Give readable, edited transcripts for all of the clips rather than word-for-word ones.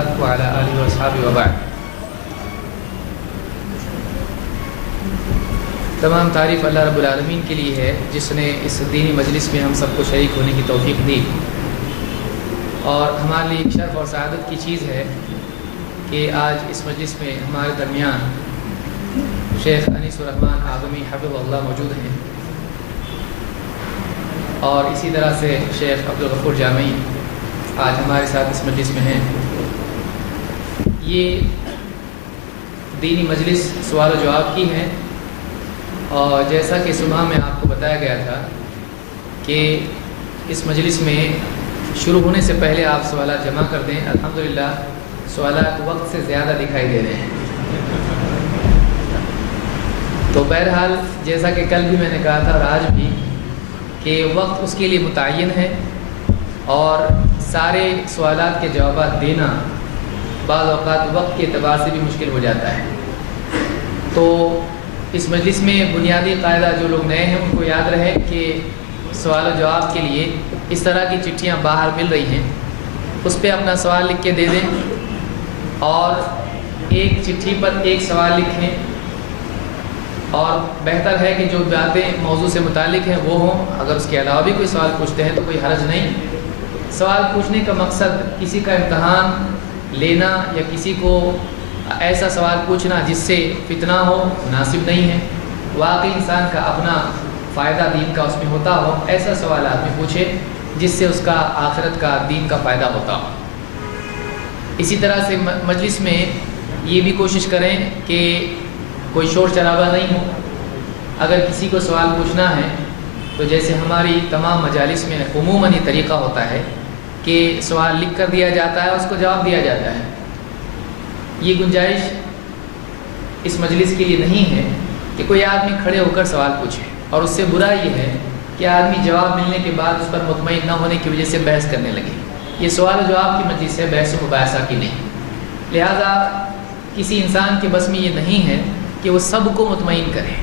الله وعلى آله وصحبه وبعد. تمام تعریف اللہ رب العالمین کے لیے ہے جس نے اس دینی مجلس میں ہم سب کو شریک ہونے کی توفیق دی، اور ہمارے لیے ایک شرف اور سعادت کی چیز ہے کہ آج اس مجلس میں ہمارے درمیان شیخ انیس الرحمن آدمی حفظہ اللہ موجود ہیں، اور اسی طرح سے شیخ عبدالغفور جامعی آج ہمارے ساتھ اس مجلس میں ہیں۔ یہ دینی مجلس سوال و جواب کی ہے، اور جیسا کہ صبح میں آپ کو بتایا گیا تھا کہ اس مجلس میں شروع ہونے سے پہلے آپ سوالات جمع کر دیں۔ الحمدللہ سوالات وقت سے زیادہ دکھائی دے رہے ہیں، تو بہرحال جیسا کہ کل بھی میں نے کہا تھا اور آج بھی کہ وقت اس کے لیے متعین ہے، اور سارے سوالات کے جوابات دینا بعض اوقات وقت کے اعتبار سے بھی مشکل ہو جاتا ہے۔ تو اس مجلس میں بنیادی قاعدہ جو لوگ نئے ہیں ان کو یاد رہے کہ سوال و جواب کے لیے اس طرح کی چٹھیاں باہر مل رہی ہیں، اس پہ اپنا سوال لکھ کے دے دیں، اور ایک چٹھی پر ایک سوال لکھیں، اور بہتر ہے کہ جو باتیں موضوع سے متعلق ہیں وہ ہوں۔ اگر اس کے علاوہ بھی کوئی سوال پوچھتے ہیں تو کوئی حرج نہیں۔ سوال پوچھنے کا مقصد کسی کا امتحان لینا یا کسی کو ایسا سوال پوچھنا جس سے فتنہ ہو مناسب نہیں ہے۔ واقعی انسان کا اپنا فائدہ دین کا اس میں ہوتا ہو، ایسا سوال آدمی پوچھے جس سے اس کا آخرت کا دین کا فائدہ ہوتا ہو۔ اسی طرح سے مجلس میں یہ بھی کوشش کریں کہ کوئی شور شرابہ نہیں ہو۔ اگر کسی کو سوال پوچھنا ہے تو جیسے ہماری تمام مجالس میں عموماً یہ طریقہ ہوتا ہے کہ سوال لکھ کر دیا جاتا ہے، اس کو جواب دیا جاتا ہے۔ یہ گنجائش اس مجلس کے لیے نہیں ہے کہ کوئی آدمی کھڑے ہو کر سوال پوچھے، اور اس سے برا یہ ہے کہ آدمی جواب ملنے کے بعد اس پر مطمئن نہ ہونے کی وجہ سے بحث کرنے لگے۔ یہ سوال و جواب کی مجلس ہے، بحث و مباحثہ کی نہیں۔ لہذا کسی انسان کے بس میں یہ نہیں ہے کہ وہ سب کو مطمئن کرے۔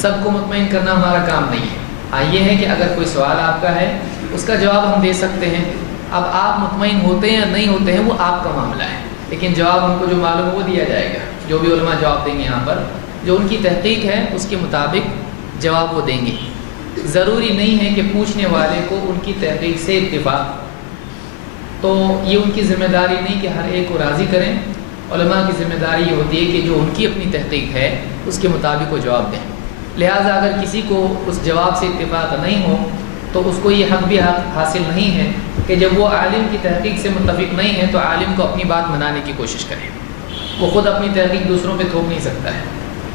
سب کو مطمئن کرنا ہمارا کام نہیں ہے۔ ہاں یہ ہے کہ اگر کوئی سوال آپ کا ہے اس کا جواب ہم دے سکتے ہیں۔ اب آپ مطمئن ہوتے ہیں یا نہیں ہوتے ہیں وہ آپ کا معاملہ ہے، لیکن جواب ان کو جو معلوم ہے وہ دیا جائے گا۔ جو بھی علماء جواب دیں گے یہاں پر جو ان کی تحقیق ہے اس کے مطابق جواب وہ دیں گے۔ ضروری نہیں ہے کہ پوچھنے والے کو ان کی تحقیق سے اتفاق، تو یہ ان کی ذمہ داری نہیں کہ ہر ایک کو راضی کریں۔ علماء کی ذمہ داری یہ ہوتی ہے کہ جو ان کی اپنی تحقیق ہے اس کے مطابق وہ جواب دیں۔ لہٰذا اگر کسی کو اس جواب سے اتفاق نہیں ہو تو اس کو یہ حق بھی حاصل نہیں ہے کہ جب وہ عالم کی تحقیق سے متفق نہیں ہے تو عالم کو اپنی بات منانے کی کوشش کرے۔ وہ خود اپنی تحقیق دوسروں پہ تھوپ نہیں سکتا ہے۔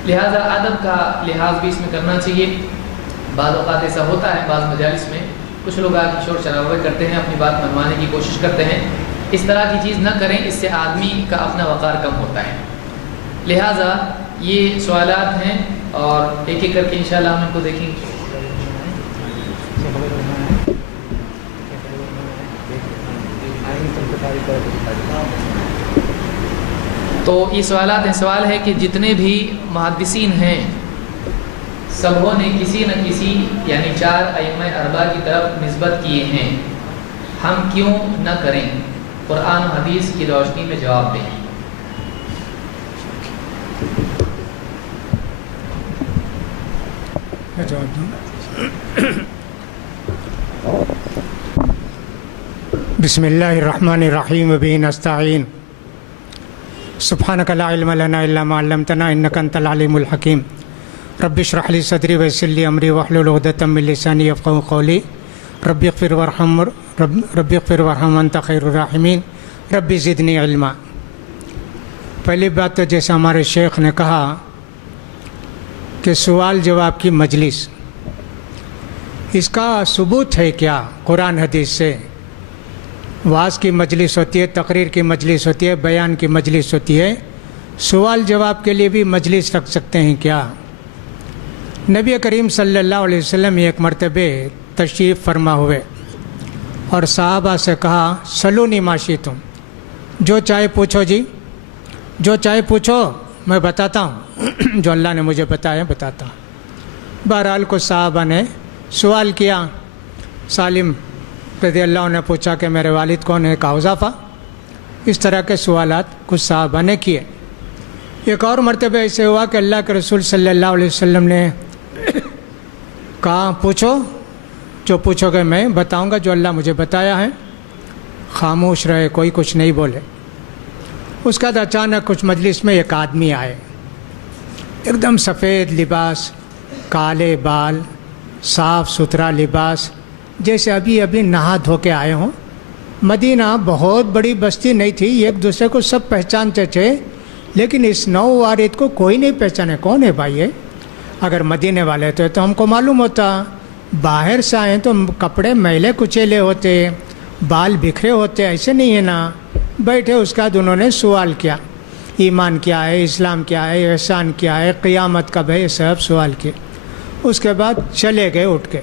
لہٰذا ادب کا لحاظ بھی اس میں کرنا چاہیے۔ بعض اوقات ایسا ہوتا ہے بعض مجالس میں کچھ لوگ آ کے شور شرابہ کرتے ہیں، اپنی بات منوانے کی کوشش کرتے ہیں۔ اس طرح کی چیز نہ کریں، اس سے آدمی کا اپنا وقار کم ہوتا ہے۔ لہٰذا یہ سوالات ہیں اور ایک ایک کر کے انشاءاللہ ہم ان کو دیکھیں گے۔ تو یہ سوالات ہیں۔ سوال ہے کہ جتنے بھی محدثین ہیں سبوں نے کسی نہ کسی یعنی 4 ائمہ اربعہ کی طرف نسبت کیے ہیں، ہم کیوں نہ کریں؟ قرآن و حدیث کی روشنی میں جواب دیں۔ بسم اللہ الرحمن الرحیم وبہ نستعین سبحانک لا علم لنا الا ما علمتنا انک انت العلیم الحکیم رب اشرح لی صدری ویسر لی امری واحلل عقدۃ من لسانی یفقہوا قولی رب اغفر وارحم انت خیر الراحمین رب زدنی علما۔ پہلی بات تو جیسا ہمارے شیخ نے کہا کہ سوال جواب کی مجلس، اس کا ثبوت ہے کیا قرآن حدیث سے؟ وعظ کی مجلس ہوتی ہے، تقریر کی مجلس ہوتی ہے، بیان کی مجلس ہوتی ہے، سوال جواب کے لیے بھی مجلس رکھ سکتے ہیں کیا؟ نبی کریم صلی اللہ علیہ وسلم ایک مرتبہ تشریف فرما ہوئے اور صحابہ سے کہا سلونی ما شئتم، جو چاہے پوچھو جی، جو چاہے پوچھو میں بتاتا ہوں، جو اللہ نے مجھے بتایا بتاتا ہوں۔ بہرحال کو صحابہ نے سوال کیا، سالم رضی اللہ عنہ نے پوچھا کہ میرے والد کون ہے؟ کہا حذیفہ۔ اس طرح کے سوالات کچھ صحابہ نے کیے۔ ایک اور مرتبہ ایسے ہوا کہ اللہ کے رسول صلی اللہ علیہ وسلم نے کہا پوچھو، جو پوچھو گے میں بتاؤں گا جو اللہ مجھے بتایا ہے، خاموش رہے، کوئی کچھ نہیں بولے۔ اس کے بعد اچانک کچھ مجلس میں ایک آدمی آئے، ایک دم سفید لباس، کالے بال، صاف ستھرا لباس، جیسے ابھی نہا دھو کے آئے ہوں۔ مدینہ بہت بڑی بستی نہیں تھی، ایک دوسرے کو سب پہچانتے تھے، لیکن اس نو وارد کو کوئی نہیں پہچانے کون ہے بھائی یہ۔ اگر مدینے والے تھے تو ہم کو معلوم ہوتا، باہر سے آئے تو کپڑے میلے کچیلے ہوتے، بال بکھرے ہوتے، ایسے نہیں ہے نا۔ بیٹھے، اس کے بعد انہوں نے سوال کیا، ایمان کیا ہے، اسلام کیا ہے، احسان کیا ہے، قیامت کب ہے، یہ سب سوال کیے۔ اس کے بعد چلے گئے اٹھ کے۔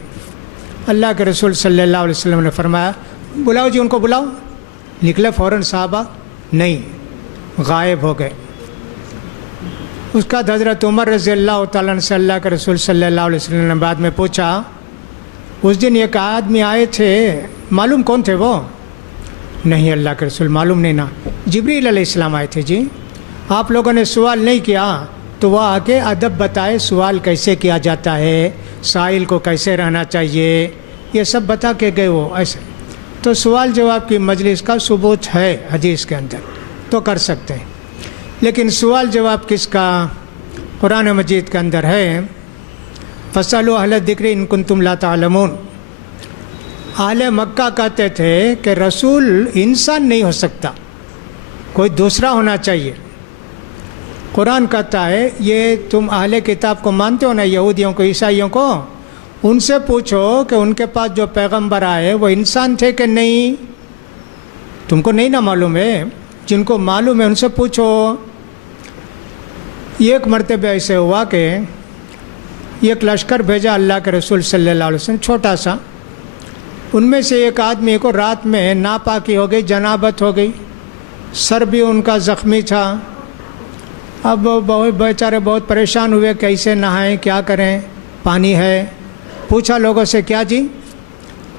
اللہ کے رسول صلی اللہ علیہ وسلم نے فرمایا بلاؤ جی ان کو بلاؤ۔ نکلے فوراً صحابہ، نہیں، غائب ہو گئے۔ اس کا حضرت عمر رضی اللہ تعالیٰ عنہ سے اللہ کے رسول صلی اللہ علیہ وسلم نے بعد میں پوچھا، اس دن ایک آدمی آئے تھے، معلوم کون تھے وہ؟ نہیں اللہ کے رسول معلوم نہیں نا، جبریل علیہ السلام آئے تھے جی۔ آپ لوگوں نے سوال نہیں کیا تو وہ آ کے ادب بتائے، سوال کیسے کیا جاتا ہے، سائل کو کیسے رہنا چاہیے، یہ سب بتا کے گئے وہ ایسے۔ تو سوال جواب کی مجلس کا ثبوت ہے حدیث کے اندر، تو کر سکتے ہیں۔ لیکن سوال جواب کس کا؟ قرآن مجید کے اندر ہے، فَاسْأَلُوا أَهْلَ الذِّكْرِ إِن كُنتُمْ لَا تَعْلَمُونَ۔ اہل مکہ کہتے تھے کہ رسول انسان نہیں ہو سکتا، کوئی دوسرا ہونا چاہیے۔ قرآن کہتا ہے یہ تم اہل کتاب کو مانتے ہو نا، یہودیوں کو، عیسائیوں کو، ان سے پوچھو کہ ان کے پاس جو پیغمبر آئے وہ انسان تھے کہ نہیں، تم کو نہیں نا معلوم ہے، جن کو معلوم ہے ان سے پوچھو۔ ایک مرتبہ ایسے ہوا کہ ایک لشکر بھیجا اللہ کے رسول صلی اللہ علیہ وسلم، چھوٹا سا۔ ان میں سے ایک آدمی کو رات میں ناپاکی ہو گئی، جنابت ہو گئی، سر بھی ان کا زخمی تھا۔ اب بہت بیچارے بہت پریشان ہوئے، کیسے نہائیں، کیا کریں، پانی ہے۔ پوچھا لوگوں سے، کیا جی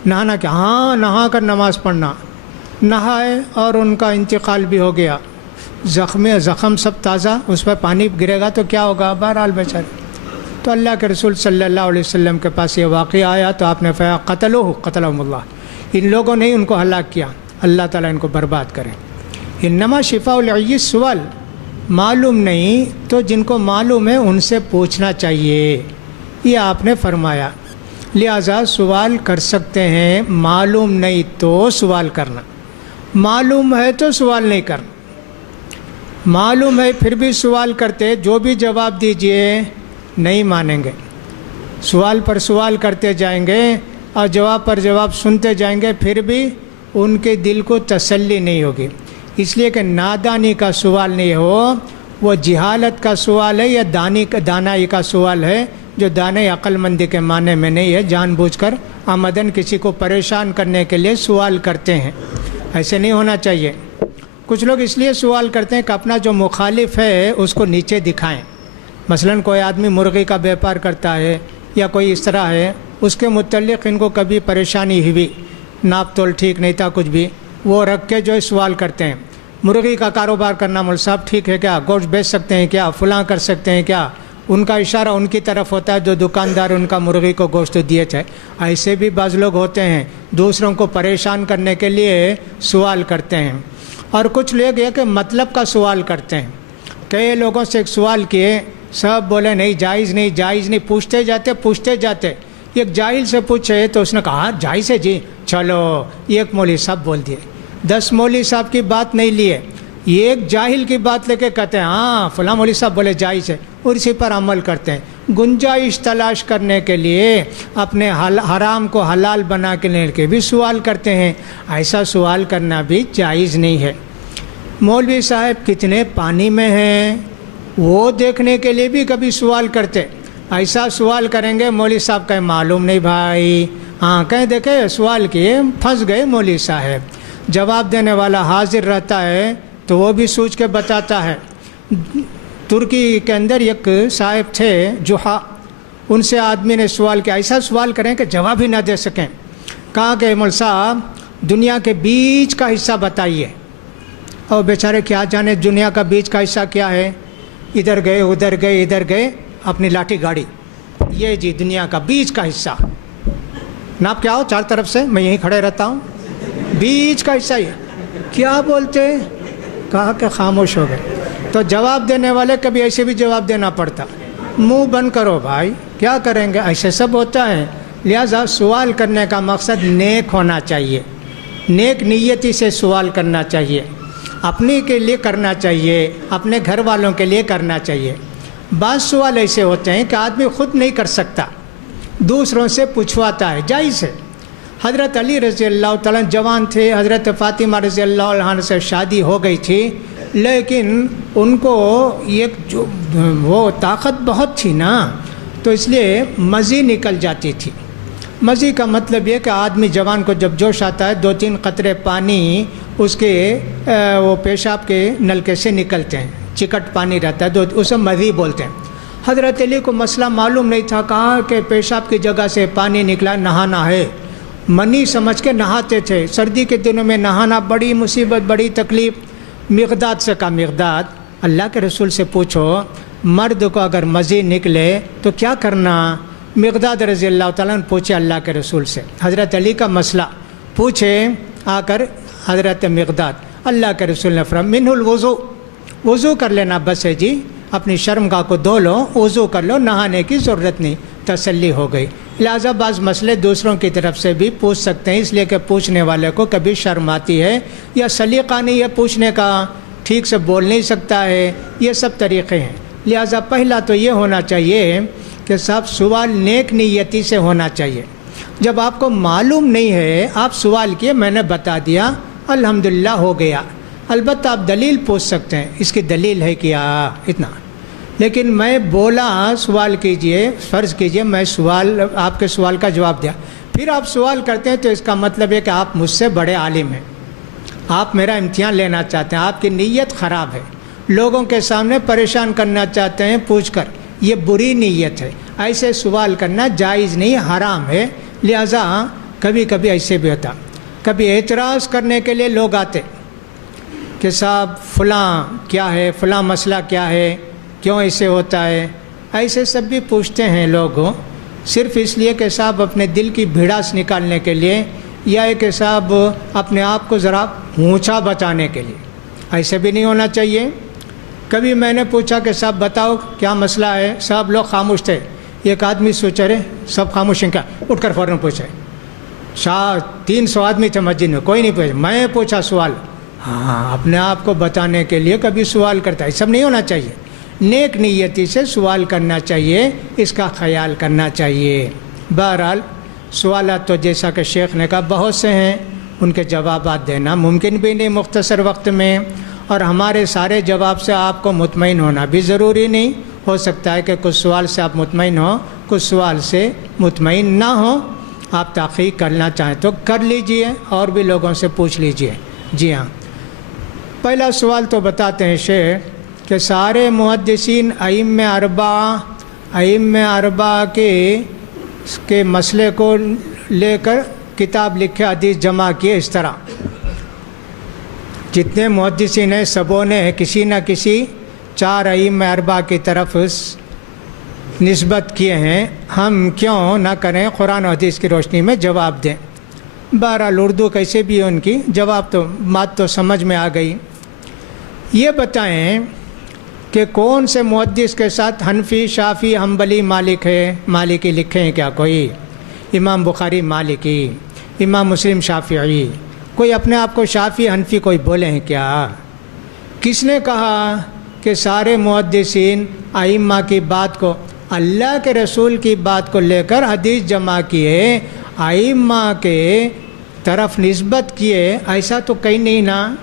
نہانا کیا؟ ہاں، نہا کر نماز پڑھنا۔ نہائے اور ان کا انتقال بھی ہو گیا۔ زخم سب تازہ، اس پہ پانی گرے گا تو کیا ہوگا، بہرحال بیچارے۔ تو اللہ کے رسول صلی اللہ علیہ وسلم کے پاس یہ واقعہ آیا تو آپ نے فرمایا قتلہم اللہ، ان لوگوں نے ان کو ہلاک کیا، اللہ تعالیٰ ان کو برباد کرے۔ انما شفاء العی سوال، معلوم نہیں تو جن کو معلوم ہے ان سے پوچھنا چاہیے، یہ آپ نے فرمایا۔ لہذا سوال کر سکتے ہیں، معلوم نہیں تو سوال کرنا، معلوم ہے تو سوال نہیں کرنا۔ معلوم ہے پھر بھی سوال کرتے، جو بھی جواب دیجئے نہیں مانیں گے، سوال پر سوال کرتے جائیں گے اور جواب پر جواب سنتے جائیں گے، پھر بھی ان کے دل کو تسلی نہیں ہوگی۔ اس لیے کہ نادانی کا سوال نہیں ہو، وہ جہالت کا سوال ہے یا دانائی کا سوال ہے، جو دانائی عقل مندی کے معنی میں نہیں ہے، جان بوجھ کر آمدن کسی کو پریشان کرنے کے لیے سوال کرتے ہیں، ایسے نہیں ہونا چاہیے۔ کچھ لوگ اس لیے سوال کرتے ہیں کہ اپنا جو مخالف ہے اس کو نیچے دکھائیں۔ مثلاً کوئی آدمی مرغی کا بیپار کرتا ہے یا کوئی اس طرح ہے، اس کے متعلق ان کو کبھی پریشانی ہوئی، ناپ تول ٹھیک نہیں تھا، کچھ بھی، وہ رکھ کے جو ہے سوال کرتے ہیں، مرغی کا کاروبار کرنا مول صاحب ٹھیک ہے کیا، گوشت بیچ سکتے ہیں کیا، فلاں کر سکتے ہیں کیا، ان کا اشارہ ان کی طرف ہوتا ہے جو دکاندار ان کا مرغی کو گوشت دیے تھے۔ ایسے بھی بعض لوگ ہوتے ہیں، دوسروں کو پریشان کرنے کے لیے سوال کرتے ہیں۔ اور کچھ لوگ یہ کہ مطلب کا سوال کرتے ہیں، کئی لوگوں سے ایک سوال کیے، سب بولے نہیں، جائز نہیں، جائز نہیں، پوچھتے جاتے۔ ایک جاہل سے پوچھے تو اس نے کہا ہاں جائز ہے جی، چلو ایک مولوی صاحب بول دیے، 10 مولوی صاحب کی بات نہیں لیے، ایک جاہل کی بات لے کے کہتے ہیں ہاں فلاں مولوی صاحب بولے جائز ہے، اور اسی پر عمل کرتے ہیں۔ گنجائش تلاش کرنے کے لیے اپنے حرام کو حلال بنا کے لینے کے بھی سوال کرتے ہیں، ایسا سوال کرنا بھی جائز نہیں ہے۔ مولوی صاحب کتنے پانی میں ہیں وہ دیکھنے کے لیے بھی کبھی سوال کرتے، ایسا سوال کریں گے مولوی صاحب کہیں معلوم نہیں بھائی، ہاں کہیں دیکھے سوال کیے پھنس گئے مولوی صاحب۔ جواب دینے والا حاضر رہتا ہے تو وہ بھی سوچ کے بتاتا ہے۔ ترکی کے اندر ایک صاحب تھے جوہا، ان سے آدمی نے سوال کیا، ایسا سوال کریں کہ جواب ہی نہ دے سکیں۔ کہا کہ مول صاحب دنیا کے بیچ کا حصہ بتائیے. اور بیچارے کیا جانے دنیا کا بیچ کا حصہ کیا ہے. ادھر گئے ادھر گئے ادھر گئے اپنی لاٹھی گاڑی. یہ جی دنیا کا بیچ کا حصہ. ناپ کیا ہو چار طرف سے میں یہیں کھڑے رہتا ہوں. بیچ کا حصہ یہ کیا بولتے. کہا کہ خاموش ہو گئے. تو جواب دینے والے کبھی ایسے بھی جواب دینا پڑتا. منہ بند کرو بھائی کیا کریں گے. ایسے سب ہوتا ہے. لہذا سوال کرنے کا مقصد نیک ہونا چاہیے. نیک نیتی سے سوال کرنا چاہیے. اپنے کے لیے کرنا چاہیے, اپنے گھر والوں کے لیے کرنا چاہیے. بعض سوال ایسے ہوتے ہیں کہ آدمی خود نہیں کر سکتا, دوسروں سے پوچھواتا ہے, جائز ہے. حضرت علی رضی اللہ تعالیٰ جوان تھے, حضرت فاطمہ رضی اللہ عنہ سے شادی ہو گئی تھی, لیکن ان کو ایک جو وہ طاقت بہت تھی نا, تو اس لیے مزی نکل جاتی تھی. مزی کا مطلب یہ کہ آدمی جوان کو جب جوش آتا ہے 2-3 قطرے پانی اس کے وہ پیشاب کے نلکے سے نکلتے ہیں, چکٹ پانی رہتا ہے, اسے مزی بولتے ہیں. حضرت علی کو مسئلہ معلوم نہیں تھا, کہا کہ پیشاب کی جگہ سے پانی نکلا, نہانا ہے. منی سمجھ کے نہاتے تھے. سردی کے دنوں میں نہانا بڑی مصیبت, بڑی تکلیف. مقداد سے کہا مقداد اللہ کے رسول سے پوچھو مرد کو اگر مزی نکلے تو کیا کرنا. مقداد رضی اللہ تعالیٰ نے پوچھے اللہ کے رسول سے, حضرت علی کا مسئلہ پوچھے آ کر حضرت مقداد. اللہ کے رسول نے فرمایا منہ الوضو, وضو کر لینا بس ہے جی, اپنی شرمگاہ کو دھو لو, وضو کر لو, نہانے کی ضرورت نہیں. تسلی ہو گئی. لہٰذا بعض مسئلے دوسروں کی طرف سے بھی پوچھ سکتے ہیں, اس لیے کہ پوچھنے والے کو کبھی شرم آتی ہے یا سلیقہ نہیں ہے پوچھنے کا, ٹھیک سے بول نہیں سکتا ہے, یہ سب طریقے ہیں. لہٰذا پہلا تو یہ ہونا چاہیے کہ صاحب سوال نیک نیتی سے ہونا چاہیے. جب آپ کو معلوم نہیں ہے آپ سوال کیے, میں نے بتا دیا, الحمدللہ ہو گیا. البتہ آپ دلیل پوچھ سکتے ہیں, اس کی دلیل ہے کیا, اتنا. لیکن میں بولا سوال کیجئے, فرض کیجئے میں سوال آپ کے سوال کا جواب دیا, پھر آپ سوال کرتے ہیں تو اس کا مطلب ہے کہ آپ مجھ سے بڑے عالم ہیں, آپ میرا امتحان لینا چاہتے ہیں, آپ کی نیت خراب ہے, لوگوں کے سامنے پریشان کرنا چاہتے ہیں پوچھ کر, یہ بری نیت ہے. ایسے سوال کرنا جائز نہیں, حرام ہے. لہذا کبھی کبھی ایسے بھی ہوتا, کبھی اعتراض کرنے کے لیے لوگ آتے کہ صاحب فلاں کیا ہے, فلاں مسئلہ کیا ہے, کیوں ایسے ہوتا ہے. ایسے سب بھی پوچھتے ہیں لوگ صرف اس لیے کہ صاحب اپنے دل کی بھڑاس نکالنے کے لیے, یا کہ صاحب اپنے آپ کو ذرا اونچا بچانے کے لیے. ایسے بھی نہیں ہونا چاہیے. کبھی میں نے پوچھا کہ صاحب بتاؤ کیا مسئلہ ہے, صاحب لوگ خاموش تھے. ایک آدمی سوچا رہے سب خاموش ہیں کیا, اٹھ کر فوراً پوچھے. 300 آدمی تھے مسجد میں, کوئی نہیں پوچھا. میں پوچھا سوال. ہاں, اپنے آپ کو بتانے کے لیے کبھی سوال کرتا ہے, سب نہیں ہونا چاہیے. نیک نیتی سے سوال کرنا چاہیے, اس کا خیال کرنا چاہیے. بہرحال سوالات تو جیسا کہ شیخ نے کہا بہت سے ہیں, ان کے جوابات دینا ممکن بھی نہیں مختصر وقت میں, اور ہمارے سارے جواب سے آپ کو مطمئن ہونا بھی ضروری نہیں. ہو سکتا ہے کہ کچھ سوال سے آپ مطمئن ہوں, کچھ سوال سے مطمئن نہ ہوں. آپ تحقیق کرنا چاہیں تو کر لیجئے, اور بھی لوگوں سے پوچھ لیجئے. جی ہاں, پہلا سوال تو بتاتے ہیں شیخ کہ سارے محدثین ائمہ اربعہ کے مسئلے کو لے کر کتاب لکھے, حدیث جمع کیے. اس طرح جتنے محدثین ہیں سبوں نے کسی نہ کسی 4 ائمہ اربعہ کی طرف نسبت کیے ہیں. ہم کیوں نہ کریں, قرآن و حدیث کی روشنی میں جواب دیں. بہرحال اردو کیسے بھی ان کی جواب تو بات تو سمجھ میں آ گئی. یہ بتائیں کہ کون سے محدث کے ساتھ حنفی, شافعی, حنبلی, مالک ہے. مالکی لکھے ہیں کیا کوئی؟ امام بخاری مالکی, امام مسلم شافعی. کوئی اپنے آپ کو شافعی حنفی کوئی بولے ہیں کیا؟ کس نے کہا کہ سارے محدثین ائمہ کی بات کو, اللہ کے رسول کی بات کو لے کر حدیث جمع کیے, ائمہ کے طرف نسبت کیے؟ ایسا تو کہیں نہیں نا,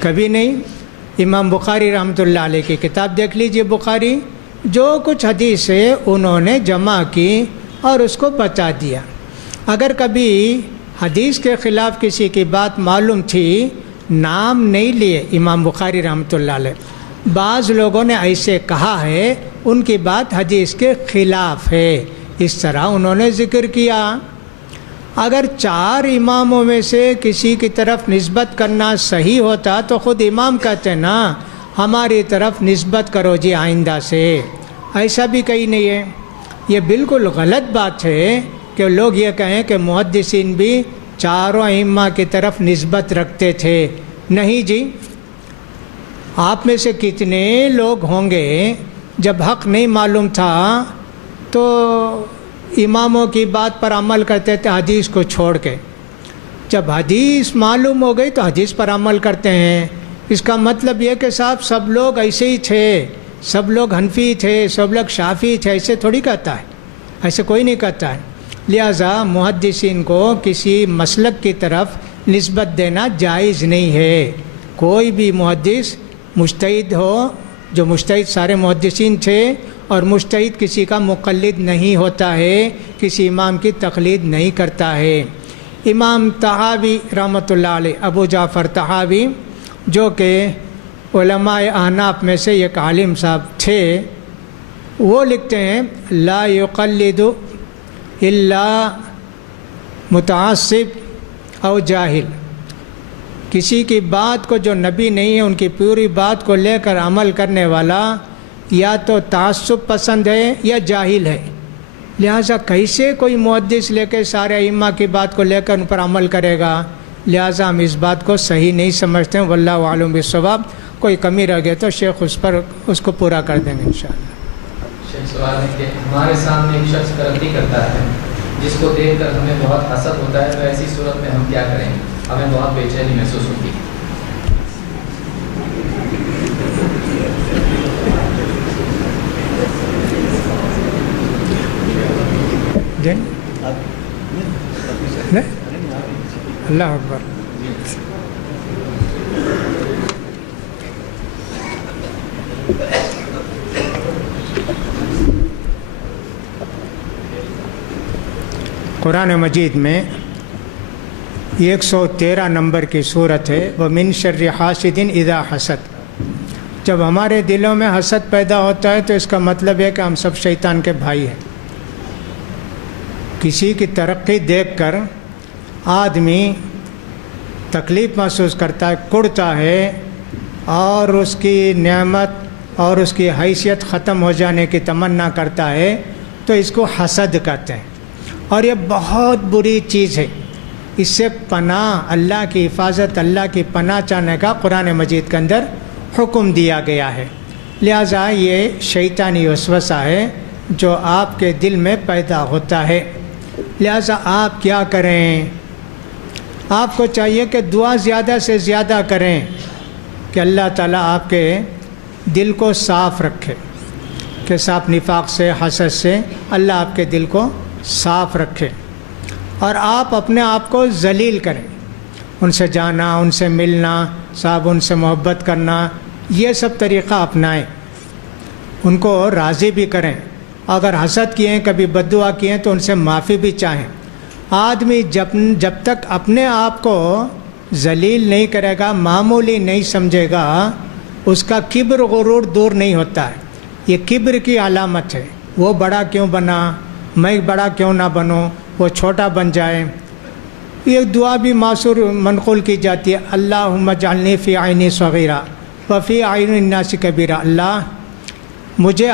کبھی نہیں. امام بخاری رحمۃ اللہ علیہ کی کتاب دیکھ لیجئے بخاری, جو کچھ حدیث ہے انہوں نے جمع کی اور اس کو بتا دیا. اگر کبھی حدیث کے خلاف کسی کی بات معلوم تھی, نام نہیں لیے امام بخاری رحمۃ اللہ علیہ, بعض لوگوں نے ایسے کہا ہے ان کی بات حدیث کے خلاف ہے, اس طرح انہوں نے ذکر کیا. اگر 4 اماموں میں سے کسی کی طرف نسبت کرنا صحیح ہوتا تو خود امام کہتے نا ہماری طرف نسبت کرو جی آئندہ سے. ایسا بھی کہیں نہیں ہے. یہ بالکل غلط بات ہے کہ لوگ یہ کہیں کہ محدثین بھی 4 ائمہ کی طرف نسبت رکھتے تھے. نہیں جی. آپ میں سے کتنے لوگ ہوں گے جب حق نہیں معلوم تھا تو اماموں کی بات پر عمل کرتے تھے حدیث کو چھوڑ کے. جب حدیث معلوم ہو گئی تو حدیث پر عمل کرتے ہیں. اس کا مطلب یہ کہ صاحب سب لوگ ایسے ہی تھے, سب لوگ حنفی تھے, سب لوگ شافعی تھے, ایسے تھوڑی کہتا ہے, ایسے کوئی نہیں کہتا ہے. لہٰذا محدثین کو کسی مسلک کی طرف نسبت دینا جائز نہیں ہے. کوئی بھی محدث مجتہد ہو, جو مجتہد سارے محدثین تھے, اور مجتہد کسی کا مقلد نہیں ہوتا ہے, کسی امام کی تقلید نہیں کرتا ہے. امام طحاوی رحمۃ اللہ علیہ, ابو جعفر طحاوی, جو کہ علماء احناف میں سے ایک عالم صاحب تھے, وہ لکھتے ہیں لا یقلد الا متعصب او جاہل. کسی کی بات کو جو نبی نہیں ہے ان کی پوری بات کو لے کر عمل کرنے والا یا تو تعصب پسند ہے یا جاہل ہے. لہٰذا کیسے کوئی محدث لے کے سارے ائمہ کی بات کو لے کر ان پر عمل کرے گا؟ لہٰذا ہم اس بات کو صحیح نہیں سمجھتے ہیں. واللہ اعلم بالصواب. کوئی کمی رہ گئے تو شیخ اس کو پورا کر دیں گے انشاءاللہ. شیخ سوال ہے کہ ہمارے سامنے ایک شخص غلطی کرتا ہے جس کو دیکھ کر ہمیں بہت حسد ہوتا ہے, تو ایسی صورت میں ہم کیا کریں؟ ہمیں بہت بے چینی محسوس ہوتی ہے. اللہ اکبر. قرآن مجید میں 113 نمبر کی صورت ہے وَمِن شَرِّ حَاسِدٍ اِذَا حَسَدَ. جب ہمارے دلوں میں حسد پیدا ہوتا ہے تو اس کا مطلب ہے کہ ہم سب شیطان کے بھائی ہیں. کسی کی ترقی دیکھ کر آدمی تکلیف محسوس کرتا ہے, کڑتا ہے, اور اس کی نعمت اور اس کی حیثیت ختم ہو جانے کی تمنا کرتا ہے, تو اس کو حسد کہتے ہیں. اور یہ بہت بری چیز ہے. اس سے پناہ, اللہ کی حفاظت, اللہ کی پناہ چاہنے کا قرآن مجید کے اندر حکم دیا گیا ہے. لہٰذا یہ شیطانی وسوسہ ہے جو آپ کے دل میں پیدا ہوتا ہے. لہٰذا آپ کیا کریں؟ آپ کو چاہیے کہ دعا زیادہ سے زیادہ کریں کہ اللہ تعالیٰ آپ کے دل کو صاف رکھے, کہ صاف نفاق سے, حسد سے اللہ آپ کے دل کو صاف رکھے. اور آپ اپنے آپ کو ذلیل کریں, ان سے جانا, ان سے ملنا, صاحب ان سے محبت کرنا, یہ سب طریقہ اپنائیں. ان کو راضی بھی کریں. اگر حسد کیے ہیں, کبھی بد دعا کیے ہیں, تو ان سے معافی بھی چاہیں. آدمی جب تک اپنے آپ کو ذلیل نہیں کرے گا, معمولی نہیں سمجھے گا, اس کا کبر غرور دور نہیں ہوتا ہے. یہ کبر کی علامت ہے. وہ بڑا کیوں بنا, میں بڑا کیوں نہ بنوں, وہ چھوٹا بن جائے. یہ دعا بھی معصور منقول کی جاتی ہے, اللہم اجعلنی فی عینی صغیرہ وفی عین الناس کبیرہ. اللہ مجھے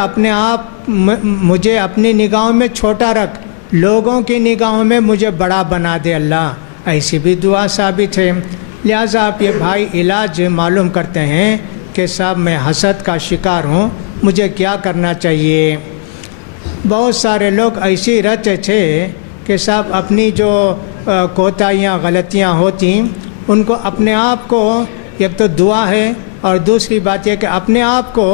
اپنی نگاہوں میں چھوٹا رکھ, لوگوں کی نگاہوں میں مجھے بڑا بنا دے اللہ. ایسی بھی دعا ثابت ہے. لہٰذا آپ یہ بھائی علاج معلوم کرتے ہیں کہ صاحب میں حسد کا شکار ہوں, مجھے کیا کرنا چاہیے. بہت سارے لوگ ایسی رہتے تھے کہ صاحب اپنی جو کوتاہیاں غلطیاں ہوتی ان کو اپنے آپ کو, ایک تو دعا ہے اور دوسری بات یہ کہ اپنے آپ کو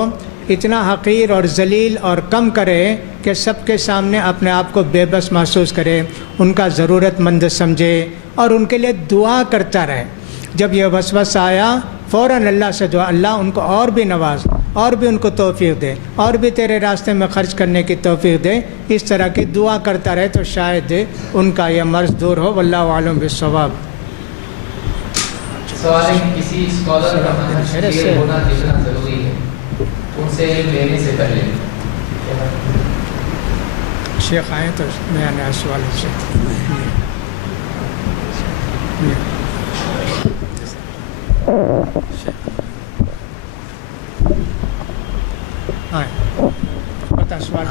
اتنا حقیر اور ذلیل اور کم کرے کہ سب کے سامنے اپنے آپ کو بے بس محسوس کرے, ان کا ضرورت مند سمجھے اور ان کے لیے دعا کرتا رہے. جب یہ وسوسہ آیا فوراً اللہ سے دعا, اللہ ان کو اور بھی نواز, اور بھی ان کو توفیق دے, اور بھی تیرے راستے میں خرچ کرنے کی توفیق دے. اس طرح کی دعا کرتا رہے تو شاید ان کا یہ مرض دور ہو. واللہ اعلم بالصواب. سوال ہے کہ کسی اسکالر کا منہج کلیئر ہونا جتنا ضروری ہے, ان سے علم لینے سے پہلے شیخ آئیں تو نیا سوال سے ہاں بتا سوال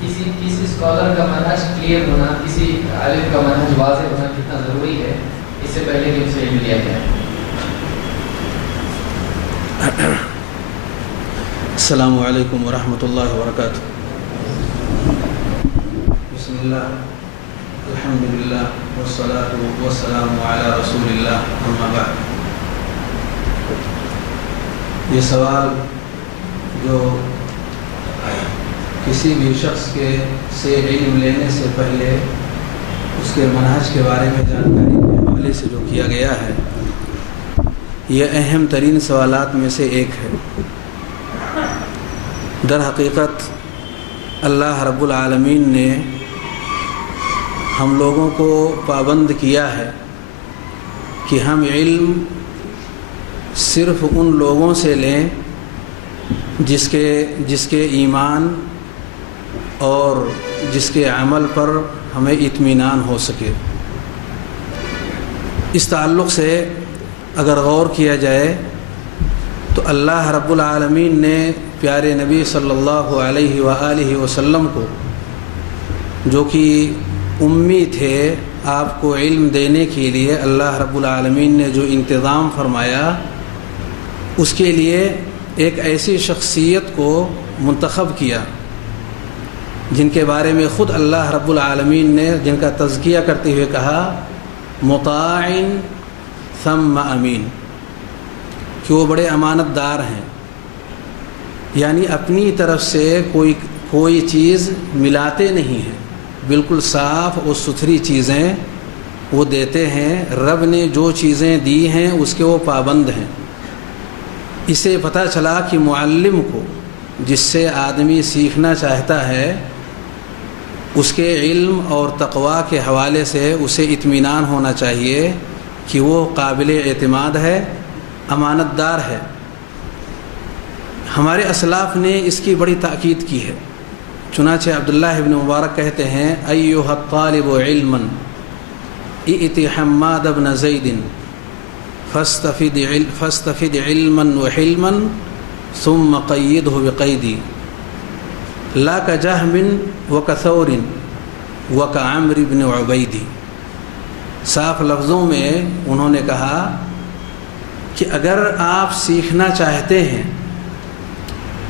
کسی اسکالر کا منہج کلیئر ہونا، کسی عالم کا منہج واضح ہونا کتنا ضروری ہے اس سے پہلے کہ اسے علم لیا جائے؟ السلام علیکم ورحمۃ اللہ وبرکاتہ۔ بسم اللہ، الحمدللہ والصلاۃ والسلام علی رسول اللہ، اما بعد۔ یہ سوال جو کسی بھی شخص سے علم لینے سے پہلے اس کے منہج کے بارے میں جانکاری کے حوالے سے جو کیا گیا ہے، یہ اہم ترین سوالات میں سے ایک ہے۔ در حقیقت اللہ رب العالمین نے ہم لوگوں کو پابند کیا ہے کہ ہم علم صرف ان لوگوں سے لیں جس کے ایمان اور جس کے عمل پر ہمیں اطمینان ہو سکے۔ اس تعلق سے اگر غور کیا جائے تو اللہ رب العالمین نے پیارے نبی صلی اللہ علیہ وآلہ وسلم کو، جو کہ امی تھے، آپ کو علم دینے کے لیے اللہ رب العالمین نے جو انتظام فرمایا، اس کے لیے ایک ایسی شخصیت کو منتخب کیا جن کے بارے میں خود اللہ رب العالمین نے جن کا تزکیہ کرتے ہوئے کہا مطاع ثم امین، کہ وہ بڑے امانت دار ہیں، یعنی اپنی طرف سے کوئی چیز ملاتے نہیں ہیں، بالکل صاف اور ستھری چیزیں وہ دیتے ہیں۔ رب نے جو چیزیں دی ہیں اس کے وہ پابند ہیں۔ اسے پتہ چلا کہ معلم کو، جس سے آدمی سیکھنا چاہتا ہے، اس کے علم اور تقوی کے حوالے سے اسے اطمینان ہونا چاہیے کہ وہ قابل اعتماد ہے، امانت دار ہے۔ ہمارے اسلاف نے اس کی بڑی تاکید کی ہے۔ چنانچہ عبداللہ ابن مبارک کہتے ہیں ایھا الطالب علما ائت حماد بن زید فاستفد علما وحلما ثم قیدہ بقیدی لا کجہم وکثور وکعمر بن عبید۔ صاف لفظوں میں انہوں نے کہا کہ اگر آپ سیکھنا چاہتے ہیں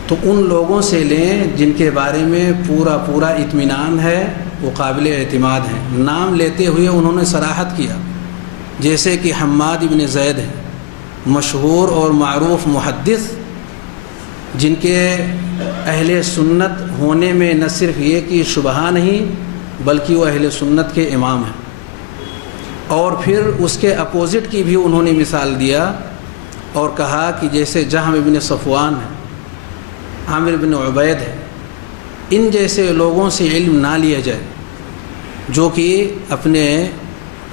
تو ان لوگوں سے لیں جن کے بارے میں پورا اطمینان ہے، وہ قابل اعتماد ہیں۔ نام لیتے ہوئے انہوں نے صراحت کیا، جیسے کہ حماد بن زید ہیں، مشہور اور معروف محدث، جن کے اہل سنت ہونے میں نہ صرف یہ کہ شبہ نہیں بلکہ وہ اہل سنت کے امام ہیں۔ اور پھر اس کے اپوزٹ کی بھی انہوں نے مثال دیا اور کہا کہ جیسے جہم بن صفوان ہے، عامر بن عبید ہے، ان جیسے لوگوں سے علم نہ لیا جائے جو کہ اپنے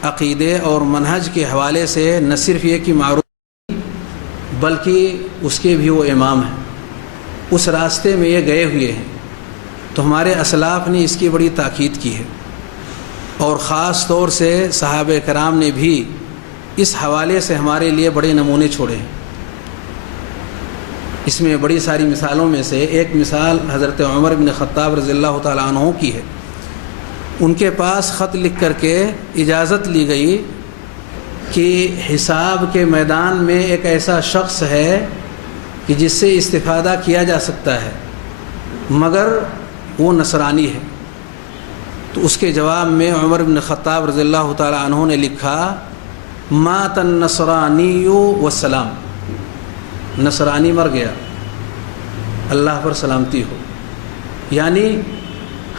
عقیدے اور منہج کے حوالے سے نہ صرف یہ کہ معروف بلکہ اس کے بھی وہ امام ہیں، اس راستے میں یہ گئے ہوئے ہیں۔ تو ہمارے اسلاف نے اس کی بڑی تاکید کی ہے، اور خاص طور سے صحابہ کرام نے بھی اس حوالے سے ہمارے لیے بڑے نمونے چھوڑے ہیں۔ اس میں بڑی ساری مثالوں میں سے ایک مثال حضرت عمر بن خطاب رضی اللہ تعالیٰ عنہ کی ہے۔ ان کے پاس خط لکھ کر کے اجازت لی گئی کہ حساب کے میدان میں ایک ایسا شخص ہے کہ جس سے استفادہ کیا جا سکتا ہے، مگر وہ نصرانی ہے۔ تو اس کے جواب میں عمر بن خطاب رضی اللہ تعالیٰ عنہ نے لکھا مات النصرانی والسلام، نصرانی مر گیا، اللہ پر سلامتی ہو۔ یعنی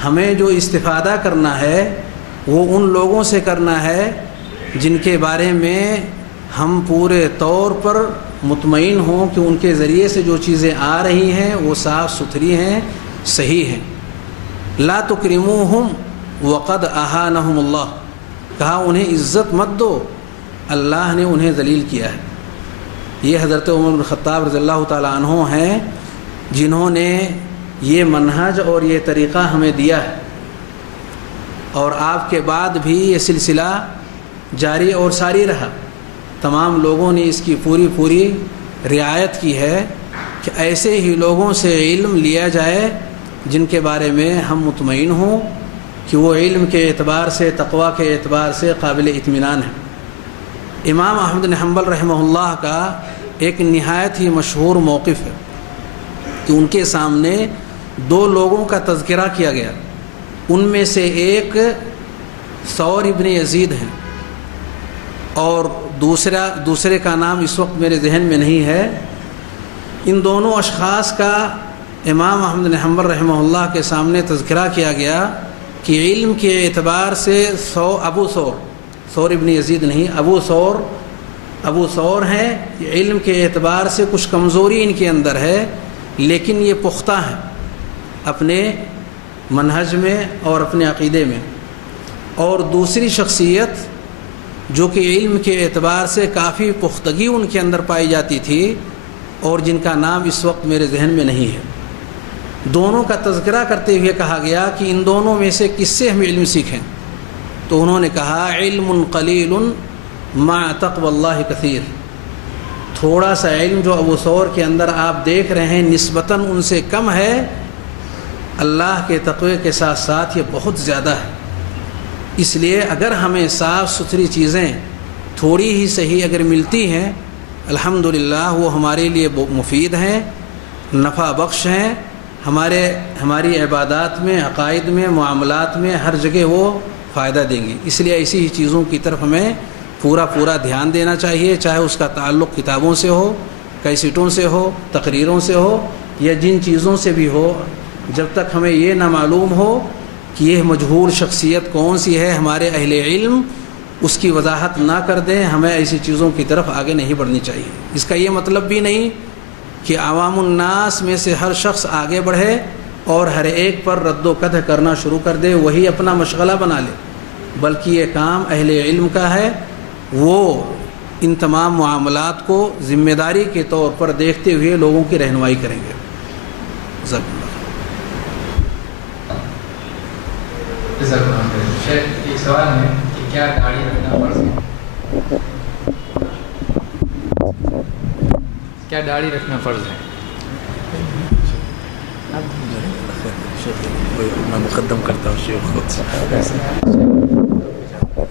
ہمیں جو استفادہ کرنا ہے وہ ان لوگوں سے کرنا ہے جن کے بارے میں ہم پورے طور پر مطمئن ہوں کہ ان کے ذریعے سے جو چیزیں آ رہی ہیں وہ صاف ستھری ہیں، صحیح ہیں۔ لا تکرموہم وقد اہانہم اللہ، کہا انہیں عزت مت دو، اللہ نے انہیں ذلیل کیا ہے۔ یہ حضرت عمر بن خطاب رضی اللہ تعالیٰ عنہ ہیں جنہوں نے یہ منہج اور یہ طریقہ ہمیں دیا ہے، اور آپ کے بعد بھی یہ سلسلہ جاری اور ساری رہا۔ تمام لوگوں نے اس کی پوری رعایت کی ہے کہ ایسے ہی لوگوں سے علم لیا جائے جن کے بارے میں ہم مطمئن ہوں کہ وہ علم کے اعتبار سے، تقویٰ کے اعتبار سے قابل اطمینان ہے۔ امام احمد بن حنبل رحمہ اللہ کا ایک نہایت ہی مشہور موقف ہے کہ ان کے سامنے دو لوگوں کا تذکرہ کیا گیا، ان میں سے ایک ثور ابن یزید ہیں اور دوسرے کا نام اس وقت میرے ذہن میں نہیں ہے۔ ان دونوں اشخاص کا امام احمد بن حنبل رحمہ اللہ کے سامنے تذکرہ کیا گیا کہ علم کے اعتبار سے ثور ابن یزید نہیں، ابو ثور ہیں، علم کے اعتبار سے کچھ کمزوری ان کے اندر ہے، لیکن یہ پختہ ہیں اپنے منہج میں اور اپنے عقیدے میں۔ اور دوسری شخصیت جو کہ علم کے اعتبار سے کافی پختگی ان کے اندر پائی جاتی تھی اور جن کا نام اس وقت میرے ذہن میں نہیں ہے، دونوں کا تذکرہ کرتے ہوئے کہا گیا کہ ان دونوں میں سے کس سے ہم علم سیکھیں؟ تو انہوں نے کہا علم قلیل مع تقوی اللہ کثیر۔ تھوڑا سا علم جو ابو ثور کے اندر آپ دیکھ رہے ہیں نسبتاً ان سے کم ہے، اللہ کے تقوی کے ساتھ ساتھ یہ بہت زیادہ ہے۔ اس لیے اگر ہمیں صاف ستھری چیزیں تھوڑی ہی صحیح اگر ملتی ہیں، الحمدللہ وہ ہمارے لیے مفید ہیں، نفع بخش ہیں، ہماری عبادات میں، عقائد میں، معاملات میں ہر جگہ وہ فائدہ دیں گی۔ اس لیے ایسی ہی چیزوں کی طرف ہمیں پورا دھیان دینا چاہیے، چاہے اس کا تعلق کتابوں سے ہو، کیسٹوں سے ہو، تقریروں سے ہو، یا جن چیزوں سے بھی ہو۔ جب تک ہمیں یہ نہ معلوم ہو کہ یہ مجہول شخصیت کون سی ہے، ہمارے اہل علم اس کی وضاحت نہ کر دیں، ہمیں ایسی چیزوں کی طرف آگے نہیں بڑھنی چاہیے۔ اس کا یہ مطلب بھی نہیں کہ عوام الناس میں سے ہر شخص آگے بڑھے اور ہر ایک پر رد و قدح کرنا شروع کر دے، وہی اپنا مشغلہ بنا لے، بلکہ یہ کام اہل علم کا ہے۔ وہ ان تمام معاملات کو ذمہ داری کے طور پر دیکھتے ہوئے لوگوں کی رہنمائی کریں گے۔ ایک سوال ہے کہ کیا داڑھی رکھنا فرض ہے؟ کیا داڑھی رکھنا فرض ہے؟ میں مقدم کرتا ہوں شیخ خود سے۔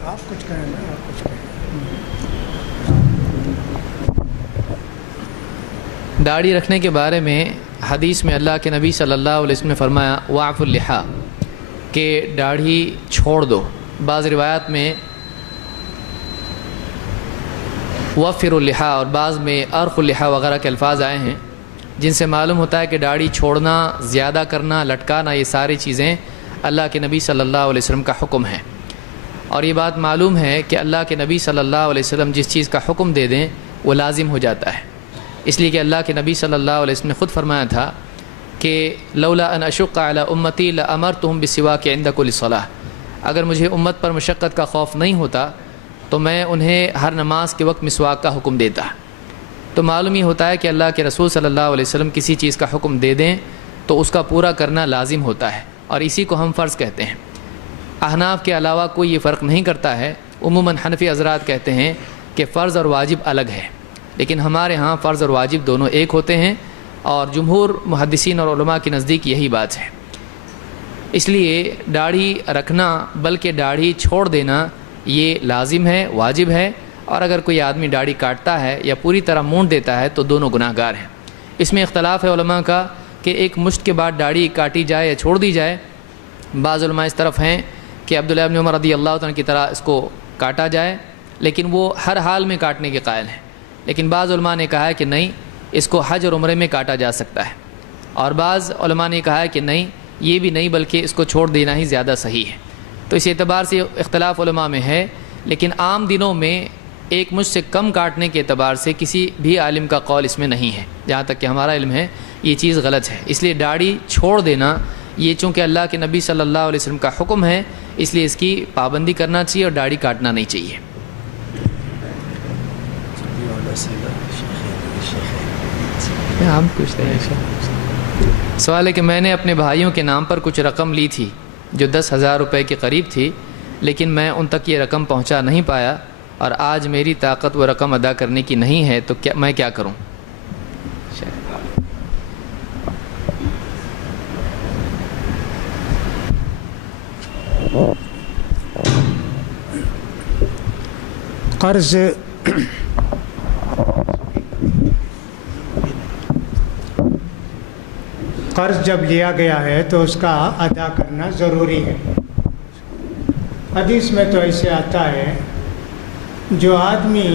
آپ کچھ کہیں نا، آپ کچھ کہیں۔ داڑھی رکھنے کے بارے میں حدیث میں اللہ کے نبی صلی اللہ علیہ وسلم نے فرمایا وعف اللحا، کہ داڑھی چھوڑ دو۔ بعض روایات میں وفر اللحا اور بعض میں ارخ اللحا وغیرہ کے الفاظ آئے ہیں، جن سے معلوم ہوتا ہے کہ داڑھی چھوڑنا، زیادہ کرنا، لٹکانا، یہ ساری چیزیں اللہ کے نبی صلی اللہ علیہ وسلم کا حکم ہے۔ اور یہ بات معلوم ہے کہ اللہ کے نبی صلی اللہ علیہ وسلم جس چیز کا حکم دے دیں وہ لازم ہو جاتا ہے، اس لیے کہ اللہ کے نبی صلی اللہ علیہ وسلم نے خود فرمایا تھا کہ لولا ان اشق علی امتی لامرتہم بالسواک عند کل صلاۃ، اگر مجھے امت پر مشقت کا خوف نہیں ہوتا تو میں انہیں ہر نماز کے وقت مسواک کا حکم دیتا۔ تو معلوم یہ ہوتا ہے کہ اللہ کے رسول صلی اللہ علیہ وسلم کسی چیز کا حکم دے دیں تو اس کا پورا کرنا لازم ہوتا ہے، اور اسی کو ہم فرض کہتے ہیں۔ احناف کے علاوہ کوئی یہ فرق نہیں کرتا ہے۔ عموماً حنفی حضرات کہتے ہیں کہ فرض اور واجب الگ ہے، لیکن ہمارے ہاں فرض اور واجب دونوں ایک ہوتے ہیں، اور جمہور محدثین اور علماء کے نزدیک یہی بات ہے۔ اس لیے داڑھی رکھنا بلکہ داڑھی چھوڑ دینا یہ لازم ہے، واجب ہے، اور اگر کوئی آدمی داڑھی کاٹتا ہے یا پوری طرح مونڈ دیتا ہے تو دونوں گناہ گار ہیں۔ اس میں اختلاف ہے علماء کا کہ ایک مشت کے بعد داڑھی کاٹی جائے یا چھوڑ دی جائے۔ بعض علماء اس طرف ہیں کہ عبداللہ بن عمر رضی اللہ عنہ کی طرح اس کو کاٹا جائے، لیکن وہ ہر حال میں کاٹنے کے قائل ہیں۔ لیکن بعض علماء نے کہا ہے کہ نہیں، اس کو حج اور عمرے میں کاٹا جا سکتا ہے، اور بعض علماء نے کہا ہے کہ نہیں، یہ بھی نہیں، بلکہ اس کو چھوڑ دینا ہی زیادہ صحیح ہے۔ تو اس اعتبار سے اختلاف علماء میں ہے، لیکن عام دنوں میں ایک مجھ سے کم کاٹنے کے اعتبار سے کسی بھی عالم کا قول اس میں نہیں ہے، جہاں تک کہ ہمارا علم ہے یہ چیز غلط ہے۔ اس لیے داڑھی چھوڑ دینا یہ چونکہ اللہ کے نبی صلی اللہ علیہ وسلم کا حکم ہے، اس لیے اس کی پابندی کرنا چاہیے اور داڑھی کاٹنا نہیں چاہیے۔ آپ پوچھتے ہیں سوال ہے کہ میں نے اپنے بھائیوں کے نام پر کچھ رقم لی تھی جو 10,000 روپے کے قریب تھی، لیکن میں ان تک یہ رقم پہنچا نہیں پایا اور آج میری طاقت وہ رقم ادا کرنے کی نہیں ہے تو میں کیا کروں؟ قرض جب لیا گیا ہے تو اس کا ادا کرنا ضروری ہے۔ حدیث میں تو ایسے آتا ہے جو آدمی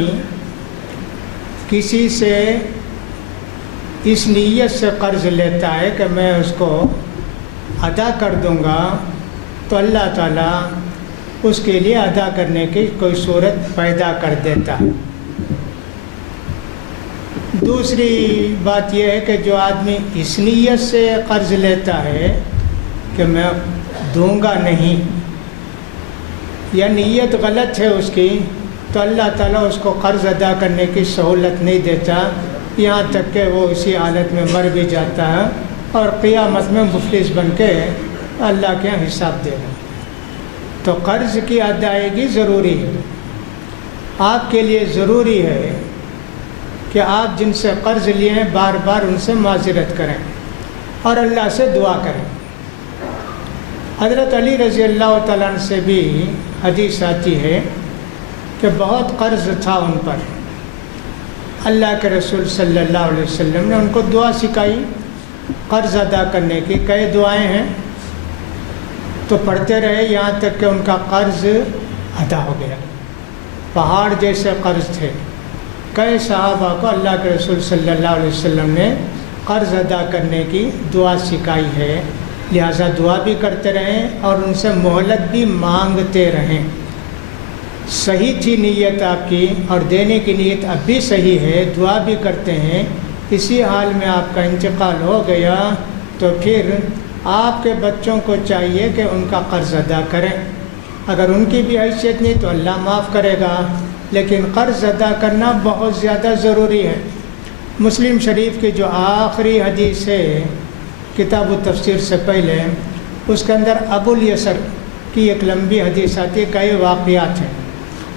کسی سے اس نیت سے قرض لیتا ہے کہ میں اس کو ادا کر دوں گا تو اللہ تعالیٰ اس کے لیے ادا کرنے کی کوئی صورت پیدا کر دیتا ہے۔ دوسری بات یہ ہے کہ جو آدمی اس نیت سے قرض لیتا ہے کہ میں دوں گا نہیں، یا نیت غلط ہے اس کی، تو اللہ تعالیٰ اس کو قرض ادا کرنے کی سہولت نہیں دیتا، یہاں تک کہ وہ اسی حالت میں مر بھی جاتا ہے اور قیامت میں مفلس بن کے اللہ کے یہاں حساب دے گا۔ تو قرض کی ادائیگی ضروری ہے۔ آپ کے لیے ضروری ہے کہ آپ جن سے قرض لیے ہیں بار بار ان سے معذرت کریں اور اللہ سے دعا کریں۔ حضرت علی رضی اللہ تعالیٰ عنہ سے بھی حدیث آتی ہے کہ بہت قرض تھا ان پر، اللہ کے رسول صلی اللہ علیہ وسلم نے ان کو دعا سکھائی قرض ادا کرنے کی۔ کئی دعائیں ہیں تو پڑھتے رہے یہاں تک کہ ان کا قرض ادا ہو گیا۔ پہاڑ جیسے قرض تھے۔ کئی صحابہ کو اللہ کے رسول صلی اللہ علیہ وسلم نے قرض ادا کرنے کی دعا سکھائی ہے، لہٰذا دعا بھی کرتے رہیں اور ان سے مہلت بھی مانگتے رہیں۔ صحیح تھی نیت آپ کی اور دینے کی نیت اب بھی صحیح ہے، دعا بھی کرتے ہیں، اسی حال میں آپ کا انتقال ہو گیا تو پھر آپ کے بچوں کو چاہیے کہ ان کا قرض ادا کریں۔ اگر ان کی بھی حیثیت نہیں تو اللہ معاف کرے گا، لیکن قرض ادا کرنا بہت زیادہ ضروری ہے۔ مسلم شریف کی جو آخری حدیث ہے کتاب التفسیر سے پہلے، اس کے اندر ابو الیسر کی ایک لمبی حدیث آتی ہے، کئی واقعات ہیں۔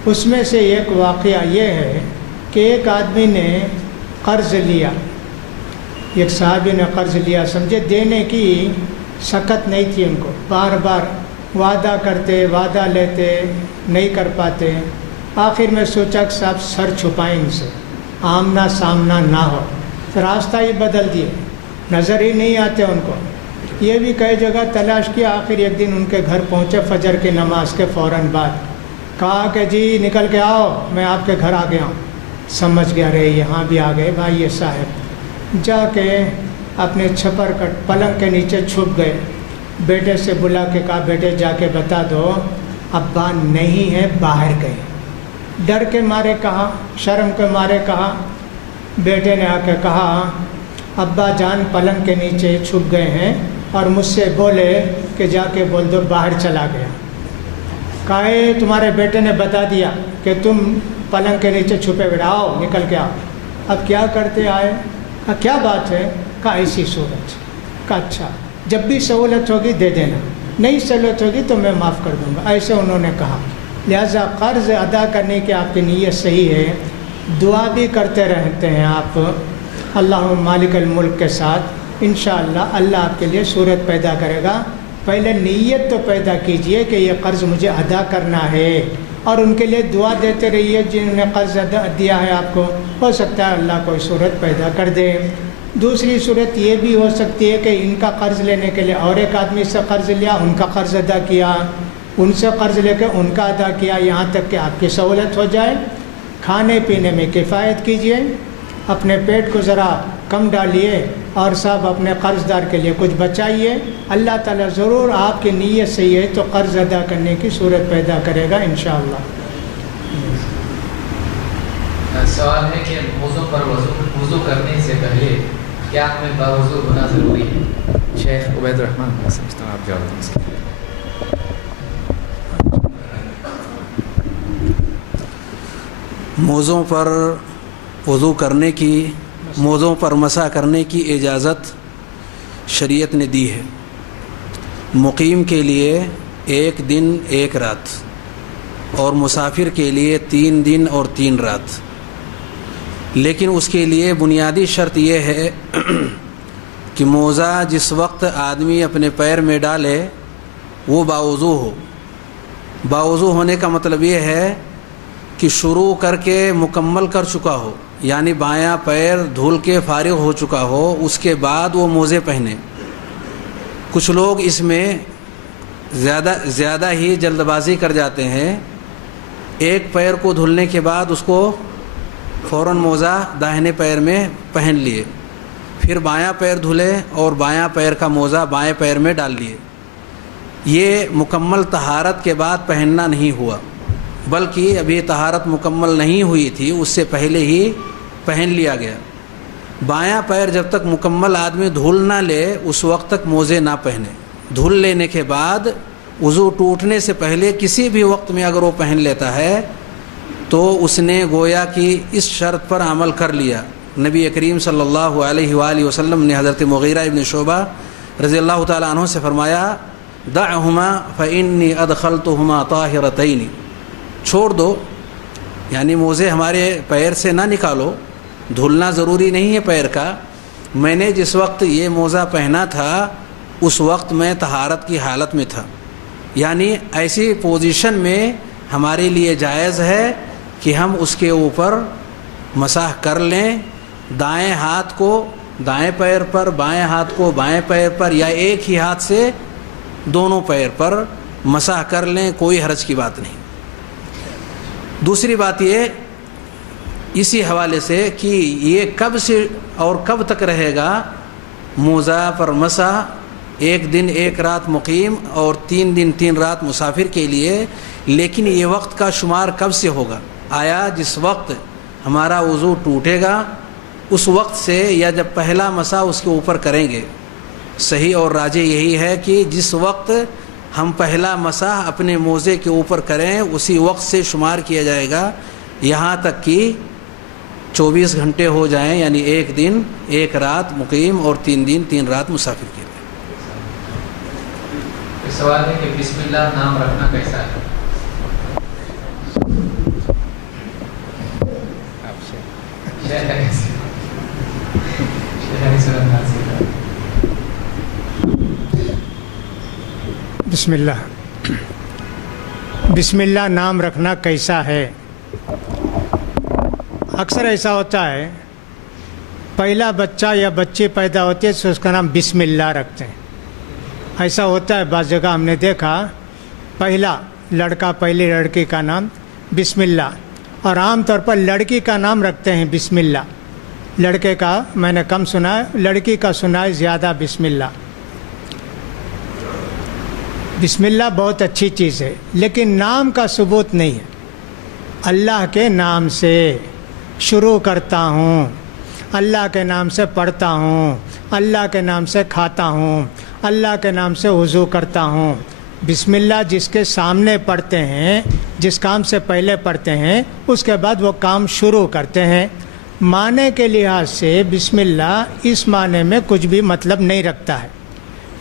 اس میں سے ایک واقعہ یہ ہے کہ ایک آدمی نے قرض لیا، ایک صحابی نے قرض لیا، سمجھے دینے کی سکت نہیں تھی ان کو، بار بار وعدہ کرتے وعدہ لیتے نہیں کر پاتے۔ آخر میں سوچا کہ صاحب سر چھپائیں ان سے، آمنا سامنا نہ ہو، راستہ ہی بدل دیے، نظر ہی نہیں آتے ان کو۔ یہ بھی کئی جگہ تلاش کیا، آخر ایک دن ان کے گھر پہنچے فجر کی نماز کے فوراً بعد، کہا کہ جی نکل کے آؤ، میں آپ کے گھر آ گیا ہوں۔ سمجھ گیا رہے یہاں بھی آ گئے بھائی یہ صاحب، جا کے اپنے چھپر کٹ پلنگ کے نیچے چھپ گئے، بیٹے سے بلا کے کہا بیٹے جا کے بتا دو ابا نہیں ہے، باہر گئے۔ ڈر کے مارے کہا، شرم کے مارے کہا، بیٹے نے آ کے کہا ابا جان پلنگ کے نیچے چھپ گئے ہیں اور مجھ سے بولے کہ جا کے بول دو باہر چلا گیا۔ کہے تمہارے بیٹے نے بتا دیا کہ تم پلنگ کے نیچے چھپے بیٹھے، آؤ نکل کے آؤ۔ اب کیا کرتے آئے؟ کہا کیا بات ہے؟ کہا ایسی صورت۔ کہا اچھا جب بھی سہولت ہوگی دے دینا، نہیں سہولت ہوگی تو میں معاف کر دوں گا، ایسے انہوں نے کہا۔ لہٰذا قرض ادا کرنے کی آپ کی نیت صحیح ہے، دعا بھی کرتے رہتے ہیں آپ اللہ مالک الملک کے ساتھ، انشاءاللہ اللہ آپ کے لیے صورت پیدا کرے گا۔ پہلے نیت تو پیدا کیجئے کہ یہ قرض مجھے ادا کرنا ہے، اور ان کے لیے دعا دیتے رہیے جنہوں نے قرض دیا ہے آپ کو، ہو سکتا ہے اللہ کوئی صورت پیدا کر دے۔ دوسری صورت یہ بھی ہو سکتی ہے کہ ان کا قرض لینے کے لیے اور ایک آدمی سے قرض لیا، ان کا قرض ادا کیا، ان سے قرض لے کے ان کا ادا کیا، یہاں تک کہ آپ کی سہولت ہو جائے۔ کھانے پینے میں کفایت کیجئے، اپنے پیٹ کو ذرا کم ڈالیے اور سب اپنے قرض دار کے لیے کچھ بچائیے، اللہ تعالیٰ ضرور آپ کی نیت سے یہ تو قرض ادا کرنے کی صورت پیدا کرے گا انشاءاللہ۔ سوال ہے کہ وضو پر وضو کرنے سے پہلے کیا ہمیں باوضو ہونا ضروری ہے؟ شیخ عبید الرحمن میں سمجھتا ہوں آپ جواب دیں اس کے۔ موزوں پر وضو کرنے کی، موزوں پر مسح کرنے کی اجازت شریعت نے دی ہے، مقیم کے لیے 1 دن 1 رات، اور مسافر کے لیے 3 دن اور 3 رات. لیکن اس کے لیے بنیادی شرط یہ ہے کہ موزہ جس وقت آدمی اپنے پیر میں ڈالے وہ باوضو ہو. باوضو ہونے کا مطلب یہ ہے کہ شروع کر کے مکمل کر چکا ہو، یعنی بایاں پیر دھل کے فارغ ہو چکا ہو، اس کے بعد وہ موزے پہنے. کچھ لوگ اس میں زیادہ ہی جلد بازی کر جاتے ہیں. ایک پیر کو دھلنے کے بعد اس کو فوراً موزہ داہنے پیر میں پہن لیے، پھر بایاں پیر دھلے اور بایاں پیر کا موزہ بائیں پیر میں ڈال لیے. یہ مکمل طہارت کے بعد پہننا نہیں ہوا، بلکہ ابھی طہارت مکمل نہیں ہوئی تھی، اس سے پہلے ہی پہن لیا گیا. بایاں پیر جب تک مکمل آدمی دھل نہ لے اس وقت تک موزے نہ پہنے. دھل لینے کے بعد وضو ٹوٹنے سے پہلے کسی بھی وقت میں اگر وہ پہن لیتا ہے تو اس نے گویا کہ اس شرط پر عمل کر لیا. نبی کریم صلی اللہ علیہ وآلہ وسلم نے حضرت مغیرہ ابن شعبہ رضی اللہ تعالیٰ عنہ سے فرمایا دعہما فإنی ادخلتہما طاہرتین، چھوڑ دو، یعنی موزے ہمارے پیر سے نہ نکالو، دھلنا ضروری نہیں ہے پیر کا. میں نے جس وقت یہ موزہ پہنا تھا اس وقت میں طہارت کی حالت میں تھا. یعنی ایسی پوزیشن میں ہمارے لیے جائز ہے کہ ہم اس کے اوپر مسح کر لیں، دائیں ہاتھ کو دائیں پیر پر، بائیں ہاتھ کو بائیں پیر پر، یا ایک ہی ہاتھ سے دونوں پیر پر مسح کر لیں، کوئی حرج کی بات نہیں. دوسری بات یہ اسی حوالے سے کہ یہ کب سے اور کب تک رہے گا موزہ پر مسح. 1 دن 1 رات مقیم اور 3 دن 3 رات مسافر کے لیے. لیکن یہ وقت کا شمار کب سے ہوگا؟ آیا جس وقت ہمارا وضو ٹوٹے گا اس وقت سے، یا جب پہلا مسح اس کے اوپر کریں گے؟ صحیح اور راجح یہی ہے کہ جس وقت ہم پہلا مسح اپنے موزے کے اوپر کریں اسی وقت سے شمار کیا جائے گا، یہاں تک کہ 24 گھنٹے ہو جائیں، یعنی 1 دن 1 رات مقیم اور 3 دن 3 رات مسافر کے لیے. سوال ہے کہ بسم اللہ نام رکھنا کیسا ہے؟ بسم اللہ نام رکھنا کیسا ہے؟ اکثر ایسا ہوتا ہے پہلا بچہ یا بچی پیدا ہوتی ہے تو اس کا نام بسم اللہ رکھتے ہیں. ایسا ہوتا ہے بعض جگہ ہم نے دیکھا پہلا لڑکا پہلی لڑکی کا نام بسم اللہ، اور عام طور پر لڑکی کا نام رکھتے ہیں بسم اللہ. لڑکے کا میں نے کم سنا ہے، لڑکی کا سنا ہے زیادہ بسم اللہ. بسم اللہ بہت اچھی چیز ہے لیکن نام کا ثبوت نہیں ہے. اللہ کے نام سے شروع کرتا ہوں، اللہ کے نام سے پڑھتا ہوں، اللہ کے نام سے کھاتا ہوں، اللہ کے نام سے وضو کرتا ہوں. بسم اللہ جس کے سامنے پڑھتے ہیں، جس کام سے پہلے پڑھتے ہیں اس کے بعد وہ کام شروع کرتے ہیں. معنی کے لحاظ سے بسم اللہ اس معنی میں کچھ بھی مطلب نہیں رکھتا ہے،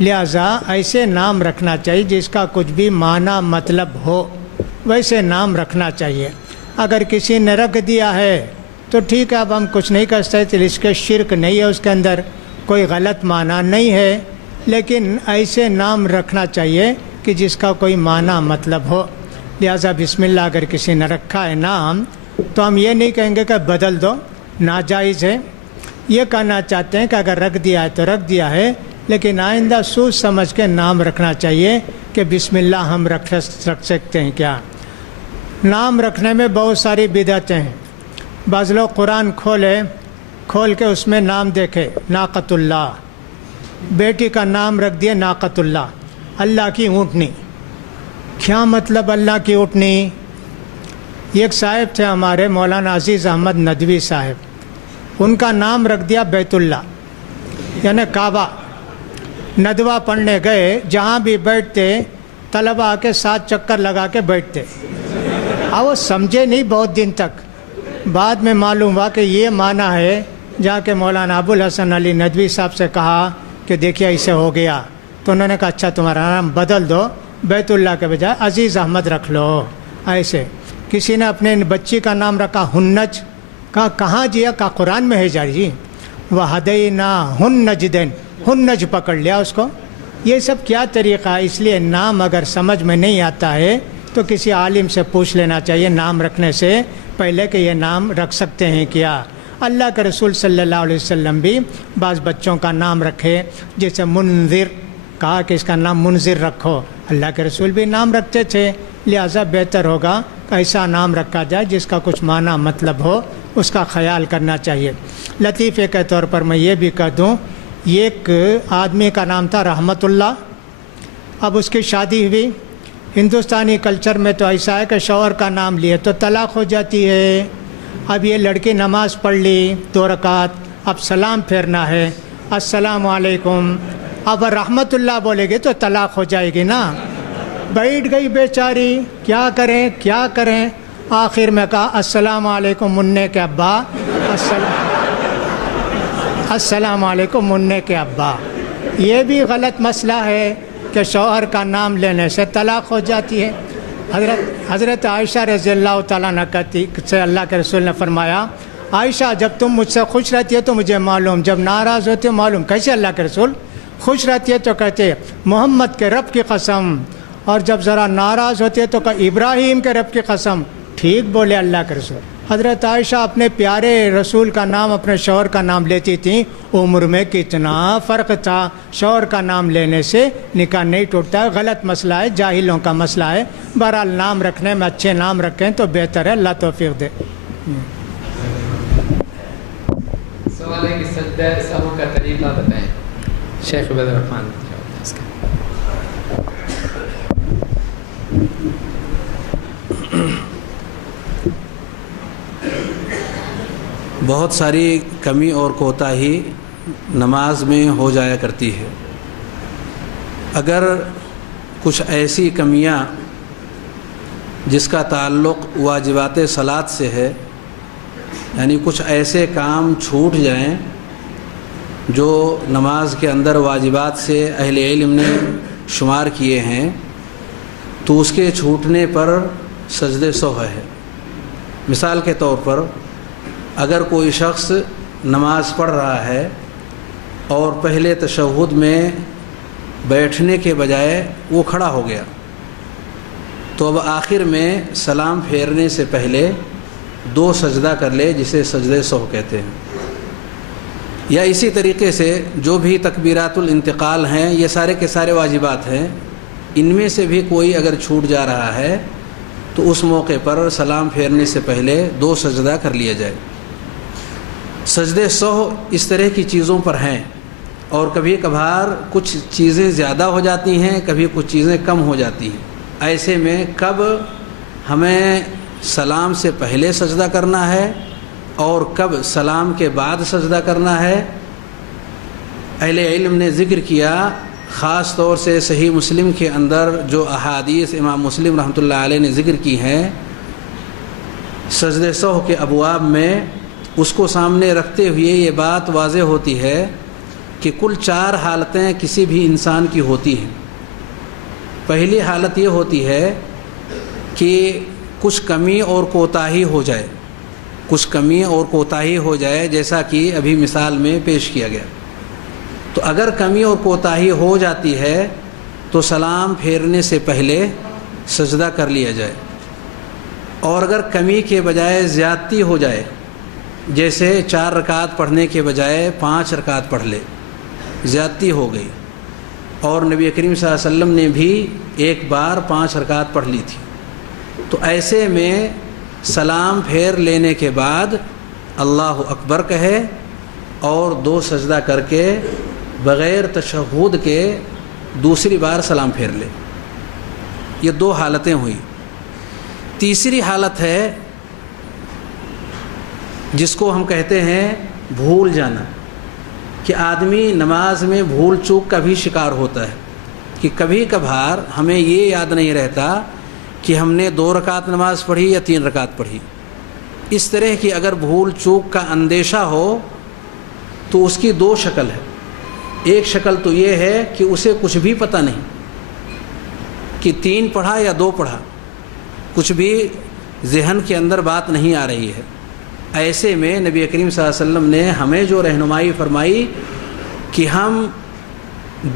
لہذا ایسے نام رکھنا چاہیے جس کا کچھ بھی معنی مطلب ہو، ویسے نام رکھنا چاہیے. اگر کسی نے رکھ دیا ہے تو ٹھیک ہے، اب ہم کچھ نہیں کر سکتے، اس کے شرک نہیں ہے، اس کے اندر کوئی غلط معنی نہیں ہے. لیکن ایسے نام رکھنا چاہیے کہ جس کا کوئی معنی مطلب ہو. لہذا بسم اللہ اگر کسی نے رکھا ہے نام تو ہم یہ نہیں کہیں گے کہ بدل دو، ناجائز ہے. یہ کہنا چاہتے ہیں کہ اگر رکھ دیا ہے تو رکھ دیا ہے، لیکن آئندہ سوچ سمجھ کے نام رکھنا چاہیے کہ بسم اللہ ہم رکھ سکتے ہیں کیا. نام رکھنے میں بہت ساری بدعتیں ہیں. بعض لوگ قرآن کھول کے اس میں نام دیکھے ناقۃ اللہ، بیٹی کا نام رکھ دیا ناقۃ اللہ، اللہ کی اونٹنی. کیا مطلب اللہ کی اونٹنی؟ ایک صاحب تھے ہمارے مولانا عزیز احمد ندوی صاحب، ان کا نام رکھ دیا بیت اللہ یعنی کعبہ. ندوہ پڑھنے گئے، جہاں بھی بیٹھتے طلبہ آ کے 7 چکر لگا کے بیٹھتے، اور وہ سمجھے نہیں بہت دن تک. بعد میں معلوم ہوا کہ یہ معنی ہے. جا کے مولانا ابو الحسن علی ندوی صاحب سے کہا کہ دیکھیے اسے ہو گیا، تو انہوں نے کہا اچھا تمہارا نام بدل دو، بیت اللہ کے بجائے عزیز احمد رکھ لو. ایسے کسی نے اپنے بچی کا نام رکھا ہنج، کہاں جیا کا قرآن میں ہے جی وہدینا ہنجدین، ہنج پکڑ لیا اس کو. یہ سب کیا طریقہ ہے؟ اس لیے نام اگر سمجھ میں نہیں آتا ہے تو کسی عالم سے پوچھ لینا چاہیے نام رکھنے سے پہلے کہ یہ نام رکھ سکتے ہیں کیا. اللہ کے رسول صلی اللہ علیہ وسلم بھی بعض بچوں کا نام رکھے، جیسے منذر کہا کہ اس کا نام منذر رکھو. اللہ کے رسول بھی نام رکھتے تھے، لہٰذا بہتر ہوگا کہ ایسا نام رکھا جائے جس کا کچھ معنی مطلب ہو، اس کا خیال کرنا چاہیے. لطیفے کے طور پر میں یہ بھی کہہ دوں، ایک آدمی کا نام تھا رحمت اللہ. اب اس کی شادی ہوئی. ہندوستانی کلچر میں تو ایسا ہے کہ شوہر کا نام لیے تو طلاق ہو جاتی ہے. اب یہ لڑکی نماز پڑھ لی 2 رکعت، اب سلام پھیرنا ہے، السلام علیکم. اب رحمت اللہ بولے گی تو طلاق ہو جائے گی نا. بیٹھ گئی بیچاری، کیا کریں. آخر میں کہا السلام علیکم منع کے ابا، السلام علیکم منع کے ابا. یہ بھی غلط مسئلہ ہے کہ شوہر کا نام لینے سے طلاق ہو جاتی ہے. حضرت عائشہ رضی اللہ تعالیٰ عنہ کہتی سے اللہ کے رسول نے فرمایا، عائشہ جب تم مجھ سے خوش رہتی ہے تو مجھے معلوم، جب ناراض ہوتی ہے معلوم. کیسے اللہ کے رسول؟ خوش رہتی ہے تو کہتے محمد کے رب کی قسم، اور جب ذرا ناراض ہوتی ہے تو کہ ابراہیم کے رب کی قسم. ٹھیک بولے اللہ کے رسول. حضرت عائشہ اپنے پیارے رسول کا نام اپنے شوہر کا نام لیتی تھیں. عمر میں کتنا فرق تھا، شوہر کا نام لینے سے نکاح نہیں ٹوٹتا ہے. غلط مسئلہ ہے، جاہلوں کا مسئلہ ہے. بہرحال نام رکھنے میں اچھے نام رکھیں تو بہتر ہے. اللہ توفیق دے. سوال ہے کہ سجدہ سہو کا طریقہ بتائیں. شیخ عبید الرحمن. بہت ساری کمی اور کوتاہی نماز میں ہو جایا کرتی ہے. اگر کچھ ایسی کمیاں جس کا تعلق واجبات صلاۃ سے ہے، یعنی کچھ ایسے کام چھوٹ جائیں جو نماز کے اندر واجبات سے اہل علم نے شمار کیے ہیں، تو اس کے چھوٹنے پر سجدہ سہو ہے. مثال کے طور پر اگر کوئی شخص نماز پڑھ رہا ہے اور پہلے تشہد میں بیٹھنے کے بجائے وہ کھڑا ہو گیا، تو اب آخر میں سلام پھیرنے سے پہلے 2 سجدہ کر لے، جسے سجدہ سہو کہتے ہیں. یا اسی طریقے سے جو بھی تکبیرات الانتقال ہیں، یہ سارے کے سارے واجبات ہیں. ان میں سے بھی کوئی اگر چھوٹ جا رہا ہے تو اس موقع پر سلام پھیرنے سے پہلے 2 سجدہ کر لیا جائے. سجدہ سہو اس طرح کی چیزوں پر ہیں، اور کبھی کبھار کچھ چیزیں زیادہ ہو جاتی ہیں، کبھی کچھ چیزیں کم ہو جاتی ہیں. ایسے میں کب ہمیں سلام سے پہلے سجدہ کرنا ہے اور کب سلام کے بعد سجدہ کرنا ہے، اہل علم نے ذکر کیا. خاص طور سے صحیح مسلم کے اندر جو احادیث امام مسلم رحمۃ اللہ علیہ نے ذکر کی ہیں سجدہ سہو کے ابواب میں، اس کو سامنے رکھتے ہوئے یہ بات واضح ہوتی ہے کہ کل 4 حالتیں کسی بھی انسان کی ہوتی ہیں. پہلی حالت یہ ہوتی ہے کہ کچھ کمی اور کوتاہی ہو جائے، کچھ کمی اور کوتاہی ہو جائے، جیسا کہ ابھی مثال میں پیش کیا گیا. تو اگر کمی اور کوتاہی ہو جاتی ہے تو سلام پھیرنے سے پہلے سجدہ کر لیا جائے. اور اگر کمی کے بجائے زیادتی ہو جائے، جیسے 4 رکعت پڑھنے کے بجائے 5 رکعت پڑھ لے، زیادتی ہو گئی، اور نبی کریم صلی اللہ علیہ وسلم نے بھی ایک بار 5 رکعت پڑھ لی تھی، تو ایسے میں سلام پھیر لینے کے بعد اللہ اکبر کہے اور 2 سجدہ کر کے بغیر تشہد کے دوسری بار سلام پھیر لے. یہ 2 حالتیں ہوئی. تیسری حالت ہے جس کو ہم کہتے ہیں بھول جانا، کہ آدمی نماز میں بھول چوک کا بھی شکار ہوتا ہے، کہ کبھی کبھار ہمیں یہ یاد نہیں رہتا کہ ہم نے 2 رکعت نماز پڑھی یا 3 رکعت پڑھی. اس طرح کی اگر بھول چوک کا اندیشہ ہو تو اس کی 2 شکل ہے. ایک شکل تو یہ ہے کہ اسے کچھ بھی پتہ نہیں کہ 3 پڑھا یا 2 پڑھا، کچھ بھی ذہن کے اندر بات نہیں آ رہی ہے، ایسے میں نبی کریم صلی اللہ علیہ وسلم نے ہمیں جو رہنمائی فرمائی کہ ہم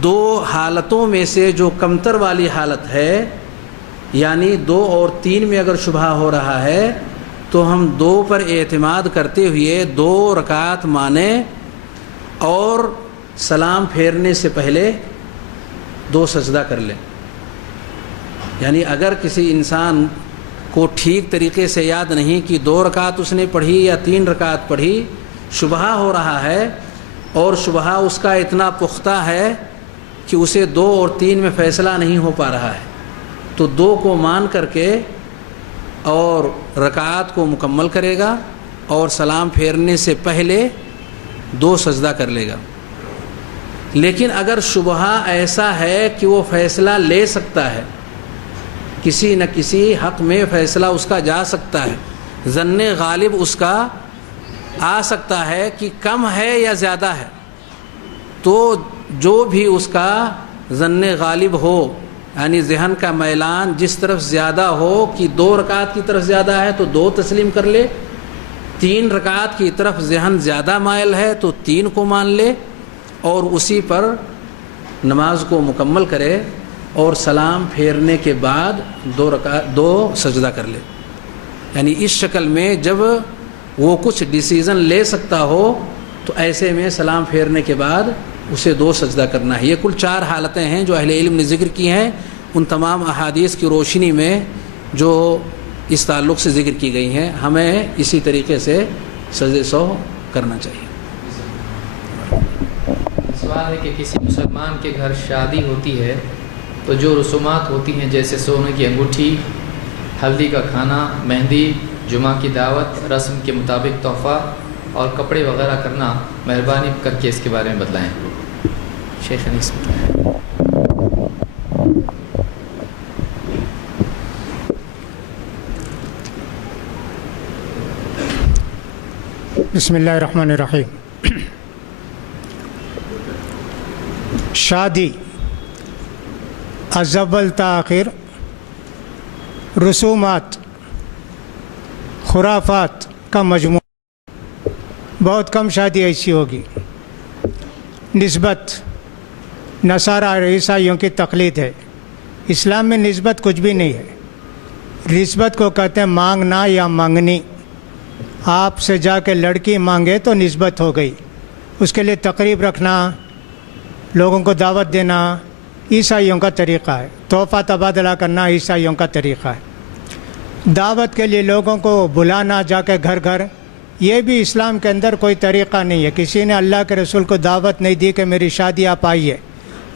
دو حالتوں میں سے جو کمتر والی حالت ہے، یعنی 2 اور 3 میں اگر شبہ ہو رہا ہے تو ہم 2 پر اعتماد کرتے ہوئے 2 رکعت مانیں اور سلام پھیرنے سے پہلے 2 سجدہ کر لیں۔ یعنی اگر کسی انسان کو ٹھیک طریقے سے یاد نہیں کہ 2 رکعت اس نے پڑھی یا 3 رکعت پڑھی، شبہ ہو رہا ہے اور شبہ اس کا اتنا پختہ ہے کہ اسے 2 اور 3 میں فیصلہ نہیں ہو پا رہا ہے، تو 2 کو مان کر کے اور رکعات کو مکمل کرے گا اور سلام پھیرنے سے پہلے 2 سجدہ کر لے گا۔ لیکن اگر شبہ ایسا ہے کہ وہ فیصلہ لے سکتا ہے، کسی نہ کسی حق میں فیصلہ اس کا جا سکتا ہے، ظن غالب اس کا آ سکتا ہے کہ کم ہے یا زیادہ ہے، تو جو بھی اس کا ظن غالب ہو، یعنی ذہن کا میلان جس طرف زیادہ ہو کہ 2 رکعت کی طرف زیادہ ہے تو 2 تسلیم کر لے، 3 رکعت کی طرف ذہن زیادہ مائل ہے تو 3 کو مان لے اور اسی پر نماز کو مکمل کرے اور سلام پھیرنے کے بعد 2 سجدہ کر لے۔ یعنی اس شکل میں جب وہ کچھ ڈیسیزن لے سکتا ہو تو ایسے میں سلام پھیرنے کے بعد اسے 2 سجدہ کرنا ہے۔ یہ کل 4 حالتیں ہیں جو اہل علم نے ذکر کی ہیں، ان تمام احادیث کی روشنی میں جو اس تعلق سے ذکر کی گئی ہیں، ہمیں اسی طریقے سے سجدہ سہو کرنا چاہیے۔ سوال ہے کہ کسی مسلمان کے گھر شادی ہوتی ہے تو جو رسومات ہوتی ہیں جیسے سونے کی انگوٹھی، ہلدی کا کھانا، مہندی، جمعہ کی دعوت، رسم کے مطابق تحفہ اور کپڑے وغیرہ کرنا، مہربانی کر کے اس کے بارے میں بتلائیں۔ شیخ انیس بسم اللہ الرحمن الرحیم۔ شادی از اول تا آخر رسومات، خرافات کا مجموعہ، بہت کم شادی ایسی ہوگی۔ نسبت نصارہ اور عیسائیوں کی تقلید ہے، اسلام میں نسبت کچھ بھی نہیں ہے۔ نسبت کو کہتے ہیں مانگنا یا مانگنی۔ آپ سے جا کے لڑکی مانگے تو نسبت ہو گئی، اس کے لیے تقریب رکھنا، لوگوں کو دعوت دینا عیسائیوں کا طریقہ ہے، تحفہ تبادلہ کرنا عیسائیوں کا طریقہ ہے، دعوت کے لیے لوگوں کو بلانا جا کے گھر گھر، یہ بھی اسلام کے اندر کوئی طریقہ نہیں ہے۔ کسی نے اللہ کے رسول کو دعوت نہیں دی کہ میری شادی آپ آئیے۔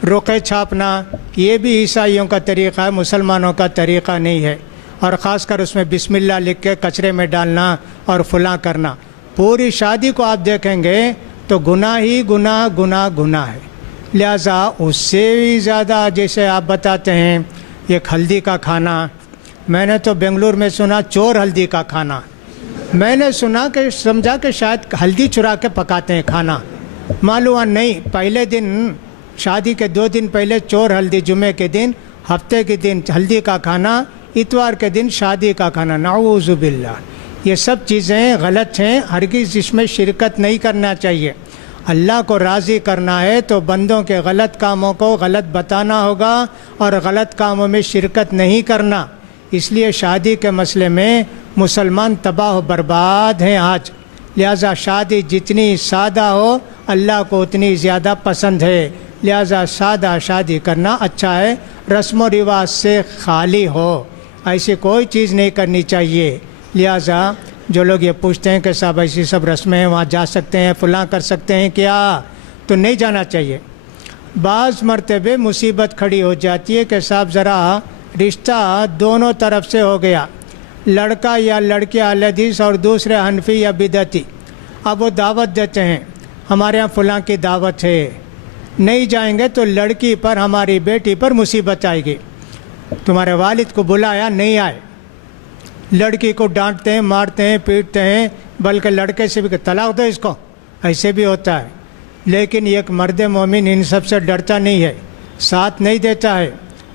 رقعے چھاپنا یہ بھی عیسائیوں کا طریقہ ہے، مسلمانوں کا طریقہ نہیں ہے، اور خاص کر اس میں بسم اللہ لکھ کے کچرے میں ڈالنا اور فلاں کرنا۔ پوری شادی کو آپ دیکھیں گے تو گناہ ہی گناہ گناہ گناہ ہے۔ لہٰذا اس سے بھی زیادہ جیسے آپ بتاتے ہیں ایک ہلدی کا کھانا، میں نے تو بنگلور میں سنا چور ہلدی کا کھانا، میں نے سنا کہ سمجھا کہ شاید ہلدی چرا کے پکاتے ہیں کھانا، معلوم نہیں پہلے دن شادی کے 2 دن پہلے چور ہلدی، جمعے کے دن، ہفتے کے دن ہلدی کا کھانا، اتوار کے دن شادی کا کھانا، نعوذ باللہ۔ یہ سب چیزیں غلط ہیں، ہرگز اس میں شرکت نہیں کرنا چاہیے۔ اللہ کو راضی کرنا ہے تو بندوں کے غلط کاموں کو غلط بتانا ہوگا اور غلط کاموں میں شرکت نہیں کرنا۔ اس لیے شادی کے مسئلے میں مسلمان تباہ و برباد ہیں آج، لہذا شادی جتنی سادہ ہو اللہ کو اتنی زیادہ پسند ہے، لہذا سادہ شادی کرنا اچھا ہے، رسم و رواج سے خالی ہو، ایسی کوئی چیز نہیں کرنی چاہیے۔ لہذا جو لوگ یہ پوچھتے ہیں کہ صاحب ایسی سب رسمیں ہیں وہاں جا سکتے ہیں، فلاں کر سکتے ہیں کیا، تو نہیں جانا چاہیے۔ بعض مرتبہ مصیبت کھڑی ہو جاتی ہے کہ صاحب ذرا رشتہ دونوں طرف سے ہو گیا، لڑکا یا لڑکی اہل حدیث اور دوسرے حنفی یا بدعتی، اب وہ دعوت دیتے ہیں ہمارے ہاں فلاں کی دعوت ہے، نہیں جائیں گے تو لڑکی پر، ہماری بیٹی پر مصیبت آئے گی، تمہارے والد کو بلایا نہیں آئے، لڑکی کو ڈانٹتے ہیں، مارتے ہیں، پیٹتے ہیں، بلکہ لڑکے سے بھی کہ طلاق دو اس کو، ایسے بھی ہوتا ہے۔ لیکن ایک مرد مومن ان سب سے ڈرتا نہیں ہے، ساتھ نہیں دیتا ہے،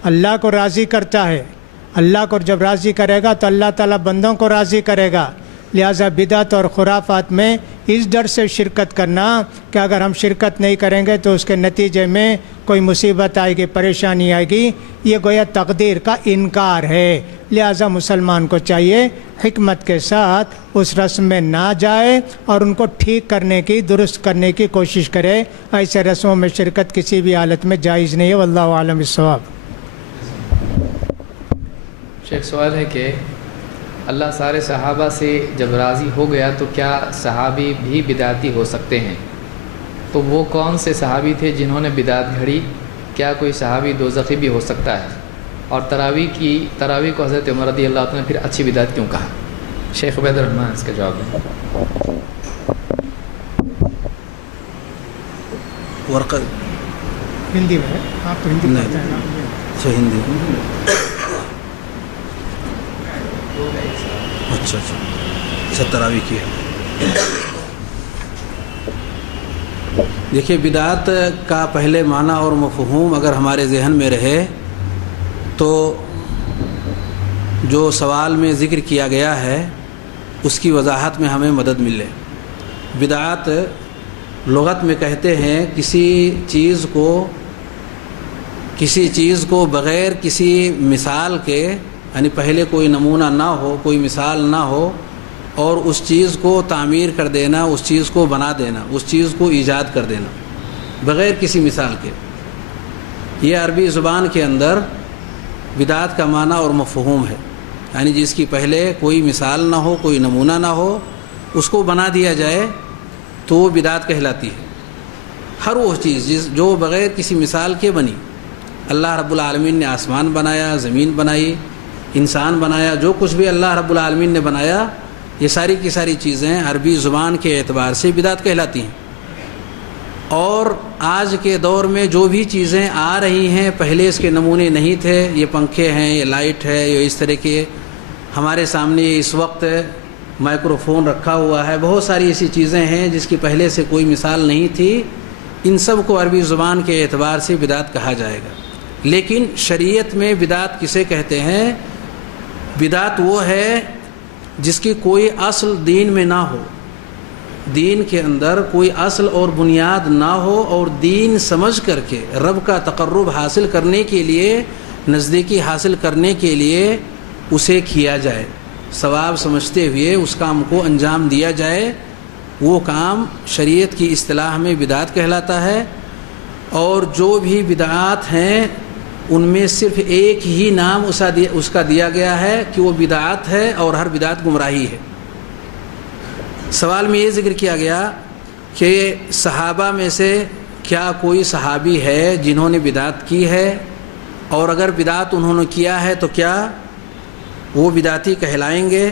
اللہ کو راضی کرتا ہے، اللہ کو جب راضی کرے گا تو اللہ تعالیٰ بندوں کو راضی کرے گا۔ لہٰذا بدعت اور خرافات میں اس ڈر سے شرکت کرنا کہ اگر ہم شرکت نہیں کریں گے تو اس کے نتیجے میں کوئی مصیبت آئے گی، پریشانی آئے گی، یہ گویا تقدیر کا انکار ہے۔ لہٰذا مسلمان کو چاہیے حکمت کے ساتھ اس رسم میں نہ جائے اور ان کو ٹھیک کرنے کی، درست کرنے کی کوشش کرے۔ ایسے رسموں میں شرکت کسی بھی حالت میں جائز نہیں ہے۔ واللہ عالم بالصواب۔ شیخ سوال ہے کہ اللہ سارے صحابہ سے جب راضی ہو گیا تو کیا صحابی بھی بدعتی ہو سکتے ہیں؟ تو وہ کون سے صحابی تھے جنہوں نے بدعت گھڑی؟ کیا کوئی صحابی دوزخی بھی ہو سکتا ہے؟ اور تراویح کو حضرت عمر رضی اللہ عنہ نے پھر اچھی بدعت کیوں کہا؟ شیخ عبید الرحمن اس کا جواب ہے۔ ورقہ ہندی میں ہے، آپ تو ہندی پڑھتے ہیں نا؟ اچھا ہندی، اچھا تراویح کی ہے۔ دیکھیے بدعت کا پہلے معنی اور مفہوم اگر ہمارے ذہن میں رہے تو جو سوال میں ذکر کیا گیا ہے اس کی وضاحت میں ہمیں مدد ملے۔ بدعت لغت میں کہتے ہیں کسی چیز کو بغیر کسی مثال کے، یعنی پہلے کوئی نمونہ نہ ہو، کوئی مثال نہ ہو، اور اس چیز کو تعمیر کر دینا، اس چیز کو بنا دینا، اس چیز کو ایجاد کر دینا بغیر کسی مثال کے۔ یہ عربی زبان کے اندر بدعت کا معنی اور مفہوم ہے، یعنی جس کی پہلے کوئی مثال نہ ہو، کوئی نمونہ نہ ہو، اس کو بنا دیا جائے تو وہ بدعت کہلاتی ہے۔ ہر وہ چیز جو بغیر کسی مثال کے بنی، اللہ رب العالمین نے آسمان بنایا، زمین بنائی، انسان بنایا، جو کچھ بھی اللہ رب العالمین نے بنایا، یہ ساری کی ساری چیزیں عربی زبان کے اعتبار سے بدعت کہلاتی ہیں۔ اور آج کے دور میں جو بھی چیزیں آ رہی ہیں پہلے اس کے نمونے نہیں تھے، یہ پنکھے ہیں، یہ لائٹ ہے، یہ اس طرح کے ہمارے سامنے اس وقت مائکرو فون رکھا ہوا ہے، بہت ساری ایسی چیزیں ہیں جس کی پہلے سے کوئی مثال نہیں تھی، ان سب کو عربی زبان کے اعتبار سے بدعت کہا جائے گا۔ لیکن شریعت میں بدعت کسے کہتے ہیں؟ بدعت وہ ہے جس کی کوئی اصل دین میں نہ ہو، دین کے اندر کوئی اصل اور بنیاد نہ ہو، اور دین سمجھ کر کے رب کا تقرب حاصل کرنے کے لیے، نزدیکی حاصل کرنے کے لیے اسے کیا جائے، ثواب سمجھتے ہوئے اس کام کو انجام دیا جائے، وہ کام شریعت کی اصطلاح میں بدعت کہلاتا ہے۔ اور جو بھی بدعات ہیں ان میں صرف ایک ہی نام اس کا دیا گیا ہے کہ وہ بدعت ہے، اور ہر بدعت گمراہی ہے۔ سوال میں یہ ذکر کیا گیا کہ صحابہ میں سے کیا کوئی صحابی ہے جنہوں نے بدعت کی ہے، اور اگر بدعت انہوں نے کیا ہے تو کیا وہ بدعتی کہلائیں گے؟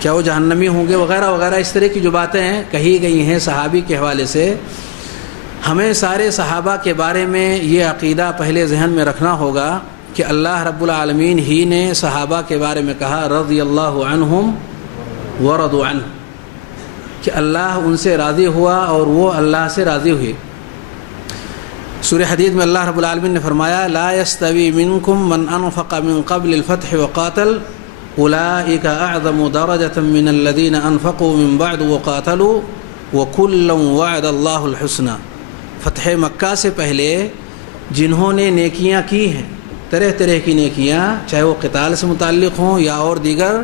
کیا وہ جہنمی ہوں گے وغیرہ وغیرہ، اس طرح کی جو باتیں کہی گئی ہیں صحابی کے حوالے سے۔ ہمیں سارے صحابہ کے بارے میں یہ عقیدہ پہلے ذہن میں رکھنا ہوگا کہ اللہ رب العالمین ہی نے صحابہ کے بارے میں کہا رضی اللہ عنہم ورضوا عنہ، کہ اللہ ان سے راضی ہوا اور وہ اللہ سے راضی ہوئے۔ سورہ حدید میں اللہ رب العالمین نے فرمایا لا يستوی منکم من انفق من قبل الفتح وقاتل اولئک اعظم درجة من الذین انفقوا من بعد وقاتلوا وکلا وعد اللہ الحسنى۔ فتح مکہ سے پہلے جنہوں نے نیکیاں کی ہیں، طرح طرح کی نیکیاں، چاہے وہ قتال سے متعلق ہوں یا اور دیگر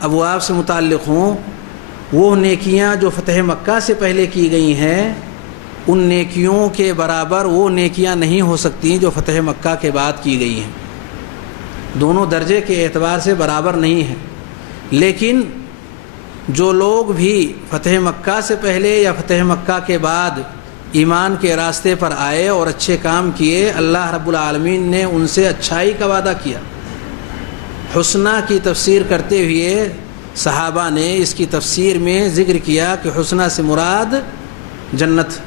ابواب سے متعلق ہوں، وہ نیکیاں جو فتح مکہ سے پہلے کی گئی ہیں ان نیکیوں کے برابر وہ نیکیاں نہیں ہو سکتی جو فتح مکہ کے بعد کی گئی ہیں، دونوں درجے کے اعتبار سے برابر نہیں ہیں۔ لیکن جو لوگ بھی فتح مکہ سے پہلے یا فتح مکہ کے بعد ایمان کے راستے پر آئے اور اچھے کام کیے، اللہ رب العالمین نے ان سے اچھائی کا وعدہ کیا۔ حسنہ کی تفسیر کرتے ہوئے صحابہ نے اس کی تفسیر میں ذکر کیا کہ حسنہ سے مراد جنت،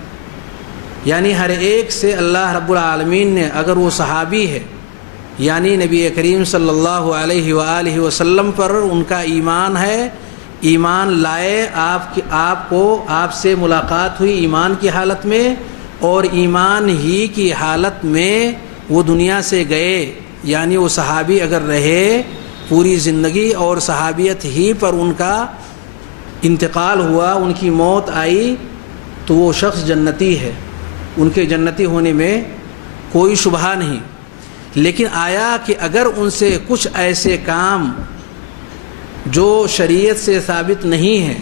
یعنی ہر ایک سے اللہ رب العالمین نے، اگر وہ صحابی ہے یعنی نبی کریم صلی اللہ علیہ وآلہ وسلم پر ان کا ایمان ہے، ایمان لائے، آپ سے ملاقات ہوئی ایمان کی حالت میں، اور ایمان ہی کی حالت میں وہ دنیا سے گئے، یعنی وہ صحابی اگر رہے پوری زندگی اور صحابیت ہی پر ان کا انتقال ہوا، ان کی موت آئی، تو وہ شخص جنتی ہے، ان کے جنتی ہونے میں کوئی شبہ نہیں۔ لیکن آیا کہ اگر ان سے کچھ ایسے کام جو شریعت سے ثابت نہیں ہیں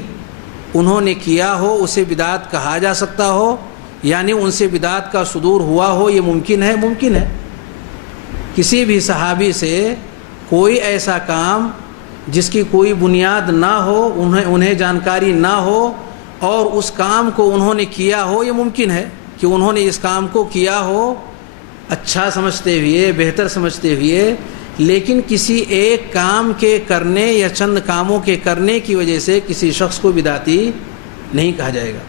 انہوں نے کیا ہو، اسے بدعت کہا جا سکتا ہو، یعنی ان سے بدعت کا صدور ہوا ہو، یہ ممکن ہے؟ ممکن ہے۔ کسی بھی صحابی سے کوئی ایسا کام جس کی کوئی بنیاد نہ ہو، انہیں جانکاری نہ ہو، اور اس کام کو انہوں نے کیا ہو، یہ ممکن ہے کہ انہوں نے اس کام کو کیا ہو اچھا سمجھتے ہوئے، بہتر سمجھتے ہوئے، لیکن کسی ایک کام کے کرنے یا چند کاموں کے کرنے کی وجہ سے کسی شخص کو بدعتی نہیں کہا جائے گا۔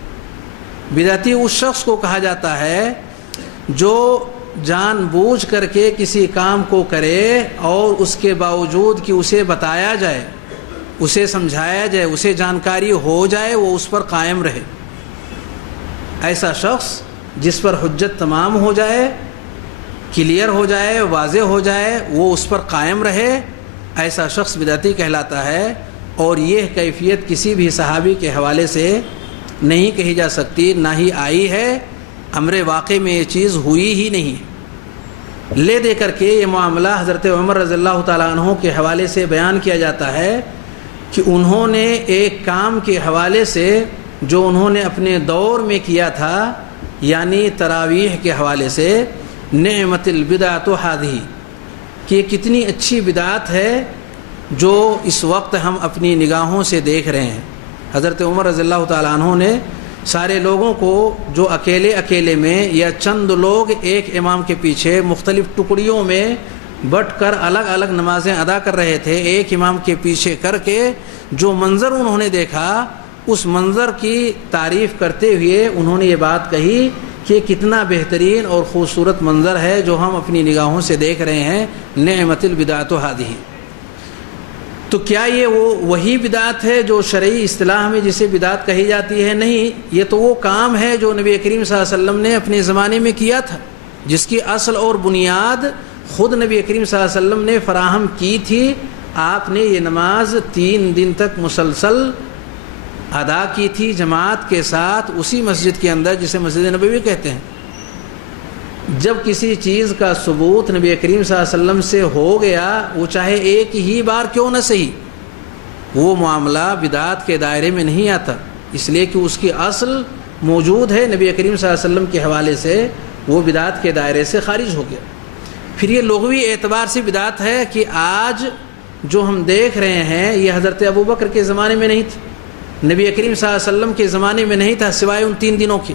بدعتی اس شخص کو کہا جاتا ہے جو جان بوجھ کر کے کسی کام کو کرے اور اس کے باوجود کہ اسے بتایا جائے، اسے سمجھایا جائے، اسے جانکاری ہو جائے، وہ اس پر قائم رہے۔ ایسا شخص جس پر حجت تمام ہو جائے، کلیئر ہو جائے، واضح ہو جائے، وہ اس پر قائم رہے، ایسا شخص بدعتی کہلاتا ہے۔ اور یہ کیفیت کسی بھی صحابی کے حوالے سے نہیں کہی جا سکتی، نہ ہی آئی ہے، امر واقع میں یہ چیز ہوئی ہی نہیں۔ لے دے کر کے یہ معاملہ حضرت عمر رضی اللہ تعالیٰ عنہ کے حوالے سے بیان کیا جاتا ہے کہ انہوں نے ایک کام کے حوالے سے جو انہوں نے اپنے دور میں کیا تھا، یعنی تراویح کے حوالے سے، نعمت البدعۃ ھذہ، کہ یہ کتنی اچھی بدعت ہے جو اس وقت ہم اپنی نگاہوں سے دیکھ رہے ہیں۔ حضرت عمر رضی اللہ تعالیٰ عنہ نے سارے لوگوں کو جو اکیلے میں یا چند لوگ ایک امام کے پیچھے مختلف ٹکڑیوں میں بٹ کر الگ الگ نمازیں ادا کر رہے تھے، ایک امام کے پیچھے کر کے جو منظر انہوں نے دیکھا، اس منظر کی تعریف کرتے ہوئے انہوں نے یہ بات کہی کہ کتنا بہترین اور خوبصورت منظر ہے جو ہم اپنی نگاہوں سے دیکھ رہے ہیں، نعمت البدعۃ ھذہ۔ تو کیا یہ وہی بدعت ہے جو شرعی اصطلاح میں جسے بدعت کہی جاتی ہے؟ نہیں، یہ تو وہ کام ہے جو نبی کریم صلی اللہ علیہ وسلم نے اپنے زمانے میں کیا تھا، جس کی اصل اور بنیاد خود نبی کریم صلی اللہ علیہ وسلم نے فراہم کی تھی۔ آپ نے یہ نماز 3 دن تک مسلسل ادا کی تھی جماعت کے ساتھ اسی مسجد کے اندر جسے مسجد نبوی کہتے ہیں۔ جب کسی چیز کا ثبوت نبی کریم صلی اللہ علیہ وسلم سے ہو گیا، وہ چاہے ایک ہی بار کیوں نہ صحیح، وہ معاملہ بدعت کے دائرے میں نہیں آتا، اس لیے کہ اس کی اصل موجود ہے نبی کریم صلی اللہ علیہ وسلم کے حوالے سے، وہ بدعت کے دائرے سے خارج ہو گیا۔ پھر یہ لغوی اعتبار سے بدعت ہے کہ آج جو ہم دیکھ رہے ہیں یہ حضرت ابوبکر کے زمانے میں نہیں تھا، نبی کریم صلی اللہ علیہ وسلم کے زمانے میں نہیں تھا سوائے ان 3 دنوں کے۔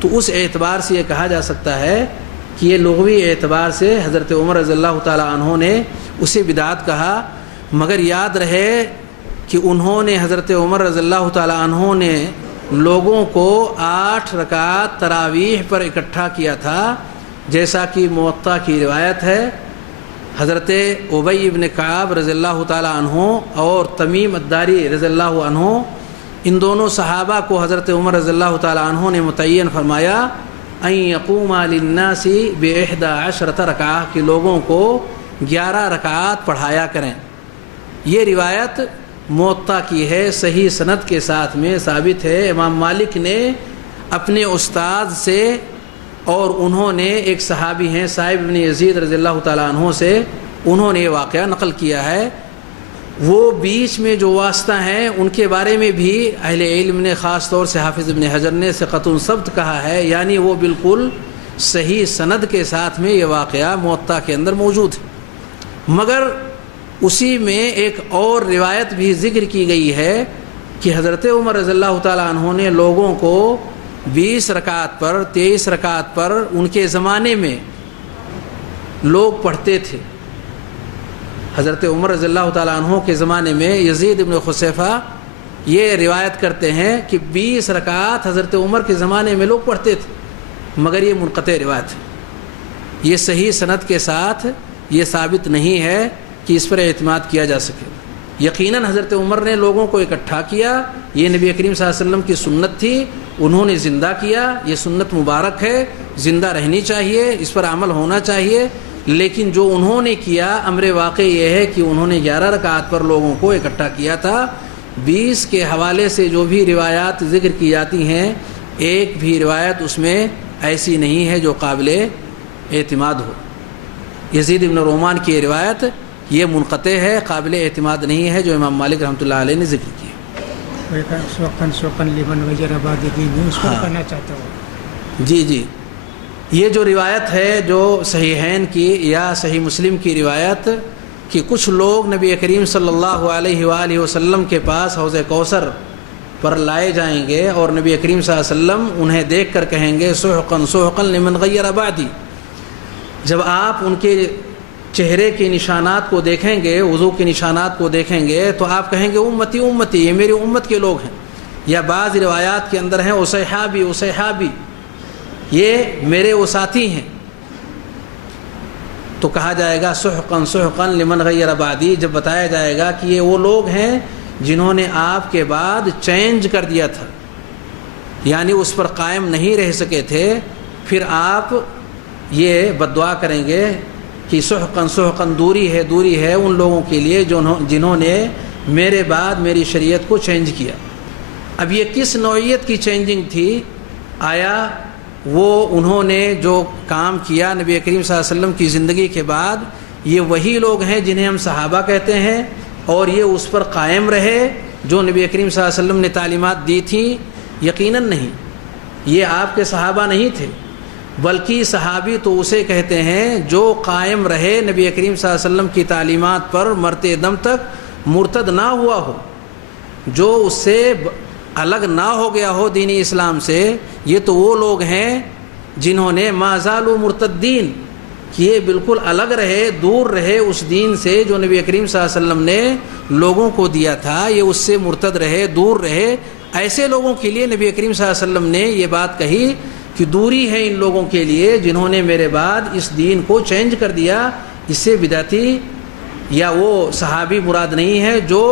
تو اس اعتبار سے یہ کہا جا سکتا ہے کہ یہ لغوی اعتبار سے حضرت عمر رضی اللہ تعالیٰ عنہ نے اسے بدعت کہا، مگر یاد رہے کہ انہوں نے حضرت عمر رضی اللہ تعالیٰ عنہ نے لوگوں کو 8 رکعت تراویح پر اکٹھا کیا تھا، جیسا کہ موطا کی روایت ہے۔ حضرت ابی بن کعب رضی اللہ تعالیٰ عنہ اور تمیم الداری رضی اللہ عنہ، ان دونوں صحابہ کو حضرت عمر رضی اللہ تعالیٰ عنہ نے متعین فرمایا ان یقوم للناس ب11 رکعہ، کہ لوگوں کو 11 رکعات پڑھایا کریں۔ یہ روایت موطا کی ہے، صحیح سند کے ساتھ میں ثابت ہے۔ امام مالک نے اپنے استاد سے، اور انہوں نے ایک صحابی ہیں صاحب بن یزید رضی اللہ تعالیٰ عنہ سے، انہوں نے یہ واقعہ نقل کیا ہے۔ وہ بیچ میں جو واسطہ ہیں ان کے بارے میں بھی اہل علم نے، خاص طور سے حافظ ابن حجر نے ثقۃ ثبت کہا ہے، یعنی وہ بالکل صحیح سند کے ساتھ میں یہ واقعہ موطا کے اندر موجود ہے۔ مگر اسی میں ایک اور روایت بھی ذکر کی گئی ہے کہ حضرت عمر رضی اللہ تعالیٰ عنہ نے لوگوں کو 20 رکعت پر، 23 رکعت پر ان کے زمانے میں لوگ پڑھتے تھے۔ حضرت عمر رضی اللہ تعالیٰ عنہ کے زمانے میں یزید بن خصیفہ یہ روایت کرتے ہیں کہ 20 رکعت حضرت عمر کے زمانے میں لوگ پڑھتے تھے، مگر یہ منقطع روایت ہے، یہ صحیح سند کے ساتھ یہ ثابت نہیں ہے کہ اس پر اعتماد کیا جا سکے۔ یقیناً حضرت عمر نے لوگوں کو اکٹھا کیا، یہ نبی کریم صلی اللہ علیہ وسلم کی سنت تھی، انہوں نے زندہ کیا، یہ سنت مبارک ہے، زندہ رہنی چاہیے، اس پر عمل ہونا چاہیے۔ لیکن جو انہوں نے کیا، امر واقع یہ ہے کہ انہوں نے 11 رکعات پر لوگوں کو اکٹھا کیا تھا۔ 20 کے حوالے سے جو بھی روایات ذکر کی جاتی ہیں، ایک بھی روایت اس میں ایسی نہیں ہے جو قابل اعتماد ہو۔ یزید بن رومان کی روایت یہ منقطع ہے، قابل اعتماد نہیں ہے، جو امام مالک رحمۃ اللہ علیہ نے ذکر کی۔ جی یہ جو روایت ہے جو صحیحین کی یا صحیح مسلم کی روایت کہ کچھ لوگ نبی کریم صلی اللہ علیہ وآلہ وسلم کے پاس حوض کوثر پر لائے جائیں گے اور نبی کریم صلی اللہ علیہ وسلم انہیں دیکھ کر کہیں گے سحقا سحقا لمن غیر بعدی۔ جب آپ ان کے چہرے کے نشانات کو دیکھیں گے، وضو کے نشانات کو دیکھیں گے، تو آپ کہیں گے امتی امتی، یہ میری امت کے لوگ ہیں۔ یا بعض روایات کے اندر ہیں اصحابی اصحابی، یہ میرے وہ ساتھی ہیں۔ تو کہا جائے گا سحقا سحقا لمن غیر بعدی، جب بتایا جائے گا کہ یہ وہ لوگ ہیں جنہوں نے آپ کے بعد چینج کر دیا تھا، یعنی اس پر قائم نہیں رہ سکے تھے، پھر آپ یہ بددعا کریں گے کہ سحقا سحقا، دوری ہے ان لوگوں کے لیے جنہوں نے میرے بعد میری شریعت کو چینج کیا۔ اب یہ کس نوعیت کی چینجنگ تھی؟ آیا وہ انہوں نے جو کام کیا نبی کریم صلی اللہ علیہ وسلم کی زندگی کے بعد، یہ وہی لوگ ہیں جنہیں ہم صحابہ کہتے ہیں اور یہ اس پر قائم رہے جو نبی کریم صلی اللہ علیہ وسلم نے تعلیمات دی تھیں؟ یقیناً نہیں، یہ آپ کے صحابہ نہیں تھے، بلکہ صحابی تو اسے کہتے ہیں جو قائم رہے نبی کریم صلی اللہ علیہ وسلم کی تعلیمات پر مرتے دم تک، مرتد نہ ہوا ہو، جو اس سے الگ نہ ہو گیا ہو دین اسلام سے۔ یہ تو وہ لوگ ہیں جنہوں نے ما زالوا مرتدین، کہ یہ بالکل الگ رہے، دور رہے اس دین سے جو نبی کریم صلی اللہ علیہ وسلم نے لوگوں کو دیا تھا، یہ اس سے مرتد رہے، دور رہے۔ ایسے لوگوں کے لیے نبی کریم صلی اللہ علیہ وسلم نے یہ بات کہی کہ دوری ہے ان لوگوں کے لیے جنہوں نے میرے بعد اس دین کو چینج کر دیا۔ اس سے بدعتی یا وہ صحابی مراد نہیں ہے جو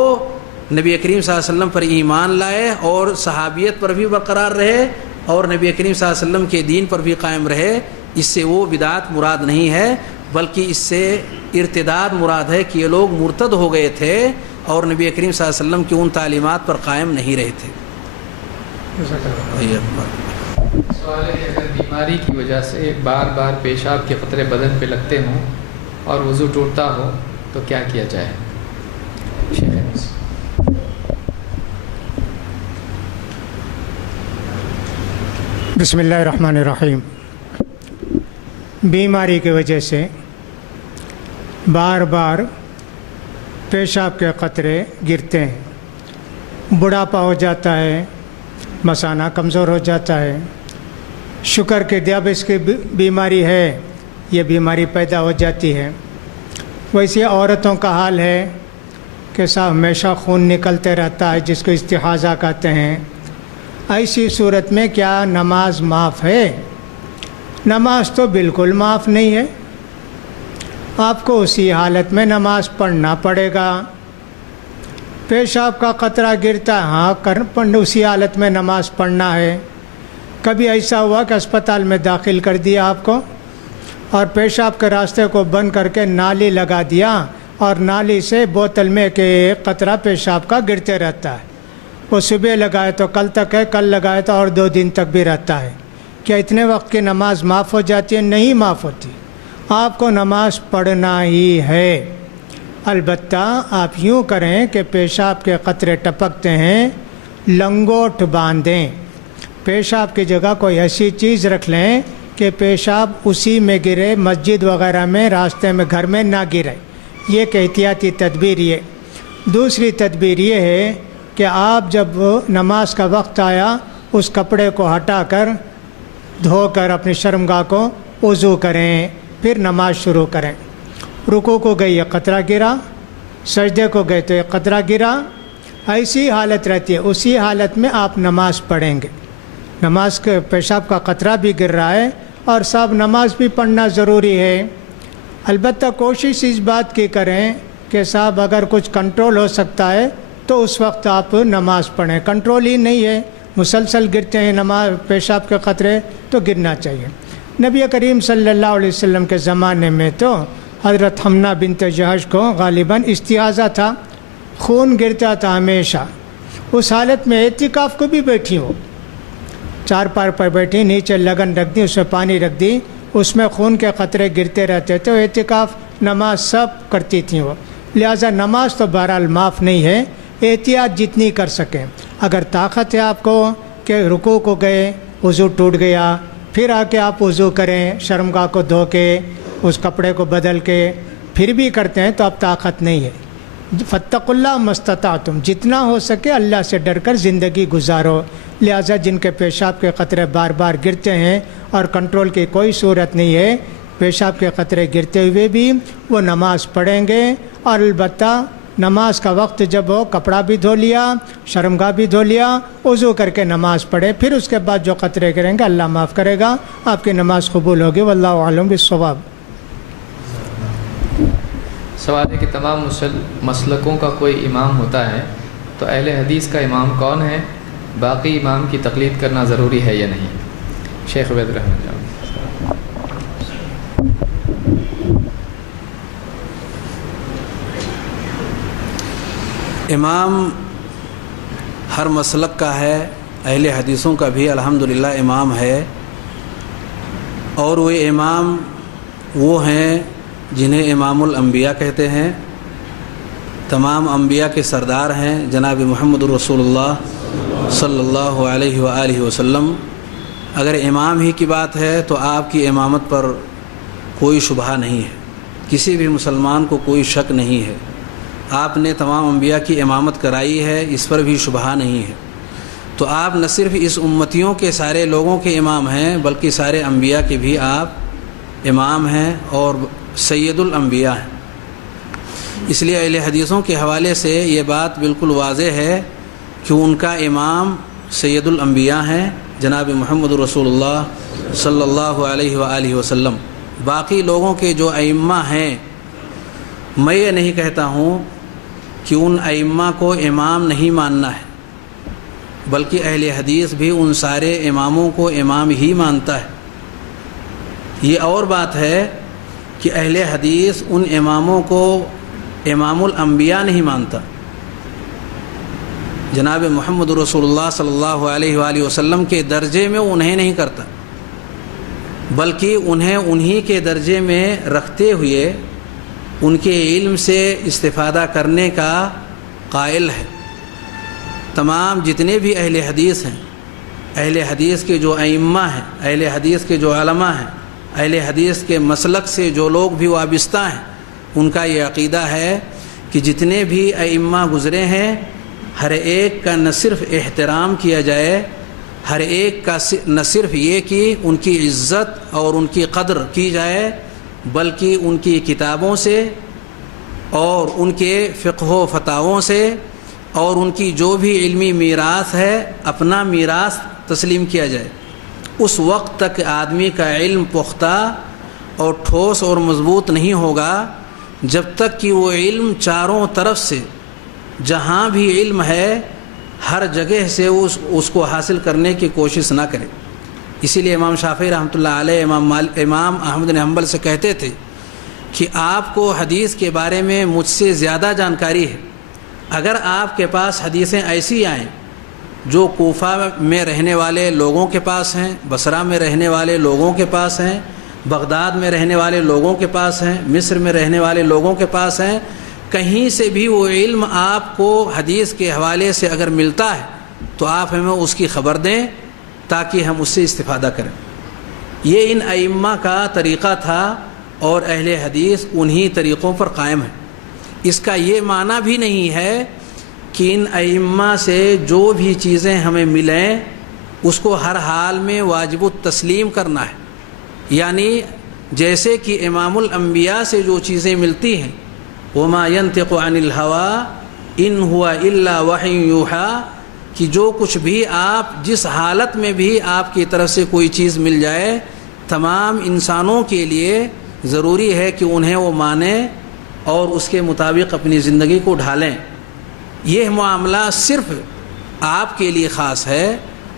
نبی کریم صلی اللہ علیہ وسلم پر ایمان لائے اور صحابیت پر بھی برقرار رہے اور نبی کریم صلی اللہ علیہ وسلم کے دین پر بھی قائم رہے۔ اس سے وہ بدعت مراد نہیں ہے، بلکہ اس سے ارتداد مراد ہے کہ یہ لوگ مرتد ہو گئے تھے اور نبی کریم صلی اللہ علیہ وسلم کی ان تعلیمات پر قائم نہیں رہے تھے۔ سوال ہے کہ اگر بیماری کی وجہ سے بار بار پیشاب کے قطرے بدن پہ لگتے ہوں اور وضو ٹوٹتا ہو تو کیا کیا جائے؟ بسم اللہ الرحمن الرحیم۔ بیماری کی وجہ سے بار بار پیشاب کے قطرے گرتے ہیں، بڑھاپا ہو جاتا ہے، مثانہ کمزور ہو جاتا ہے، شوگر کے دیابیطس کی بیماری ہے، یہ بیماری پیدا ہو جاتی ہے۔ ویسے عورتوں کا حال ہے کہ ہمیشہ خون نکلتے رہتا ہے، جس کو استحاضہ کہتے ہیں۔ ایسی صورت میں کیا نماز معاف ہے؟ نماز تو بالکل معاف نہیں ہے، آپ کو اسی حالت میں نماز پڑھنا پڑے گا۔ پیشاب کا قطرہ گرتا ہے، ہاں اسی حالت میں نماز پڑھنا ہے۔ کبھی ایسا ہوا کہ اسپتال میں داخل کر دیا آپ کو اور پیشاب کے راستے کو بند کر کے نالی لگا دیا اور نالی سے بوتل میں کہ قطرہ پیشاب کا گرتے رہتا ہے، وہ صبح لگائے تو کل تک ہے، کل لگائے تو اور 2 دن تک بھی رہتا ہے، کیا اتنے وقت کی نماز معاف ہو جاتی ہے؟ نہیں معاف ہوتی، آپ کو نماز پڑھنا ہی ہے۔ البتہ آپ یوں کریں کہ پیشاب کے قطرے ٹپکتے ہیں، لنگوٹ باندھیں، پیشاب کی جگہ کوئی ایسی چیز رکھ لیں کہ پیشاب اسی میں گرے، مسجد وغیرہ میں، راستے میں، گھر میں نہ گرے۔ یہ ایک احتیاطی تدبیر ہے۔ دوسری تدبیر یہ ہے کہ آپ جب نماز کا وقت آیا اس کپڑے کو ہٹا کر دھو کر اپنی شرمگاہ کو وضو کریں، پھر نماز شروع کریں۔ رکوع کو گئے یہ قطرہ گرا، سجدے کو گئے تو یہ قطرہ گرا، ایسی حالت رہتی ہے، اسی حالت میں آپ نماز پڑھیں گے۔ نماز کے پیشاب کا قطرہ بھی گر رہا ہے اور صاحب نماز بھی پڑھنا ضروری ہے۔ البتہ کوشش اس بات کی کریں کہ صاحب اگر کچھ کنٹرول ہو سکتا ہے تو اس وقت آپ نماز پڑھیں، کنٹرول ہی نہیں ہے مسلسل گرتے ہیں نماز پیشاب کے قطرے تو گرنا چاہیے۔ نبی کریم صلی اللہ علیہ وسلم کے زمانے میں تو حضرت حمنہ بنت جہش کو غالباً استحاضہ تھا، خون گرتا تھا ہمیشہ۔ اس حالت میں اعتکاف کو بھی بیٹھی ہو، چارپار پر بیٹھی، نیچے لگن رکھ دی، اس میں پانی رکھ دی، اس میں خون کے قطرے گرتے رہتے تھے۔ اعتکاف نماز سب کرتی تھیں وہ، لہٰذا نماز تو بہرحال معاف نہیں ہے، احتیاط جتنی کر سکیں۔ اگر طاقت ہے آپ کو کہ رکوع کو گئے، وضو ٹوٹ گیا، پھر آ کے آپ وضو کریں، شرمگاہ کو دھو کے اس کپڑے کو بدل کے پھر بھی کرتے ہیں تو اب طاقت نہیں ہے۔ فاتقوا اللہ ما استطعتم، جتنا ہو سکے اللہ سے ڈر کر زندگی گزارو۔ لہٰذا جن کے پیشاب کے قطرے بار بار گرتے ہیں اور کنٹرول کی کوئی صورت نہیں ہے، پیشاب کے قطرے گرتے ہوئے بھی وہ نماز پڑھیں گے، اور البتہ نماز کا وقت جب ہو کپڑا بھی دھو لیا، شرمگاہ بھی دھو لیا، وضو کر کے نماز پڑھے، پھر اس کے بعد جو قطرے کریں گے اللہ معاف کرے گا، آپ کی نماز قبول ہوگی۔ واللہ اعلم بالصواب۔ سوال ہے کہ تمام مسلکوں کا کوئی امام ہوتا ہے تو اہل حدیث کا امام کون ہے؟ باقی امام کی تقلید کرنا ضروری ہے یا نہیں؟ شیخ عبید الرحمن جان۔ امام ہر مسلک کا ہے، اہل حدیثوں کا بھی الحمدللہ امام ہے، اور وہ امام وہ ہیں جنہیں امام الانبیاء کہتے ہیں، تمام انبیاء کے سردار ہیں جناب محمد رسول اللہ صلی اللہ علیہ وآلہ وسلم۔ اگر امام ہی کی بات ہے تو آپ کی امامت پر کوئی شبہ نہیں ہے، کسی بھی مسلمان کو کوئی شک نہیں ہے، آپ نے تمام انبیاء کی امامت کرائی ہے، اس پر بھی شبہ نہیں ہے۔ تو آپ نہ صرف اس امتیوں کے سارے لوگوں کے امام ہیں بلکہ سارے انبیاء کے بھی آپ امام ہیں اور سید الانبیاء ہیں۔ اس لیے اہل حدیثوں کے حوالے سے یہ بات بالکل واضح ہے کہ ان کا امام سید الانبیاء ہیں جناب محمد رسول اللہ صلی اللہ علیہ وآلہ وسلم۔ باقی لوگوں کے جو ائمہ ہیں، میں یہ نہیں کہتا ہوں کہ ان ائمہ کو امام نہیں ماننا ہے، بلکہ اہل حدیث بھی ان سارے اماموں کو امام ہی مانتا ہے۔ یہ اور بات ہے کہ اہل حدیث ان اماموں کو امام الانبیاء نہیں مانتا، جناب محمد رسول اللہ صلی اللہ علیہ وآلہ وسلم کے درجے میں انہیں نہیں کرتا، بلکہ انہیں انہی کے درجے میں رکھتے ہوئے ان کے علم سے استفادہ کرنے کا قائل ہے۔ تمام جتنے بھی اہل حدیث ہیں، اہل حدیث کے جو ائمہ ہیں، اہل حدیث کے جو علماء ہیں، اہل حدیث کے مسلک سے جو لوگ بھی وابستہ ہیں، ان کا یہ عقیدہ ہے کہ جتنے بھی ائمہ گزرے ہیں ہر ایک کا نہ صرف احترام کیا جائے، ہر ایک کا نہ صرف یہ کہ ان کی عزت اور ان کی قدر کی جائے، بلکہ ان کی کتابوں سے اور ان کے فقہ و فتاووں سے اور ان کی جو بھی علمی میراث ہے اپنا میراث تسلیم کیا جائے۔ اس وقت تک آدمی کا علم پختہ اور ٹھوس اور مضبوط نہیں ہوگا جب تک کہ وہ علم چاروں طرف سے، جہاں بھی علم ہے ہر جگہ سے اس کو حاصل کرنے کی کوشش نہ کرے۔ اسی لیے امام شافعی رحمۃ اللہ علیہ امام احمد بن حنبل سے کہتے تھے کہ آپ کو حدیث کے بارے میں مجھ سے زیادہ جانکاری ہے، اگر آپ کے پاس حدیثیں ایسی آئیں جو کوفہ میں رہنے والے لوگوں کے پاس ہیں، بصرہ میں رہنے والے لوگوں کے پاس ہیں، بغداد میں رہنے والے لوگوں کے پاس ہیں، مصر میں رہنے والے لوگوں کے پاس ہیں، کہیں سے بھی وہ علم آپ کو حدیث کے حوالے سے اگر ملتا ہے تو آپ ہمیں اس کی خبر دیں تاکہ ہم اس سے استفادہ کریں۔ یہ ان ائمہ کا طریقہ تھا اور اہل حدیث انہی طریقوں پر قائم ہے۔ اس کا یہ معنی بھی نہیں ہے کہ ان ائمہ سے جو بھی چیزیں ہمیں ملیں اس کو ہر حال میں واجب التسلیم کرنا ہے، یعنی جیسے کہ امام الانبیاء سے جو چیزیں ملتی ہیں وما ينطق عن الهوى ان هو الا وحی یوحى، کہ جو کچھ بھی آپ جس حالت میں بھی آپ کی طرف سے کوئی چیز مل جائے تمام انسانوں کے لیے ضروری ہے کہ انہیں وہ مانیں اور اس کے مطابق اپنی زندگی کو ڈھالیں۔ یہ معاملہ صرف آپ کے لیے خاص ہے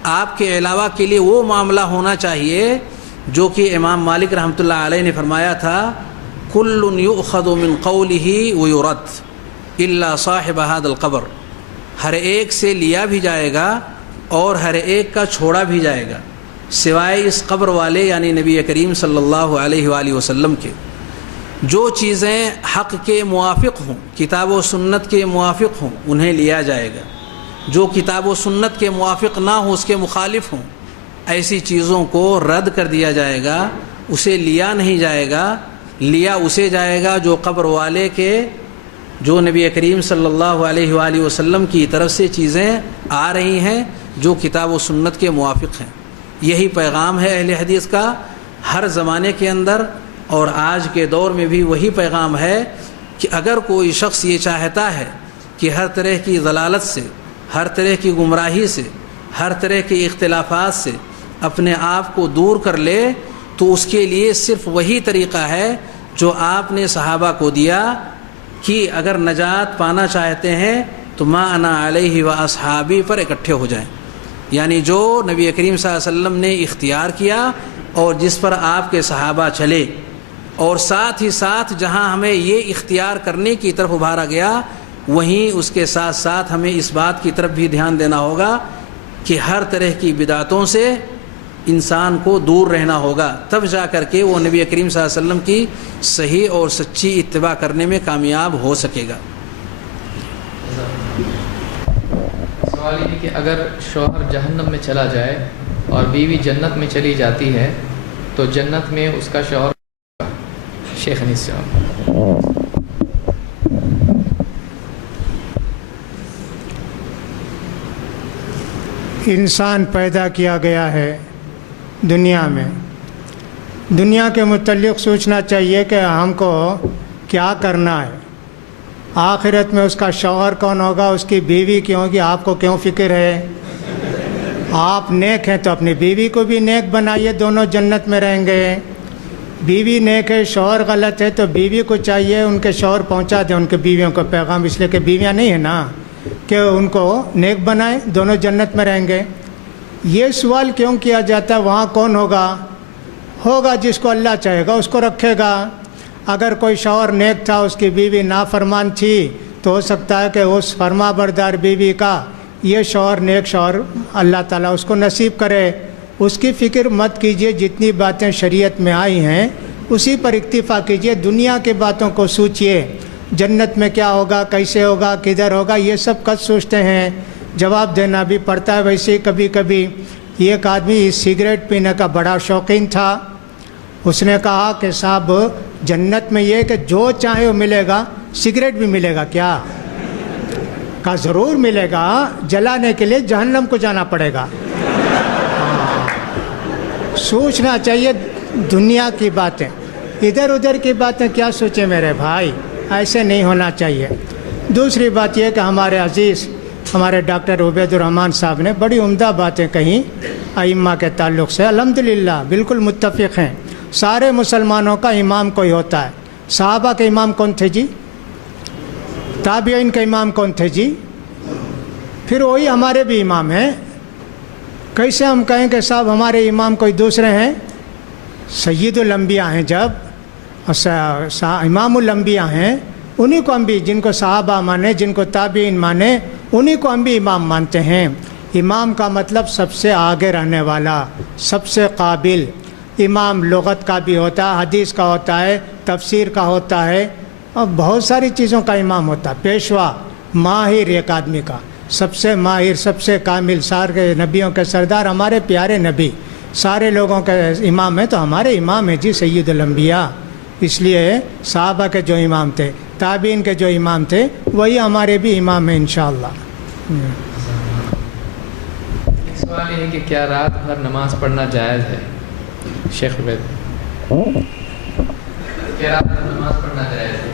آپ کے علاوہ کے لیے وہ معاملہ ہونا چاہیے جو کہ امام مالک رحمۃ اللہ علیہ نے فرمایا تھا کل یؤخذ من قولہ ویرد الا صاحب هذا القبر، ہر ایک سے لیا بھی جائے گا اور ہر ایک کا چھوڑا بھی جائے گا سوائے اس قبر والے یعنی نبی کریم صلی اللہ علیہ وآلہ وسلم کے۔ جو چیزیں حق کے موافق ہوں، کتاب و سنت کے موافق ہوں، انہیں لیا جائے گا۔ جو کتاب و سنت کے موافق نہ ہوں، اس کے مخالف ہوں، ایسی چیزوں کو رد کر دیا جائے گا، اسے لیا نہیں جائے گا۔ لیا اسے جائے گا جو قبر والے کے، جو نبی کریم صلی اللہ علیہ وآلہ وسلم کی طرف سے چیزیں آ رہی ہیں جو کتاب و سنت کے موافق ہیں۔ یہی پیغام ہے اہل حدیث کا ہر زمانے کے اندر، اور آج کے دور میں بھی وہی پیغام ہے کہ اگر کوئی شخص یہ چاہتا ہے کہ ہر طرح کی ضلالت سے، ہر طرح کی گمراہی سے، ہر طرح کے اختلافات سے اپنے آپ کو دور کر لے، تو اس کے لیے صرف وہی طریقہ ہے جو آپ نے صحابہ کو دیا کہ اگر نجات پانا چاہتے ہیں تو ما انا علیہ و اصحابی پر اکٹھے ہو جائیں، یعنی جو نبی کریم صلی اللہ علیہ وسلم نے اختیار کیا اور جس پر آپ کے صحابہ چلے، اور ساتھ ہی ساتھ جہاں ہمیں یہ اختیار کرنے کی طرف ابھارا گیا وہیں اس کے ساتھ ساتھ ہمیں اس بات کی طرف بھی دھیان دینا ہوگا کہ ہر طرح کی بدعتوں سے انسان کو دور رہنا ہوگا، تب جا کر کے وہ نبی کریم صلی اللہ علیہ وسلم کی صحیح اور سچی اتباع کرنے میں کامیاب ہو سکے گا۔ سوال یہ کہ اگر شوہر جہنم میں چلا جائے اور بیوی جنت میں چلی جاتی ہے تو جنت میں اس کا شوہر شیخ انیس صاحب۔ انسان پیدا کیا گیا ہے دنیا میں، دنیا کے متعلق سوچنا چاہیے کہ ہم کو کیا کرنا ہے، آخرت میں اس کا شوہر کون ہوگا، اس کی بیوی کیوں ہوگی، آپ کو کیوں فکر ہے؟ آپ نیک ہیں تو اپنی بیوی کو بھی نیک بنائیے، دونوں جنت میں رہیں گے۔ بیوی نیک ہے، شوہر غلط ہے تو بیوی کو چاہیے ان کے شوہر پہنچا دیں ان کے بیویوں کو پیغام، اس لیے کہ بیویاں نہیں ہیں نا، کہ ان کو نیک بنائیں، دونوں جنت میں رہیں گے۔ یہ سوال کیوں کیا جاتا ہے وہاں کون ہوگا؟ ہوگا جس کو اللہ چاہے گا اس کو رکھے گا۔ اگر کوئی شوہر نیک تھا، اس کی بیوی نافرمان تھی، تو ہو سکتا ہے کہ اس فرما بردار بیوی کا یہ شوہر نیک شوہر اللہ تعالیٰ اس کو نصیب کرے۔ اس کی فکر مت کیجئے، جتنی باتیں شریعت میں آئی ہیں اسی پر اکتفا کیجئے، دنیا کی باتوں کو سوچئے، جنت میں کیا ہوگا، کیسے ہوگا، کدھر ہوگا، یہ سب کد سوچتے ہیں؟ جواب دینا بھی پڑتا ہے۔ ویسے ہی کبھی کبھی ایک آدمی سگریٹ پینے کا بڑا شوقین تھا، اس نے کہا کہ صاحب جنت میں یہ کہ جو چاہے وہ ملے گا، سگریٹ بھی ملے گا کیا؟ کہا ضرور ملے گا، جلانے کے لیے جہنم کو جانا پڑے گا۔ سوچنا چاہیے دنیا کی باتیں، ادھر ادھر کی باتیں کیا سوچیں میرے بھائی، ایسے نہیں ہونا چاہیے۔ دوسری بات یہ کہ ہمارے عزیز ہمارے ڈاکٹر عبید الرحمن صاحب نے بڑی عمدہ باتیں کہیں ائمہ کے تعلق سے، الحمدللہ بالکل متفق ہیں۔ سارے مسلمانوں کا امام کوئی ہوتا ہے۔ صحابہ کے امام کون تھے جی؟ تابعین کے امام کون تھے جی؟ پھر وہی ہمارے بھی امام ہیں۔ کیسے ہم کہیں کہ صاحب ہمارے امام کوئی دوسرے ہیں؟ سید الانبیاء ہیں، جب امام الانبیاء ہیں انہی کو ہم بھی، جن کو صحابہ مانے، جن کو تابعین مانے، انہی کو ہم بھی امام مانتے ہیں۔ امام کا مطلب سب سے آگے رہنے والا، سب سے قابل۔ امام لغت کا بھی ہوتا ہے، حدیث کا ہوتا ہے، تفسیر کا ہوتا ہے، اور بہت ساری چیزوں کا امام ہوتا ہے۔ پیشوا ماہر ایک آدمی کا، سب سے ماہر، سب سے کامل، سارے نبیوں کے سردار ہمارے پیارے نبی، سارے لوگوں کے امام ہیں، تو ہمارے امام ہیں جی سید الانبیاء۔ اس لیے صحابہ کے جو امام تھے، تابعین کے جو امام تھے، وہی ہمارے بھی امام ہیں انشاءاللہ۔ سوال یہ ہے کہ کیا رات بھر نماز پڑھنا جائز ہے؟ شیخ عبید، کیا رات بھر نماز پڑھنا جائز ہے؟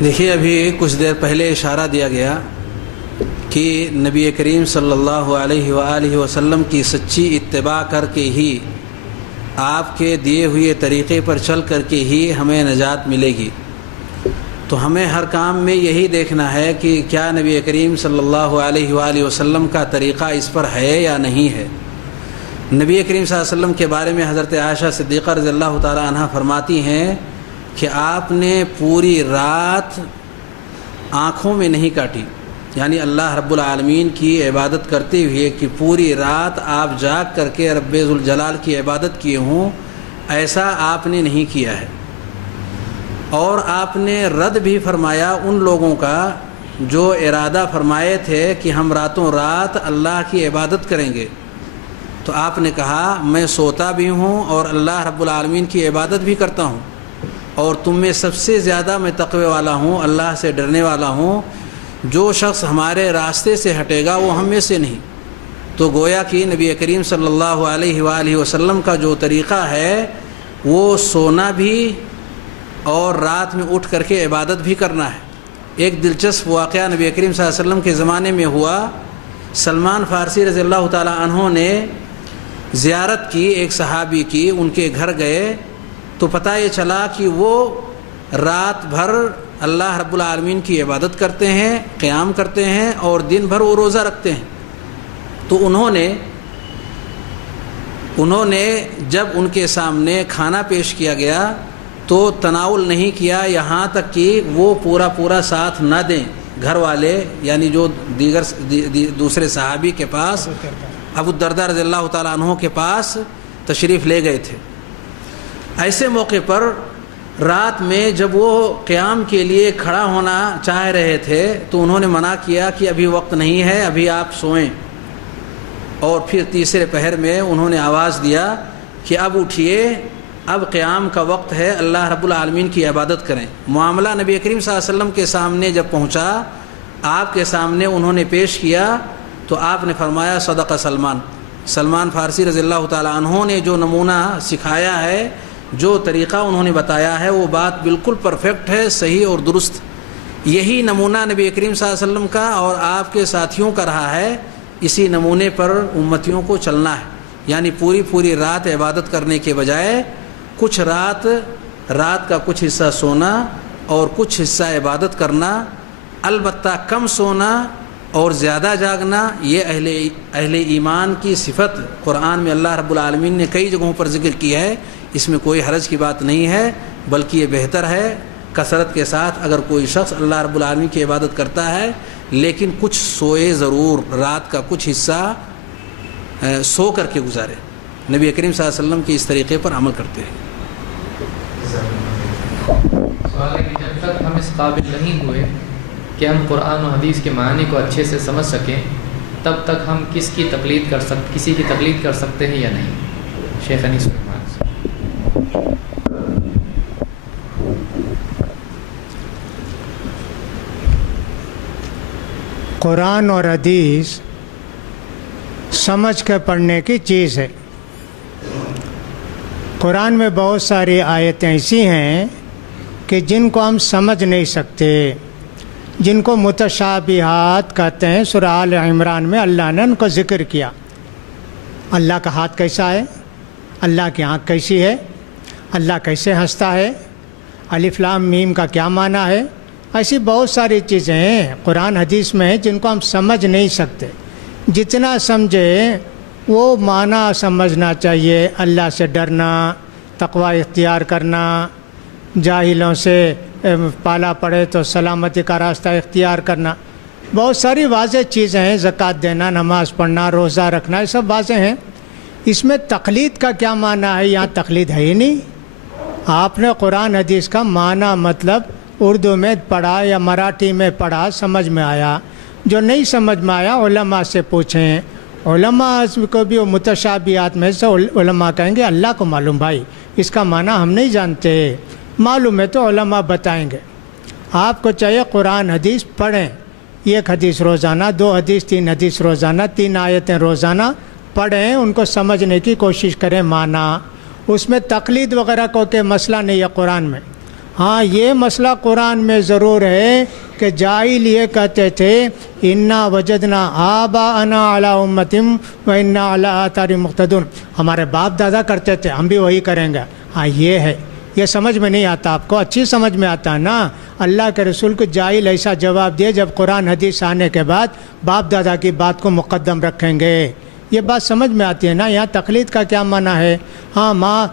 دیکھیے ابھی کچھ دیر پہلے اشارہ دیا گیا کہ نبی کریم صلی اللہ علیہ وآلہ وسلم کی سچی اتباع کر کے ہی، آپ کے دیے ہوئے طریقے پر چل کر کے ہی ہمیں نجات ملے گی۔ تو ہمیں ہر کام میں یہی دیکھنا ہے کہ کیا نبی کریم صلی اللہ علیہ وآلہ وسلم کا طریقہ اس پر ہے یا نہیں ہے۔ نبی کریم صلی اللہ علیہ وسلم کے بارے میں حضرت عائشہ صدیقہ رضی اللہ تعالی عنہ فرماتی ہیں کہ آپ نے پوری رات آنکھوں میں نہیں کاٹی، یعنی اللہ رب العالمین کی عبادت کرتے ہوئے کہ پوری رات آپ جاگ کر کے رب ذوالجلال کی عبادت کیے ہوں، ایسا آپ نے نہیں کیا ہے۔ اور آپ نے رد بھی فرمایا ان لوگوں کا جو ارادہ فرمائے تھے کہ ہم راتوں رات اللہ کی عبادت کریں گے، تو آپ نے کہا میں سوتا بھی ہوں اور اللہ رب العالمین کی عبادت بھی کرتا ہوں، اور تم میں سب سے زیادہ میں تقوی والا ہوں، اللہ سے ڈرنے والا ہوں۔ جو شخص ہمارے راستے سے ہٹے گا وہ ہم میں سے نہیں۔ تو گویا کہ نبی کریم صلی اللہ علیہ وآلہ وسلم کا جو طریقہ ہے وہ سونا بھی اور رات میں اٹھ کر کے عبادت بھی کرنا ہے۔ ایک دلچسپ واقعہ نبی کریم صلی اللہ علیہ وسلم کے زمانے میں ہوا۔ سلمان فارسی رضی اللہ تعالی عنہ نے زیارت کی ایک صحابی کی، ان کے گھر گئے تو پتہ یہ چلا کہ وہ رات بھر اللہ رب العالمین کی عبادت کرتے ہیں، قیام کرتے ہیں، اور دن بھر وہ روزہ رکھتے ہیں۔ تو انہوں نے جب ان کے سامنے کھانا پیش کیا گیا تو تناول نہیں کیا، یہاں تک کہ وہ پورا ساتھ نہ دیں۔ گھر والے یعنی جو دوسرے صحابی کے پاس ابو الدرداء رضی اللہ تعالیٰ عنہ کے پاس تشریف لے گئے تھے۔ ایسے موقع پر رات میں جب وہ قیام کے لیے کھڑا ہونا چاہ رہے تھے تو انہوں نے منع کیا کہ ابھی وقت نہیں ہے، ابھی آپ سوئیں۔ اور پھر تیسرے پہر میں انہوں نے آواز دیا کہ اب اٹھیے، اب قیام کا وقت ہے، اللہ رب العالمین کی عبادت کریں۔ معاملہ نبی کریم صلی اللہ علیہ وسلم کے سامنے جب پہنچا، آپ کے سامنے انہوں نے پیش کیا تو آپ نے فرمایا صدق سلمان فارسی رضی اللہ تعالیٰ عنہ نے جو نمونہ سکھایا ہے، جو طریقہ انہوں نے بتایا ہے، وہ بات بالکل پرفیکٹ ہے، صحیح اور درست۔ یہی نمونہ نبی کریم صلی اللہ علیہ وسلم کا اور آپ کے ساتھیوں کا رہا ہے، اسی نمونے پر امتیوں کو چلنا ہے۔ یعنی پوری رات عبادت کرنے کے بجائے کچھ رات کا کچھ حصہ سونا اور کچھ حصہ عبادت کرنا، البتہ کم سونا اور زیادہ جاگنا یہ اہل ایمان کی صفت قرآن میں اللہ رب العالمین نے کئی جگہوں پر ذکر کی ہے۔ اس میں کوئی حرج کی بات نہیں ہے، بلکہ یہ بہتر ہے کثرت کے ساتھ اگر کوئی شخص اللہ رب العالمین کی عبادت کرتا ہے لیکن کچھ سوئے ضرور، رات کا کچھ حصہ سو کر کے گزارے۔ نبی کریم صلی اللہ علیہ وسلم کے اس طریقے پر عمل کرتے ہیں۔ سوال ہے کہ جب تک ہم اس قابل نہیں ہوئے کہ ہم قرآن و حدیث کے معنی کو اچھے سے سمجھ سکیں، تب تک ہم کسی کی تقلید کر سکتے ہیں یا نہیں؟ شیخ انیس الرحمن۔ قرآن اور حدیث سمجھ کے پڑھنے کی چیز ہے۔ قرآن میں بہت ساری آیتیں ایسی ہیں کہ جن کو ہم سمجھ نہیں سکتے، جن کو متشابہات کہتے ہیں۔ سورہ آل عمران میں اللہ نے ان کو ذکر کیا۔ اللہ کا ہاتھ کیسا ہے، اللہ کی آنکھ کیسی ہے، اللہ کیسے ہنستا ہے، الف لام میم کا کیا معنی ہے۔ ایسی بہت ساری چیزیں ہیں قرآن حدیث میں ہیں جن کو ہم سمجھ نہیں سکتے۔ جتنا سمجھے وہ معنی سمجھنا چاہیے، اللہ سے ڈرنا، تقوی اختیار کرنا، جاہلوں سے پالا پڑے تو سلامتی کا راستہ اختیار کرنا۔ بہت ساری واضح چیزیں ہیں، زکوٰۃ دینا، نماز پڑھنا، روزہ رکھنا، یہ سب واضح ہیں۔ اس میں تقلید کا کیا معنی ہے؟ یہاں تقلید ہے ہی نہیں۔ آپ نے قرآن حدیث کا معنی مطلب اردو میں پڑھا یا مراٹھی میں پڑھا، سمجھ میں آیا۔ جو نہیں سمجھ میں آیا علماء سے پوچھیں۔ علماء کو بھی وہ متشابہات میں سے علماء کہیں گے اللہ کو معلوم، بھائی اس کا معنی ہم نہیں جانتے، معلوم ہے تو علماء بتائیں گے۔ آپ کو چاہیے قرآن حدیث پڑھیں، ایک حدیث روزانہ، 2 حدیث 3 حدیث روزانہ، 3 آیتیں روزانہ پڑھیں، ان کو سمجھنے کی کوشش کریں معنی۔ اس میں تقلید وغیرہ کو کہ مسئلہ نہیں ہے قرآن میں۔ ہاں یہ مسئلہ قرآن میں ضرور ہے کہ جاہل یہ کہتے تھے انا وجدنا آباءنا علی امتم و انا علی آثارہم مقتدون، ہمارے باپ دادا کرتے تھے ہم بھی وہی کریں گے۔ ہاں یہ ہے، یہ سمجھ میں نہیں آتا آپ کو؟ اچھی سمجھ میں آتا نا۔ اللہ کے رسول کو جاہل ایسا جواب دیا جب قرآن حدیث آنے کے بعد باپ دادا کی بات کو مقدم رکھیں گے، یہ بات سمجھ میں آتی ہے نا۔ یہاں تقلید کا کیا معنی ہے؟ ہاں، ماں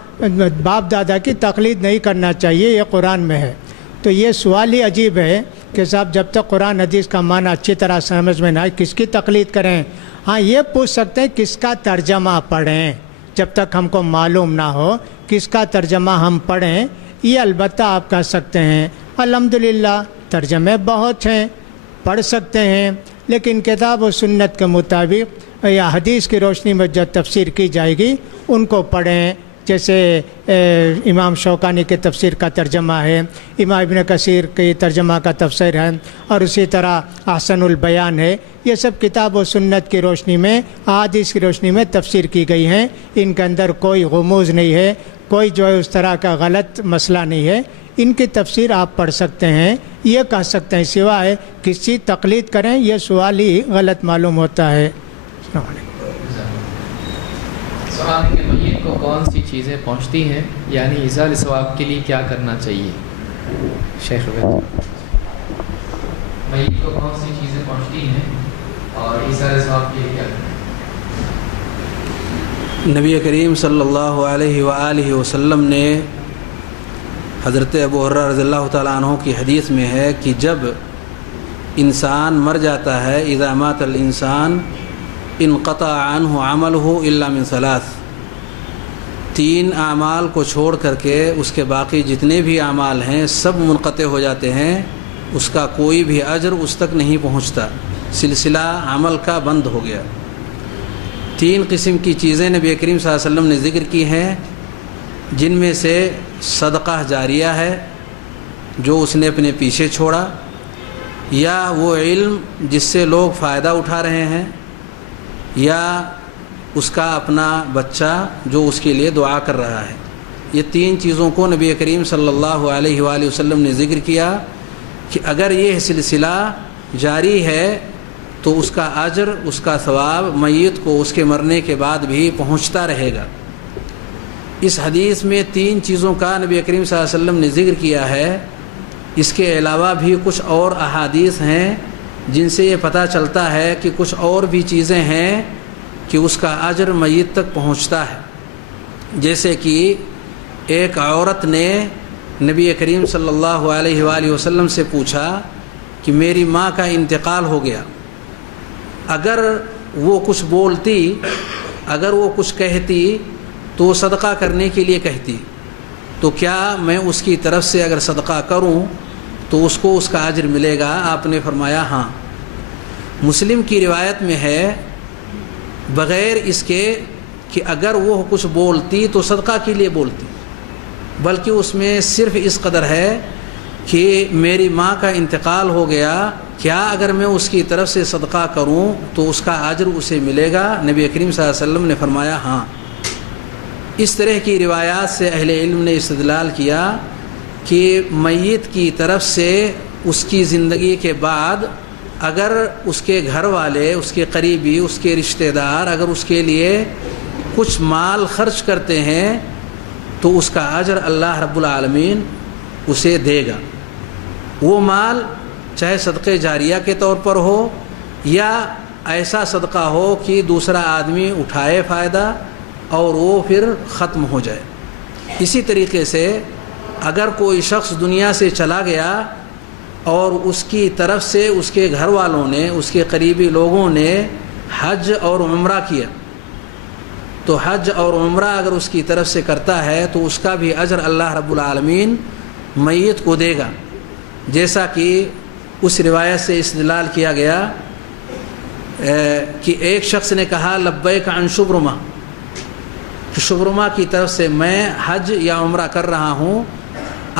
باپ دادا کی تقلید نہیں کرنا چاہیے، یہ قرآن میں ہے۔ تو یہ سوال ہی عجیب ہے کہ صاحب جب تک قرآن حدیث کا معنی اچھی طرح سمجھ میں نہ آئے کس کی تقلید کریں؟ ہاں، یہ پوچھ سکتے ہیں کس کا ترجمہ پڑھیں، جب تک ہم کو معلوم نہ ہو کس کا ترجمہ ہم پڑھیں، یہ البتہ آپ کہہ سکتے ہیں۔ الحمدللہ ترجمے بہت ہیں، پڑھ سکتے ہیں، لیکن کتاب و سنت کے مطابق یا حدیث کی روشنی میں جو تفسیر کی جائے گی ان کو پڑھیں۔ جیسے امام شوکانی کے تفسیر کا ترجمہ ہے، امام ابن کثیر کی ترجمہ کا تفسیر ہے، اور اسی طرح احسن البیان ہے۔ یہ سب کتاب و سنت کی روشنی میں، احادیث کی روشنی میں تفسیر کی گئی ہیں۔ ان کے اندر کوئی غموض نہیں ہے، کوئی جو ہے اس طرح کا غلط مسئلہ نہیں ہے۔ ان کی تفسیر آپ پڑھ سکتے ہیں، یہ کہہ سکتے ہیں، سوائے کسی تقلید کریں یہ سوال ہی غلط معلوم ہوتا ہے۔ السلام علیکم۔ سوال ہے کہ میت کو کون سی چیزیں پہنچتی ہیں، یعنی ایصال ثواب کے لیے کیا کرنا چاہیے؟ شیخ میت کو کون سی چیزیں پہنچتی ہیں اور ایصال ثواب کے لیے کیا کرنا چاہیے؟ نبی کریم صلی اللہ علیہ وآلہ وسلم نے حضرت ابو ہریرہ رضی اللہ تعالیٰ عنہ کی حدیث میں ہے کہ جب انسان مر جاتا ہے، اذا مات الانسان انقطع عنہ عملہ الا من ثلاث، 3 اعمال کو چھوڑ کر کے اس کے باقی جتنے بھی اعمال ہیں سب منقطع ہو جاتے ہیں، اس کا کوئی بھی اجر اس تک نہیں پہنچتا، سلسلہ عمل کا بند ہو گیا۔ 3 قسم کی چیزیں نبی کریم صلی اللہ علیہ وسلم نے ذکر کی ہیں، جن میں سے صدقہ جاریہ ہے جو اس نے اپنے پیچھے چھوڑا، یا وہ علم جس سے لوگ فائدہ اٹھا رہے ہیں، یا اس کا اپنا بچہ جو اس کے لیے دعا کر رہا ہے۔ یہ 3 چیزوں کو نبی کریم صلی اللہ علیہ وآلہ وسلم نے ذکر کیا کہ اگر یہ سلسلہ جاری ہے تو اس کا اجر، اس کا ثواب میت کو اس کے مرنے کے بعد بھی پہنچتا رہے گا۔ اس حدیث میں 3 چیزوں کا نبی کریم صلی اللہ علیہ وسلم نے ذکر کیا ہے۔ اس کے علاوہ بھی کچھ اور احادیث ہیں جن سے یہ پتہ چلتا ہے کہ کچھ اور بھی چیزیں ہیں کہ اس کا اجر میت تک پہنچتا ہے۔ جیسے کہ ایک عورت نے نبی کریم صلی اللہ علیہ وآلہ وسلم سے پوچھا کہ میری ماں کا انتقال ہو گیا، اگر وہ کچھ بولتی، اگر وہ کچھ کہتی تو صدقہ کرنے کے لیے کہتی، تو کیا میں اس کی طرف سے اگر صدقہ کروں تو اس کو اس کا اجر ملے گا؟ آپ نے فرمایا ہاں۔ مسلم کی روایت میں ہے بغیر اس کے کہ اگر وہ کچھ بولتی تو صدقہ کے لیے بولتی، بلکہ اس میں صرف اس قدر ہے کہ میری ماں کا انتقال ہو گیا، کیا اگر میں اس کی طرف سے صدقہ کروں تو اس کا اجر اسے ملے گا؟ نبی کریم صلی اللہ علیہ وسلم نے فرمایا ہاں۔ اس طرح کی روایات سے اہل علم نے استدلال کیا کہ میت کی طرف سے اس کی زندگی کے بعد اگر اس کے گھر والے، اس کے قریبی، اس کے رشتہ دار اگر اس کے لیے کچھ مال خرچ کرتے ہیں تو اس کا اجر اللہ رب العالمین اسے دے گا۔ وہ مال چاہے صدقہ جاریہ کے طور پر ہو یا ایسا صدقہ ہو کہ دوسرا آدمی اٹھائے فائدہ اور وہ پھر ختم ہو جائے۔ اسی طریقے سے اگر کوئی شخص دنیا سے چلا گیا اور اس کی طرف سے اس کے گھر والوں نے، اس کے قریبی لوگوں نے حج اور عمرہ کیا، تو حج اور عمرہ اگر اس کی طرف سے کرتا ہے تو اس کا بھی اجر اللہ رب العالمین میت کو دے گا۔ جیسا کہ اس روایت سے استدلال کیا گیا کہ ایک شخص نے کہا لبیک عن شبرمہ، کہ شبرمہ کی طرف سے میں حج یا عمرہ کر رہا ہوں۔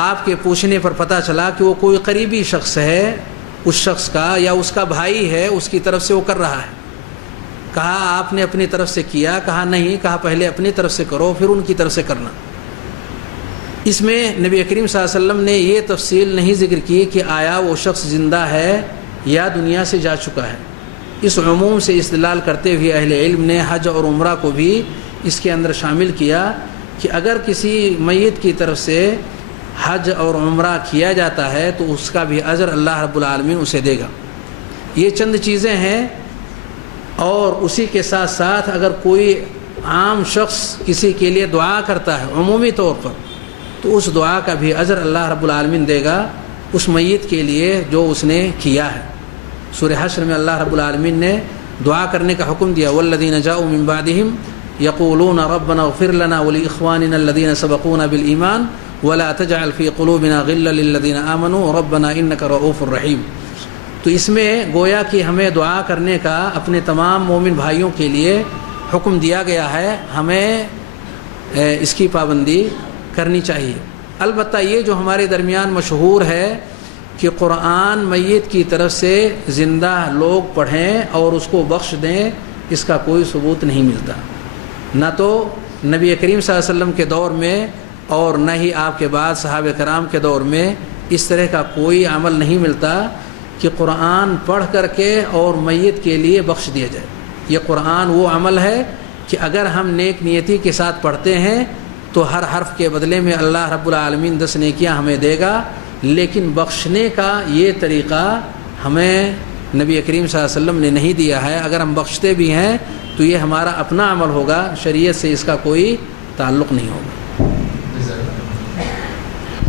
آپ کے پوچھنے پر پتہ چلا کہ وہ کوئی قریبی شخص ہے، اس شخص کا یا اس کا بھائی ہے، اس کی طرف سے وہ کر رہا ہے۔ کہا آپ نے اپنی طرف سے کیا؟ کہا نہیں، کہا پہلے اپنی طرف سے کرو پھر ان کی طرف سے کرنا۔ اس میں نبی کریم صلی اللہ علیہ وسلم نے یہ تفصیل نہیں ذکر کی کہ آیا وہ شخص زندہ ہے یا دنیا سے جا چکا ہے۔ اس عموم سے استدلال کرتے ہوئے اہل علم نے حج اور عمرہ کو بھی اس کے اندر شامل کیا کہ اگر کسی میت کی طرف سے حج اور عمرہ کیا جاتا ہے تو اس کا بھی اجر اللہ رب العالمین اسے دے گا۔ یہ چند چیزیں ہیں، اور اسی کے ساتھ ساتھ اگر کوئی عام شخص کسی کے لیے دعا کرتا ہے عمومی طور پر تو اس دعا کا بھی اجر اللہ رب العالمین دے گا اس میت کے لیے جو اس نے کیا ہے۔ سورہ حشر میں اللہ رب العالمین نے دعا کرنے کا حکم دیا، والذین جاؤوا من بعدہم یقولون ربنا اغفر لنا ولاخواننا الذین سبقونا بالایمان ولا تجعل فی قلوبنا غلا للذین آمنوا ربنا انک رؤوف رحیم۔ تو اس میں گویا کہ ہمیں دعا کرنے کا اپنے تمام مومن بھائیوں کے لیے حکم دیا گیا ہے، ہمیں اس کی پابندی کرنی چاہیے۔ البتہ یہ جو ہمارے درمیان مشہور ہے کہ قرآن میت کی طرف سے زندہ لوگ پڑھیں اور اس کو بخش دیں، اس کا کوئی ثبوت نہیں ملتا، نہ تو نبی کریم صلی اللہ علیہ وسلم کے دور میں اور نہ ہی آپ کے بعد صحابہ کرام کے دور میں اس طرح کا کوئی عمل نہیں ملتا کہ قرآن پڑھ کر کے اور میت کے لیے بخش دیا جائے۔ یہ قرآن وہ عمل ہے کہ اگر ہم نیک نیتی کے ساتھ پڑھتے ہیں تو ہر حرف کے بدلے میں اللہ رب العالمین 10 نیکیاں ہمیں دے گا، لیکن بخشنے کا یہ طریقہ ہمیں نبی کریم صلی اللہ علیہ وسلم نے نہیں دیا ہے۔ اگر ہم بخشتے بھی ہیں تو یہ ہمارا اپنا عمل ہوگا، شریعت سے اس کا کوئی تعلق نہیں ہوگا۔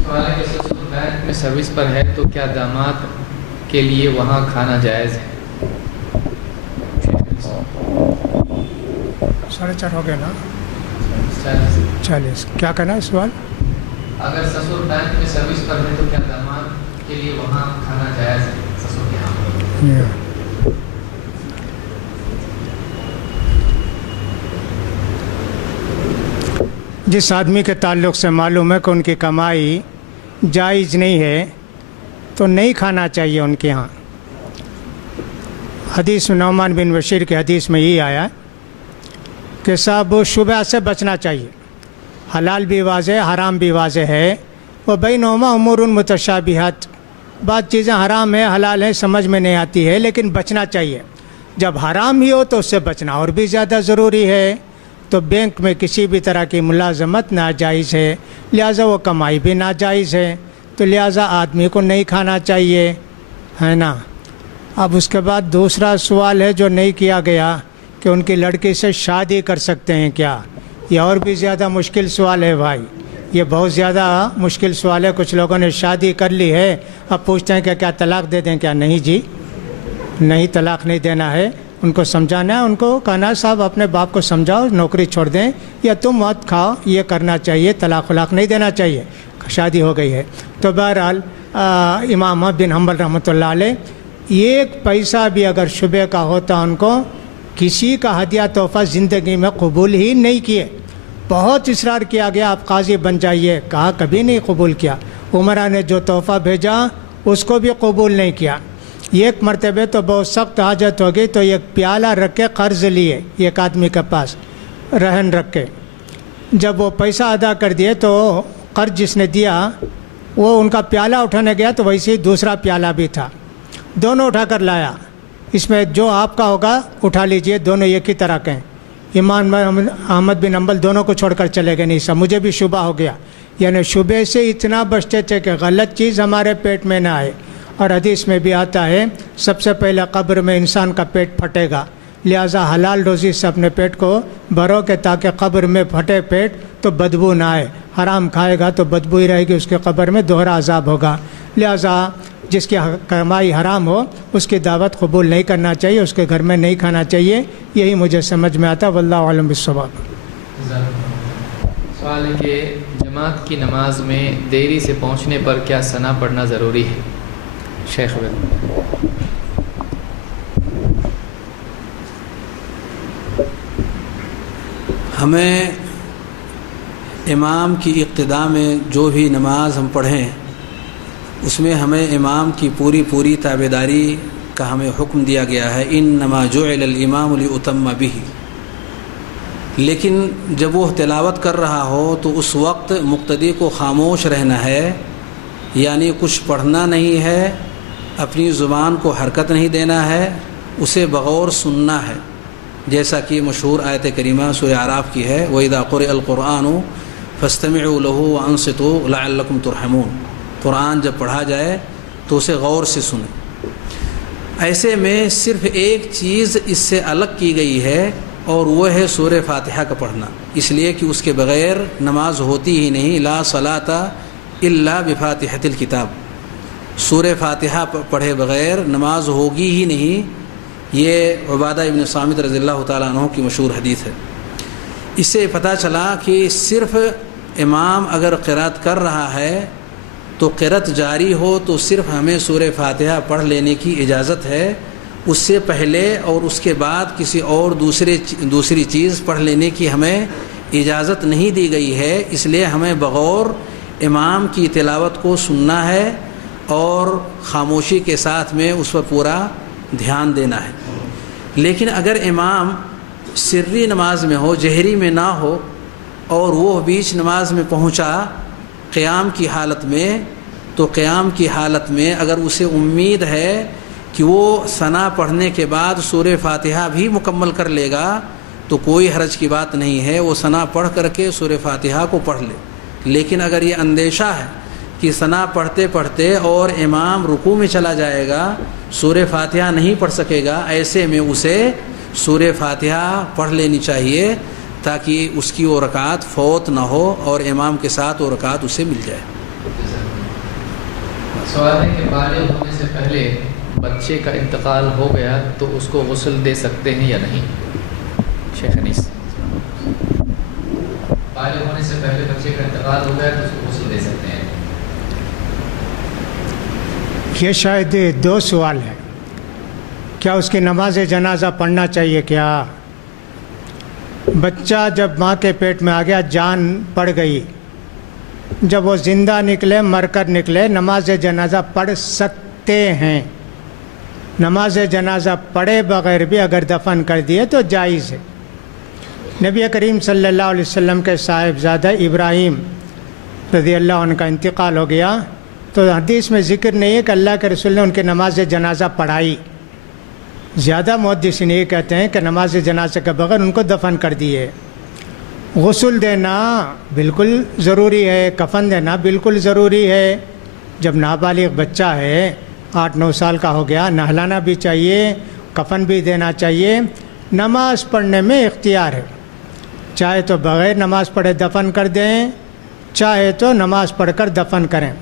سوال ہے کہ سسر بینک میں سروس پر ہے تو کیا داماد کے لیے وہاں کھانا جائز ہے؟ 4:30 ہو گیا نا، 40 کیا کہنا ہے سوال؟ اگر سسر بینک میں سروس پر ہے تو کیا داماد کے لیے وہاں کھانا جائز ہے سسر کے یہاں؟ جس آدمی کے تعلق سے معلوم ہے کہ ان کی کمائی جائز نہیں ہے تو نہیں کھانا چاہیے ان کے ہاں۔ حدیث نعمان بن بشیر کی حدیث میں یہ آیا کہ صاحب شبہ سے بچنا چاہیے، حلال بھی واضح حرام بھی واضح ہے، وہ بینہما امور متشابہات، بعض چیزیں حرام ہیں حلال ہیں سمجھ میں نہیں آتی ہے لیکن بچنا چاہیے۔ جب حرام ہی ہو تو اس سے بچنا اور بھی زیادہ ضروری ہے۔ تو بینک میں کسی بھی طرح کی ملازمت ناجائز ہے، لہٰذا وہ کمائی بھی ناجائز ہے، تو لہٰذا آدمی کو نہیں کھانا چاہیے، ہے نا۔ اب اس کے بعد دوسرا سوال ہے جو نہیں کیا گیا کہ ان کی لڑکی سے شادی کر سکتے ہیں کیا؟ یہ اور بھی زیادہ مشکل سوال ہے بھائی، یہ بہت زیادہ مشکل سوال ہے۔ کچھ لوگوں نے شادی کر لی ہے، اب پوچھتے ہیں کہ کیا طلاق دے دیں کیا؟ نہیں جی، نہیں، طلاق نہیں دینا ہے، ان کو سمجھانا ہے، ان کو کہنا ہے صاحب اپنے باپ کو سمجھاؤ نوکری چھوڑ دیں یا تم مت کھاؤ، یہ کرنا چاہیے، طلاق ولاق نہیں دینا چاہیے، شادی ہو گئی ہے۔ تو بہرحال امام احمد بن حنبل رحمۃ اللہ علیہ ایک پیسہ بھی اگر شبہ کا ہوتا ان کو کسی کا ہدیہ تحفہ زندگی میں قبول ہی نہیں کیے، بہت اصرار کیا گیا آپ قاضی بن جائیے، کہا کبھی نہیں قبول کیا۔ عمرہ نے جو تحفہ بھیجا اس کو بھی قبول نہیں کیا۔ ایک مرتبہ تو بہت سخت حاجت ہو گئی تو ایک پیالہ رکھ کے قرض لیے ایک آدمی کے پاس رہن رکھ کے، جب وہ پیسہ ادا کر دیے تو قرض جس نے دیا وہ ان کا پیالہ اٹھانے گیا تو ویسے ہی دوسرا پیالہ بھی تھا، دونوں اٹھا کر لایا، اس میں جو آپ کا ہوگا اٹھا لیجئے، دونوں ایک ہی طرح کے ہیں۔ امام احمد بن حنبل دونوں کو چھوڑ کر چلے گئے، نہیں سب مجھے بھی شبہ ہو گیا، یعنی شبہ سے اتنا بچتے تھے کہ غلط چیز ہمارے پیٹ میں نہ آئے۔ اور حدیث میں بھی آتا ہے سب سے پہلے قبر میں انسان کا پیٹ پھٹے گا، لہٰذا حلال روزی سے اپنے پیٹ کو بھرو کہ تاکہ قبر میں پھٹے پیٹ تو بدبو نہ آئے، حرام کھائے گا تو بدبو ہی رہے گی، اس کے قبر میں دوہرا عذاب ہوگا۔ لہٰذا جس کی کمائی حرام ہو اس کی دعوت قبول نہیں کرنا چاہیے، اس کے گھر میں نہیں کھانا چاہیے، یہی مجھے سمجھ میں آتا، واللہ اعلم بالصواب۔ سوال ہے کہ جماعت کی نماز میں دیری سے پہنچنے پر کیا ثنا پڑھنا ضروری ہے؟ شیخ ہمیں امام کی اقتداء میں جو بھی نماز ہم پڑھیں اس میں ہمیں امام کی پوری تابعداری کا ہمیں حکم دیا گیا ہے، انما جعل الامام لیؤتم بہ۔ لیکن جب وہ تلاوت کر رہا ہو تو اس وقت مقتدی کو خاموش رہنا ہے، یعنی کچھ پڑھنا نہیں ہے، اپنی زبان کو حرکت نہیں دینا ہے، اسے بغور سننا ہے، جیسا کہ مشہور آیت کریمہ سورہ اعراف کی ہے، وَإِذَا قُرِئَ الْقُرْآنُ فاستمعوا له وانصتوا لعلکم ترحمون، قرآن جب پڑھا جائے تو اسے غور سے سنیں۔ ایسے میں صرف ایک چیز اس سے الگ کی گئی ہے اور وہ ہے سورہ فاتحہ کا پڑھنا، اس لیے کہ اس کے بغیر نماز ہوتی ہی نہیں۔ لا صلاۃ الا بفاتحۃ الکتاب، سورہ فاتحہ پڑھے بغیر نماز ہوگی ہی نہیں۔ یہ عبادہ ابن صامت رضی اللہ تعالیٰ عنہ کی مشہور حدیث ہے۔ اس سے پتہ چلا کہ صرف امام اگر قرات کر رہا ہے تو قرات جاری ہو تو صرف ہمیں سورہ فاتحہ پڑھ لینے کی اجازت ہے، اس سے پہلے اور اس کے بعد کسی اور دوسری چیز پڑھ لینے کی ہمیں اجازت نہیں دی گئی ہے۔ اس لیے ہمیں بغور امام کی تلاوت کو سننا ہے اور خاموشی کے ساتھ میں اس پر پورا دھیان دینا ہے۔ لیکن اگر امام سری نماز میں ہو، جہری میں نہ ہو، اور وہ بیچ نماز میں پہنچا قیام کی حالت میں، تو قیام کی حالت میں اگر اسے امید ہے کہ وہ ثنا پڑھنے کے بعد سورہ فاتحہ بھی مکمل کر لے گا تو کوئی حرج کی بات نہیں ہے، وہ ثنا پڑھ کر کے سورہ فاتحہ کو پڑھ لے۔ لیکن اگر یہ اندیشہ ہے کہ ثنا پڑھتے پڑھتے اور امام رکوع میں چلا جائے گا، سورہ فاتحہ نہیں پڑھ سکے گا، ایسے میں اسے سورہ فاتحہ پڑھ لینی چاہیے تاکہ اس کی وہ رکعت فوت نہ ہو اور امام کے ساتھ وہ رکعت اسے مل جائے۔ سوال ہے کہ بالغ ہونے سے پہلے بچے کا انتقال ہو گیا تو اس کو غسل دے سکتے ہیں یا نہیں؟ شیخ انیس، بالغ ہونے سے پہلے بچے کا انتقال ہو گیا تو اس کو غسل دے سکتے ہیں؟ یہ شاید دو سوال ہیں۔ کیا اس کی نماز جنازہ پڑھنا چاہیے؟ کیا بچہ جب ماں کے پیٹ میں آ گیا، جان پڑ گئی، جب وہ زندہ نکلے مر کر نکلے، نماز جنازہ پڑھ سکتے ہیں۔ نماز جنازہ پڑھے بغیر بھی اگر دفن کر دیے تو جائز ہے۔ نبی کریم صلی اللہ علیہ وسلم کے صاحبزادہ ابراہیم رضی اللہ عنہ کا انتقال ہو گیا تو حدیث میں ذکر نہیں ہے کہ اللہ کے رسول نے ان کی نماز جنازہ پڑھائی۔ زیادہ محدثین یہ کہتے ہیں کہ نماز جنازہ کے بغیر ان کو دفن کر دیے۔ غسل دینا بالکل ضروری ہے، کفن دینا بالکل ضروری ہے۔ جب نابالغ بچہ ہے، 8-9 سال کا ہو گیا، نہلانا بھی چاہیے، کفن بھی دینا چاہیے۔ نماز پڑھنے میں اختیار ہے، چاہے تو بغیر نماز پڑھے دفن کر دیں، چاہے تو نماز پڑھ کر دفن کریں۔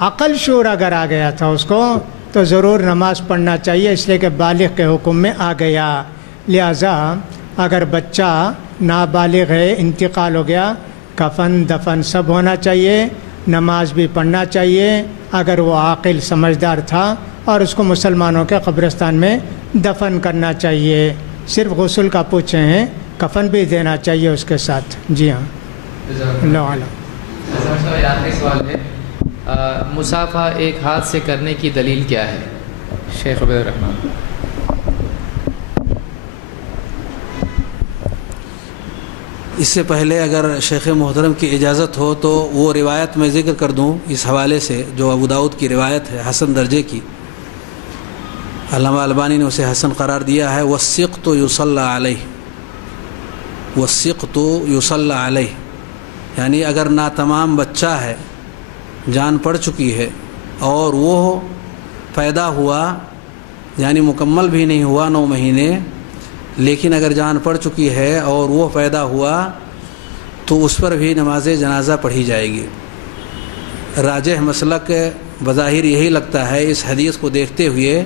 عقل شعور اگر آ گیا تھا اس کو تو ضرور نماز پڑھنا چاہیے، اس لیے کہ بالغ کے حکم میں آ گیا۔ لہٰذا اگر بچہ نابالغ ہے، انتقال ہو گیا، کفن دفن سب ہونا چاہیے، نماز بھی پڑھنا چاہیے اگر وہ عاقل سمجھدار تھا، اور اس کو مسلمانوں کے قبرستان میں دفن کرنا چاہیے۔ صرف غسل کا پوچھے ہیں، کفن بھی دینا چاہیے اس کے ساتھ۔ جی ہاں، اللہ عالم۔ آخری سوال ہے، مصافحہ ایک ہاتھ سے کرنے کی دلیل کیا ہے؟ شیخ عبید الرحمن۔ اس سے پہلے اگر شیخ محترم کی اجازت ہو تو وہ روایت میں ذکر کر دوں اس حوالے سے، جو ابو داؤد کی روایت ہے حسن درجے کی، علامہ البانی نے اسے حسن قرار دیا ہے۔ والسقط یصلی علیہ، والسقط یصلی علیہ، یعنی اگر ناتمام بچہ ہے، جان پڑ چکی ہے اور وہ پیدا ہوا، یعنی مکمل بھی نہیں ہوا 9 مہینے، لیکن اگر جان پڑ چکی ہے اور وہ پیدا ہوا تو اس پر بھی نماز جنازہ پڑھی جائے گی۔ راجح مسلک بظاہر یہی لگتا ہے اس حدیث کو دیکھتے ہوئے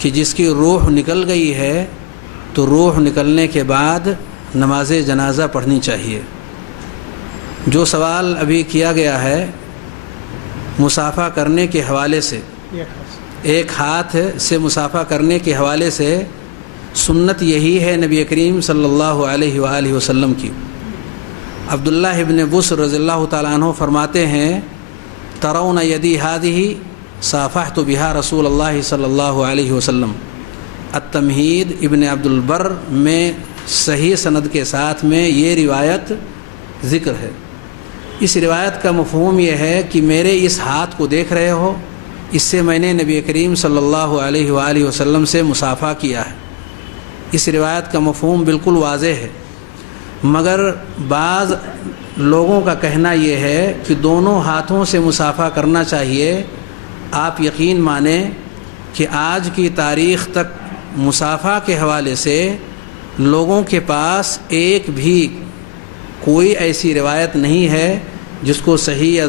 کہ جس کی روح نکل گئی ہے تو روح نکلنے کے بعد نماز جنازہ پڑھنی چاہیے۔ جو سوال ابھی کیا گیا ہے مصافحہ کرنے کے حوالے سے، ایک ہاتھ سے مصافحہ کرنے کے حوالے سے، سنت یہی ہے نبی کریم صلی اللہ علیہ وآلہ وسلم کی۔ عبداللہ ابن بصر رضی اللہ تعالیٰ عنہ فرماتے ہیں، ترون یدی ہذہ صافحت بہا رسول اللہ صلی اللہ علیہ وسلم۔ التمہید ابن عبد البر میں صحیح سند کے ساتھ میں یہ روایت ذکر ہے۔ اس روایت کا مفہوم یہ ہے کہ میرے اس ہاتھ کو دیکھ رہے ہو، اس سے میں نے نبی کریم صلی اللہ علیہ وآلہ وسلم سے مصافحہ کیا ہے۔ اس روایت کا مفہوم بالکل واضح ہے، مگر بعض لوگوں کا کہنا یہ ہے کہ دونوں ہاتھوں سے مصافحہ کرنا چاہیے۔ آپ یقین مانیں کہ آج کی تاریخ تک مصافحہ کے حوالے سے لوگوں کے پاس ایک بھی کوئی ایسی روایت نہیں ہے جس کو صحیح یا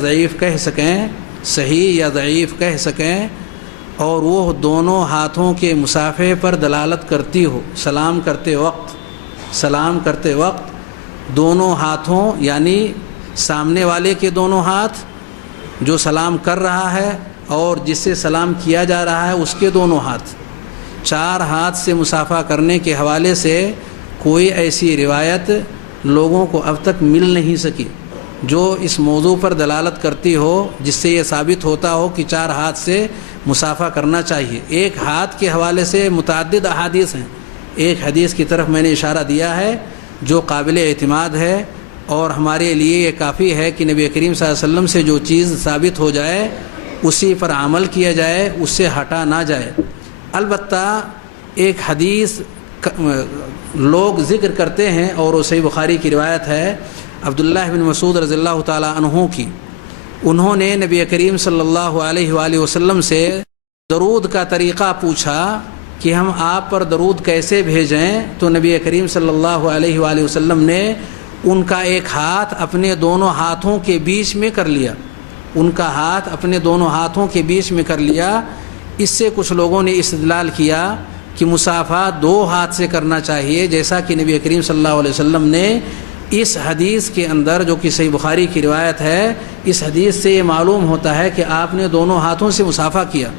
ضعیف کہہ سکیں اور وہ دونوں ہاتھوں کے مصافحے پر دلالت کرتی ہو۔ سلام کرتے وقت دونوں ہاتھوں یعنی سامنے والے کے دونوں ہاتھ جو سلام کر رہا ہے اور جس سے سلام کیا جا رہا ہے اس کے دونوں ہاتھ، 4 ہاتھ سے مصافحہ کرنے کے حوالے سے کوئی ایسی روایت لوگوں کو اب تک مل نہیں سکی جو اس موضوع پر دلالت کرتی ہو، جس سے یہ ثابت ہوتا ہو کہ 4 ہاتھ سے مصافحہ کرنا چاہیے۔ ایک ہاتھ کے حوالے سے متعدد احادیث ہیں۔ ایک حدیث کی طرف میں نے اشارہ دیا ہے جو قابل اعتماد ہے اور ہمارے لیے یہ کافی ہے کہ نبی کریم صلی اللہ علیہ وسلم سے جو چیز ثابت ہو جائے اسی پر عمل کیا جائے، اس سے ہٹا نہ جائے۔ البتہ ایک حدیث لوگ ذکر کرتے ہیں اور وہ صحیح بخاری کی روایت ہے عبداللہ بن مسعود رضی اللہ تعالیٰ عنہ کی۔ انہوں نے نبی کریم صلی اللہ علیہ وآلہ وسلم سے درود کا طریقہ پوچھا کہ ہم آپ پر درود کیسے بھیجیں، تو نبی کریم صلی اللہ علیہ وآلہ وسلم نے ان کا ایک ہاتھ اپنے دونوں ہاتھوں کے بیچ میں کر لیا، اس سے کچھ لوگوں نے استدلال کیا کہ مصافحہ 2 ہاتھ سے کرنا چاہیے، جیسا کہ نبی کریم صلی اللہ علیہ وسلم نے اس حدیث کے اندر جو کہ صحیح بخاری کی روایت ہے، اس حدیث سے یہ معلوم ہوتا ہے کہ آپ نے دونوں ہاتھوں سے مصافحہ کیا۔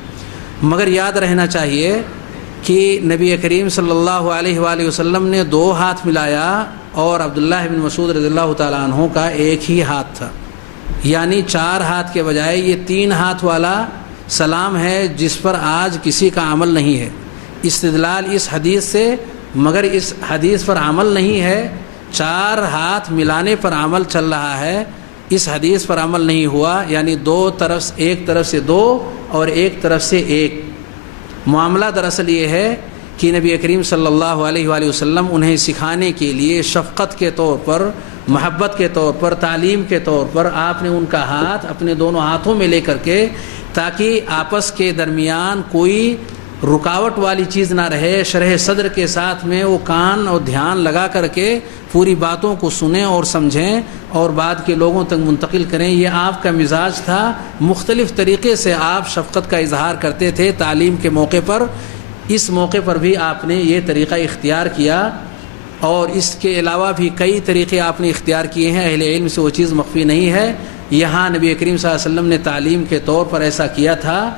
مگر یاد رہنا چاہیے کہ نبی کریم صلی اللہ علیہ وآلہ وسلم نے 2 ہاتھ ملایا اور عبداللہ بن مسعود رضی اللہ تعالیٰ عنہ کا ایک ہی ہاتھ تھا، یعنی 4 ہاتھ کے بجائے یہ 3 ہاتھ والا سلام ہے جس پر آج کسی کا عمل نہیں ہے۔ استدلال اس حدیث سے، مگر اس حدیث پر عمل نہیں ہے، 4 ہاتھ ملانے پر عمل چل رہا ہے، اس حدیث پر عمل نہیں ہوا، یعنی ایک طرف سے 2 اور ایک طرف سے 1۔ معاملہ دراصل یہ ہے کہ نبی کریم صلی اللہ علیہ وآلہ وسلم انہیں سکھانے کے لیے شفقت کے طور پر، محبت کے طور پر، تعلیم کے طور پر آپ نے ان کا ہاتھ اپنے دونوں ہاتھوں میں لے کر کے، تاکہ آپس کے درمیان کوئی رکاوٹ والی چیز نہ رہے، شرح صدر کے ساتھ میں وہ کان اور دھیان لگا کر کے پوری باتوں کو سنیں اور سمجھیں اور بعد کے لوگوں تک منتقل کریں۔ یہ آپ کا مزاج تھا، مختلف طریقے سے آپ شفقت کا اظہار کرتے تھے تعلیم کے موقع پر۔ اس موقع پر بھی آپ نے یہ طریقہ اختیار کیا اور اس کے علاوہ بھی کئی طریقے آپ نے اختیار کیے ہیں، اہل علم سے وہ چیز مخفی نہیں ہے۔ یہاں نبی کریم صلی اللہ علیہ وسلم نے تعلیم کے طور پر ایسا کیا تھا،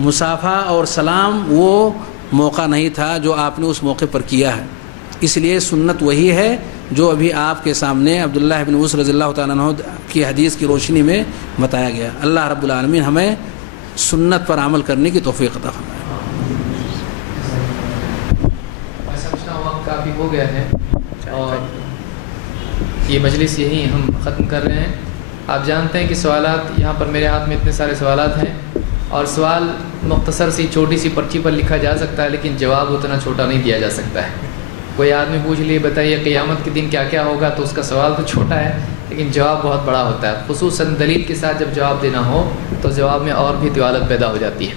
مصافحہ اور سلام وہ موقع نہیں تھا جو آپ نے اس موقع پر کیا ہے، اس لیے سنت وہی ہے جو ابھی آپ کے سامنے عبداللہ بن مسعود رضی اللہ تعالیٰ عنہ کی حدیث کی روشنی میں بتایا گیا۔ اللہ رب العالمین ہمیں سنت پر عمل کرنے کی توفیق عطا فرمائے۔ میں سمجھتا ہوں وقت کافی ہو گیا ہے اور یہ مجلس یہیں ہم ختم کر رہے ہیں۔ آپ جانتے ہیں کہ سوالات یہاں پر میرے ہاتھ میں اتنے سارے سوالات ہیں اور سوال مختصر سی چھوٹی سی پرچی پر لکھا جا سکتا ہے، لیکن جواب اتنا چھوٹا نہیں دیا جا سکتا ہے۔ کوئی آدمی پوچھ لیے بتائیے قیامت کے دن کیا کیا ہوگا، تو اس کا سوال تو چھوٹا ہے لیکن جواب بہت بڑا ہوتا ہے، خصوصاً دلیل کے ساتھ جب جواب دینا ہو تو جواب میں اور بھی طوالت پیدا ہو جاتی ہے۔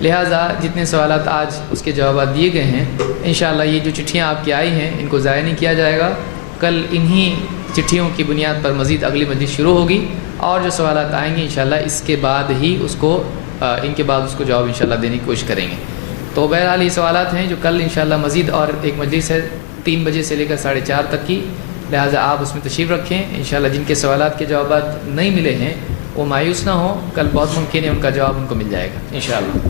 لہٰذا جتنے سوالات آج اس کے جوابات دیے گئے ہیں، انشاءاللہ یہ جو چٹھیاں آپ کی آئی ہیں ان کو ضائع نہیں کیا جائے گا۔ کل انہی چٹھیوں کی بنیاد پر مزید اگلی مجلس شروع ہوگی اور جو سوالات آئیں گے انشاءاللہ اس کے بعد ہی اس کو جواب انشاءاللہ دینے کی کوشش کریں گے۔ تو بہرحال یہ سوالات ہیں جو کل انشاءاللہ مزید اور ایک مجلس ہے 3 بجے سے لے کر 4:30 تک کی، لہٰذا آپ اس میں تشریف رکھیں۔ انشاءاللہ جن کے سوالات کے جوابات نہیں ملے ہیں وہ مایوس نہ ہوں، کل بہت ممکن ہے ان کا جواب ان کو مل جائے گا انشاءاللہ۔